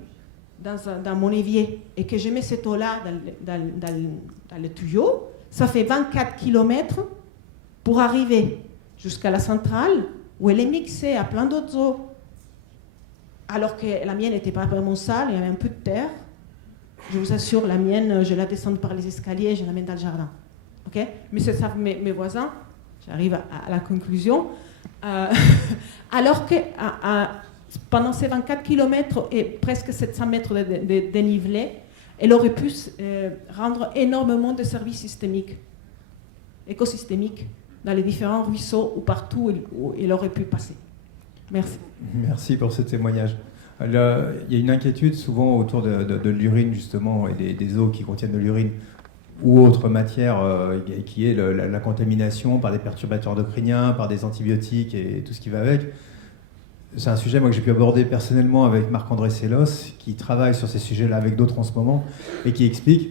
dans mon évier et que je mets cette eau-là dans le tuyau, ça fait 24 km pour arriver jusqu'à la centrale où elle est mixée à plein d'autres eaux. Alors que la mienne n'était pas vraiment sale, il y avait un peu de terre. Je vous assure, la mienne, je la descends par les escaliers et je la mets dans le jardin. Okay, mais c'est ça, mes voisins, j'arrive à la conclusion. Alors que pendant ces 24 km et presque 700 mètres de dénivelé, elle aurait pu rendre énormément de services systémiques, écosystémiques, dans les différents ruisseaux ou partout où elle aurait pu passer. Merci. Merci pour ce témoignage. Là, il y a une inquiétude souvent autour de l'urine justement et des eaux qui contiennent de l'urine ou autre matière qui est la contamination par des perturbateurs endocriniens, par des antibiotiques et tout ce qui va avec. C'est un sujet moi, que j'ai pu aborder personnellement avec Marc-André Sellos, qui travaille sur ces sujets-là avec d'autres en ce moment et qui explique,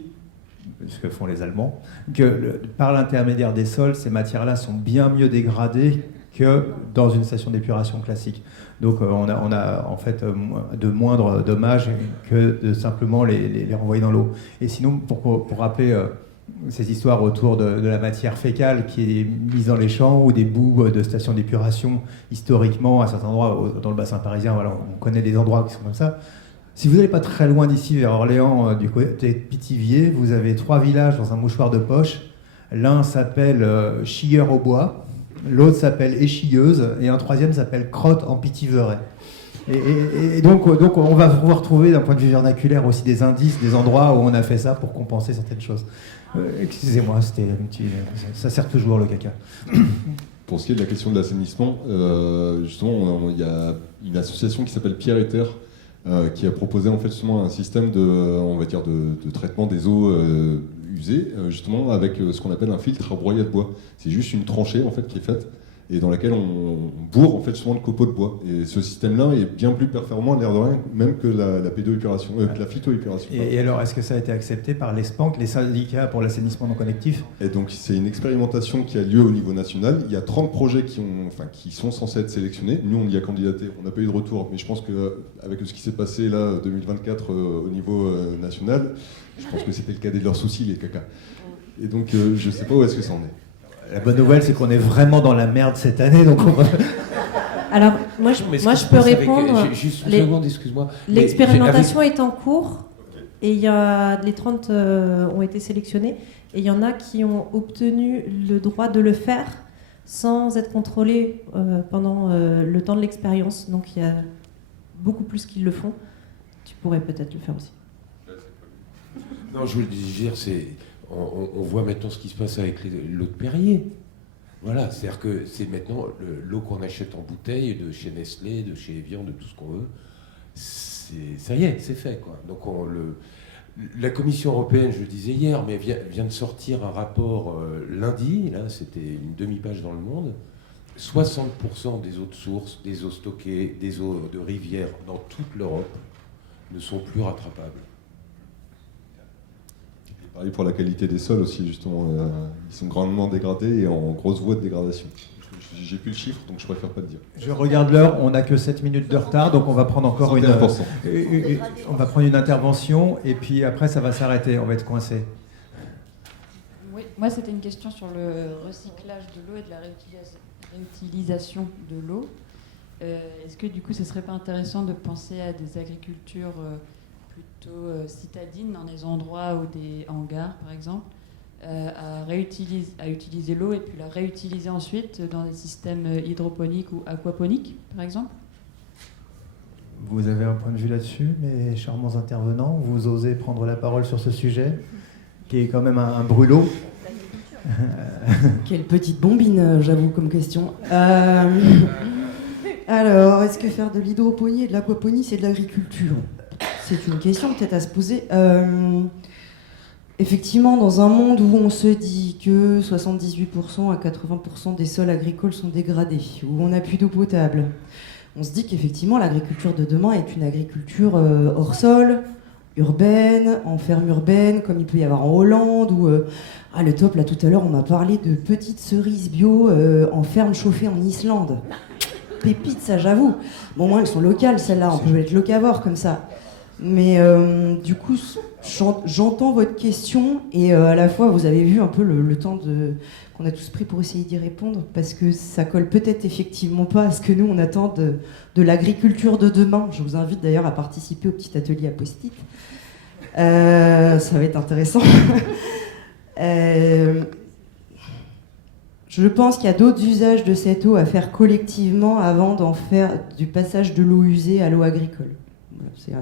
ce que font les Allemands, que par l'intermédiaire des sols, ces matières-là sont bien mieux dégradées que dans une station d'épuration classique. Donc on a en fait de moindres dommages que de simplement les renvoyer dans l'eau. Et sinon, pour rappeler ces histoires autour de la matière fécale qui est mise dans les champs ou des boues de stations d'épuration, historiquement, à certains endroits dans le bassin parisien, voilà, on connaît des endroits qui sont comme ça. Si vous n'allez pas très loin d'ici, vers Orléans, du côté de Pithiviers, vous avez 3 villages dans un mouchoir de poche. L'un s'appelle Chieur au bois, l'autre s'appelle Échilleuse, et un troisième s'appelle Crotte en Pithiverais. Et donc on va pouvoir trouver d'un point de vue vernaculaire aussi des indices, des endroits où on a fait ça pour compenser certaines choses. Excusez-moi, ça sert toujours le caca. Pour ce qui est de la question de l'assainissement, justement, il y a une association qui s'appelle Pierre et Terre qui a proposé en fait justement un système de traitement des eaux usées, justement avec ce qu'on appelle un filtre à broyat de bois. C'est juste une tranchée en fait qui est faite et dans laquelle on bourre en fait souvent le copeau de bois. Et ce système-là est bien plus performant, l'air de rien, même que la pédoépuration, que la phytoépuration. Et alors, est-ce que ça a été accepté par les SPANC, les syndicats pour l'assainissement non connectif ? Et donc, c'est une expérimentation qui a lieu au niveau national. Il y a 30 projets qui sont censés être sélectionnés. Nous, on y a candidaté, on n'a pas eu de retour, mais je pense qu'avec ce qui s'est passé là, 2024, au niveau national, je pense que c'était le cadet de leurs soucis, les caca. Et donc, je ne sais pas où est-ce que ça en est. La bonne nouvelle, c'est qu'on est vraiment dans la merde cette année, donc on va... Alors, moi, je peux répondre. Juste une seconde, excuse-moi. L'expérimentation est en cours, et les 30 ont été sélectionnés, et il y en a qui ont obtenu le droit de le faire sans être contrôlés pendant le temps de l'expérience. Donc, il y a beaucoup plus qui le font. Tu pourrais peut-être le faire aussi. Non, je voulais dire, on voit maintenant ce qui se passe avec l'eau de Perrier. Voilà, c'est-à-dire que c'est maintenant l'eau qu'on achète en bouteille de chez Nestlé, de chez Evian, de tout ce qu'on veut. ça y est, c'est fait, quoi. Donc la Commission européenne, je le disais hier, mais vient de sortir un rapport lundi, là, c'était une demi-page dans Le Monde. 60% des eaux de source, des eaux stockées, des eaux de rivière dans toute l'Europe ne sont plus rattrapables. Pareil pour la qualité des sols aussi, justement. Ils sont grandement dégradés et en grosse voie de dégradation. J'ai plus le chiffre, donc je préfère pas le dire. Je regarde l'heure, on n'a que 7 minutes de retard, donc on va prendre encore on va prendre une intervention, et puis après ça va s'arrêter, on va être coincé. Oui, moi c'était une question sur le recyclage de l'eau et de la réutilisation de l'eau. Est-ce que du coup ce serait pas intéressant de penser à des agricultures plutôt citadines dans des endroits ou des hangars par exemple, à utiliser l'eau et puis la réutiliser ensuite dans des systèmes hydroponiques ou aquaponiques par exemple? Vous avez un point de vue là-dessus, mes charmants intervenants? Vous osez prendre la parole sur ce sujet, qui est quand même un brûlot? Quelle petite bombine, j'avoue, comme question. Alors, est-ce que faire de l'hydroponie et de l'aquaponie, c'est de l'agriculture? C'est une question peut-être à se poser. Effectivement, dans un monde où on se dit que 78% à 80% des sols agricoles sont dégradés, où on n'a plus d'eau potable, on se dit qu'effectivement l'agriculture de demain est une agriculture hors sol, urbaine, en ferme urbaine, comme il peut y avoir en Hollande, ou le top, là tout à l'heure on m'a parlé de petites cerises bio en ferme chauffée en Islande. Pépite, ça j'avoue. Bon, au moins elles sont locales celles-là, on peut être locavore comme ça. Mais du coup, j'entends votre question et à la fois, vous avez vu un peu le temps qu'on a tous pris pour essayer d'y répondre, parce que ça colle peut-être effectivement pas à ce que nous, on attend de l'agriculture de demain. Je vous invite d'ailleurs à participer au petit atelier à post-it. Ça va être intéressant. Je pense qu'il y a d'autres usages de cette eau à faire collectivement avant d'en faire du passage de l'eau usée à l'eau agricole. Voilà, c'est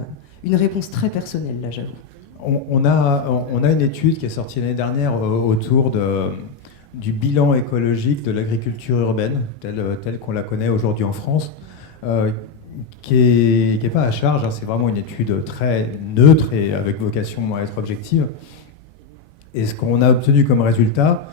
une réponse très personnelle, là, j'avoue. On a une étude qui est sortie l'année dernière autour du bilan écologique de l'agriculture urbaine, telle qu'on la connaît aujourd'hui en France, qui est pas à charge, hein, c'est vraiment une étude très neutre et avec vocation à être objective. Et ce qu'on a obtenu comme résultat,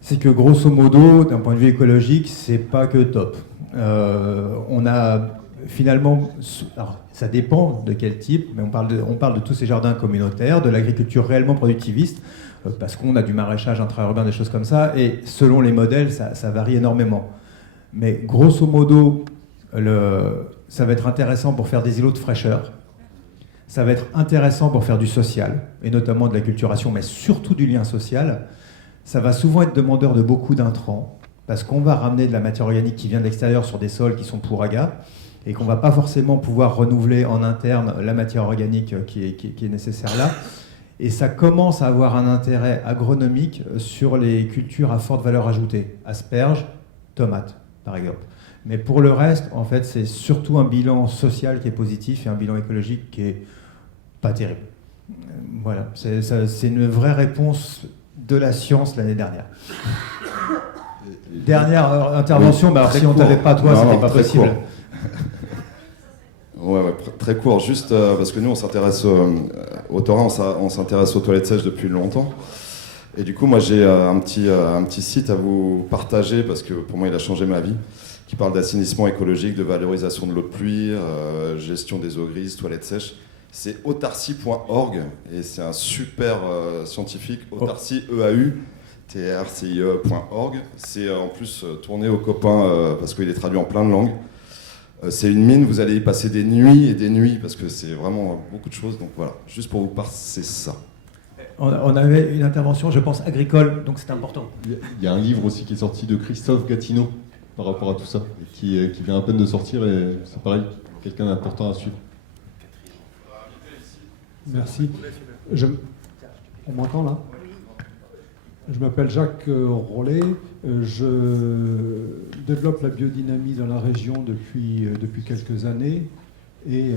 c'est que grosso modo, d'un point de vue écologique, c'est pas que top. On a finalement, alors, ça dépend de quel type, mais on parle de tous ces jardins communautaires, de l'agriculture réellement productiviste, parce qu'on a du maraîchage intra-urbain, des choses comme ça, et selon les modèles, ça varie énormément. Mais grosso modo, ça va être intéressant pour faire des îlots de fraîcheur, ça va être intéressant pour faire du social, et notamment de la culturation, mais surtout du lien social. Ça va souvent être demandeur de beaucoup d'intrants, parce qu'on va ramener de la matière organique qui vient de l'extérieur sur des sols qui sont pourragas, et qu'on ne va pas forcément pouvoir renouveler en interne la matière organique qui est nécessaire là. Et ça commence à avoir un intérêt agronomique sur les cultures à forte valeur ajoutée, asperges, tomates, par exemple. Mais pour le reste, en fait, c'est surtout un bilan social qui est positif et un bilan écologique qui est pas terrible. Voilà, c'est une vraie réponse de la science l'année dernière. Dernière intervention, oui, si on ne t'avait pas toi, c'était pas possible. Court. Ouais, très court, juste parce que nous on s'intéresse au Torrent, on s'intéresse aux toilettes sèches depuis longtemps. Et du coup, moi j'ai un petit site à vous partager, parce que pour moi il a changé ma vie, qui parle d'assainissement écologique, de valorisation de l'eau de pluie, gestion des eaux grises, toilettes sèches. C'est autarcie.org et c'est un super scientifique, autarcie, EAU, trcie.org. C'est en plus tourné aux copains parce qu'il est traduit en plein de langues. C'est une mine, vous allez y passer des nuits et des nuits parce que c'est vraiment beaucoup de choses. Donc voilà, juste pour vous passer ça. On avait une intervention, je pense, agricole, donc c'est important. Il y a un livre aussi qui est sorti de Christophe Gatineau par rapport à tout ça, et qui vient à peine de sortir, et c'est pareil, quelqu'un d'important à suivre. Merci. On m'entend là? Je m'appelle Jacques Rollet, je développe la biodynamie dans la région depuis quelques années, et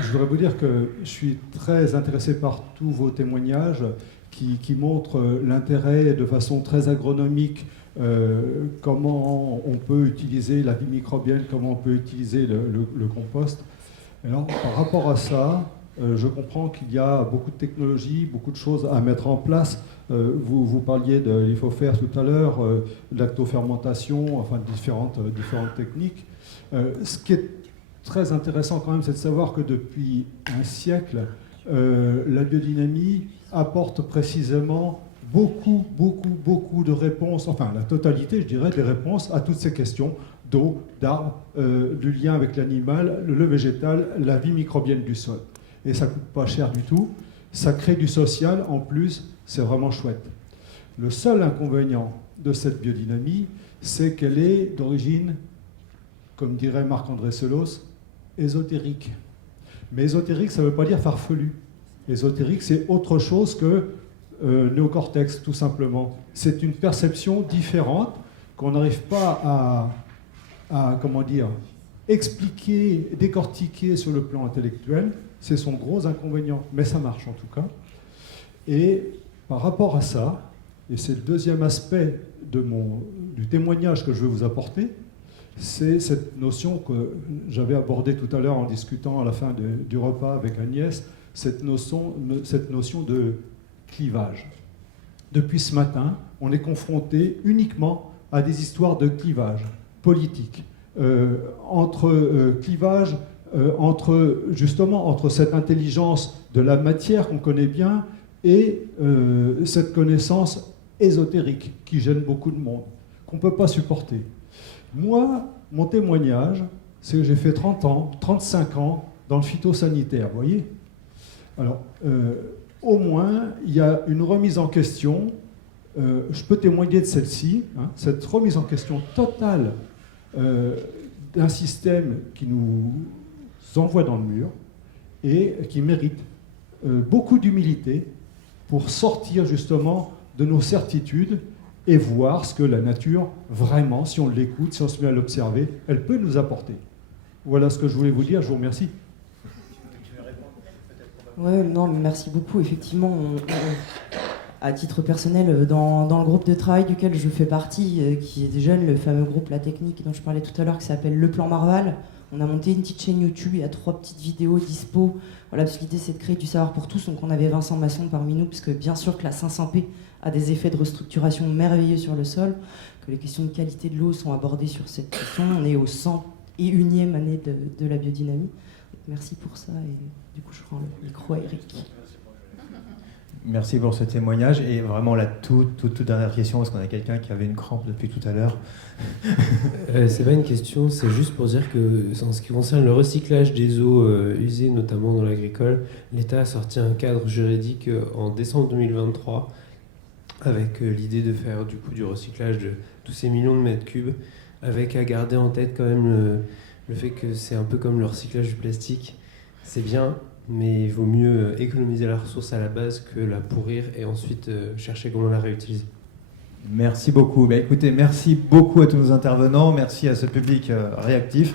je voudrais vous dire que je suis très intéressé par tous vos témoignages qui montrent l'intérêt de façon très agronomique, comment on peut utiliser la vie microbienne, comment on peut utiliser le compost. Alors, par rapport à ça, je comprends qu'il y a beaucoup de technologies, beaucoup de choses à mettre en place. Vous parliez de l'IFOFER tout à l'heure, de lactofermentation, enfin différentes techniques. Ce qui est très intéressant quand même, c'est de savoir que depuis un siècle, la biodynamie apporte précisément beaucoup de réponses, enfin la totalité, je dirais, des réponses à toutes ces questions d'eau, d'arbres, du lien avec l'animal, le végétal, la vie microbienne du sol. Et ça ne coûte pas cher du tout, ça crée du social en plus, c'est vraiment chouette. Le seul inconvénient de cette biodynamie, c'est qu'elle est d'origine, comme dirait Marc-André Selos, ésotérique. Mais ésotérique, ça ne veut pas dire farfelu. Ésotérique, c'est autre chose que néocortex, tout simplement. C'est une perception différente qu'on n'arrive pas à comment dire, expliquer, décortiquer sur le plan intellectuel. C'est son gros inconvénient, mais ça marche en tout cas. Et par rapport à ça, et c'est le deuxième aspect du témoignage que je veux vous apporter, c'est cette notion que j'avais abordée tout à l'heure en discutant à la fin du repas avec Agnès, cette notion de clivage. Depuis ce matin, on est confronté uniquement à des histoires de clivage politique, clivage entre cette intelligence de la matière qu'on connaît bien et cette connaissance ésotérique qui gêne beaucoup de monde, qu'on ne peut pas supporter. Moi, mon témoignage, c'est que j'ai fait 30 ans, 35 ans dans le phytosanitaire, vous voyez ? Alors, au moins, il y a une remise en question, je peux témoigner de celle-ci, cette remise en question totale d'un système qui nous envoie dans le mur et qui mérite beaucoup d'humilité pour sortir justement de nos certitudes et voir ce que la nature, vraiment, si on l'écoute, si on se met à l'observer, elle peut nous apporter. Voilà ce que je voulais vous dire, je vous remercie. Ouais, non, merci beaucoup. Effectivement, à titre personnel, dans le groupe de travail duquel je fais partie, qui est des jeunes, le fameux groupe La Technique dont je parlais tout à l'heure, qui s'appelle Le Plan Marval, on a monté une petite chaîne YouTube, il y a 3 petites vidéos dispo. Voilà, parce que l'idée c'est de créer du savoir pour tous. Donc on avait Vincent Masson parmi nous, puisque bien sûr que la 500P a des effets de restructuration merveilleux sur le sol, que les questions de qualité de l'eau sont abordées sur cette question. On est au 101e année de la biodynamie. Donc merci pour ça, et du coup je rends le micro à Eric. Merci pour ce témoignage. Et vraiment la toute dernière question, parce qu'on a quelqu'un qui avait une crampe depuis tout à l'heure. C'est pas une question, c'est juste pour dire que en ce qui concerne le recyclage des eaux usées, notamment dans l'agricole, l'État a sorti un cadre juridique en décembre 2023 avec l'idée de faire du coup du recyclage de tous ces millions de mètres cubes, avec à garder en tête quand même le fait que c'est un peu comme le recyclage du plastique. C'est bien, mais il vaut mieux économiser la ressource à la base que la pourrir et ensuite chercher comment la réutiliser. Merci beaucoup. Écoutez, merci beaucoup à tous nos intervenants, merci à ce public réactif.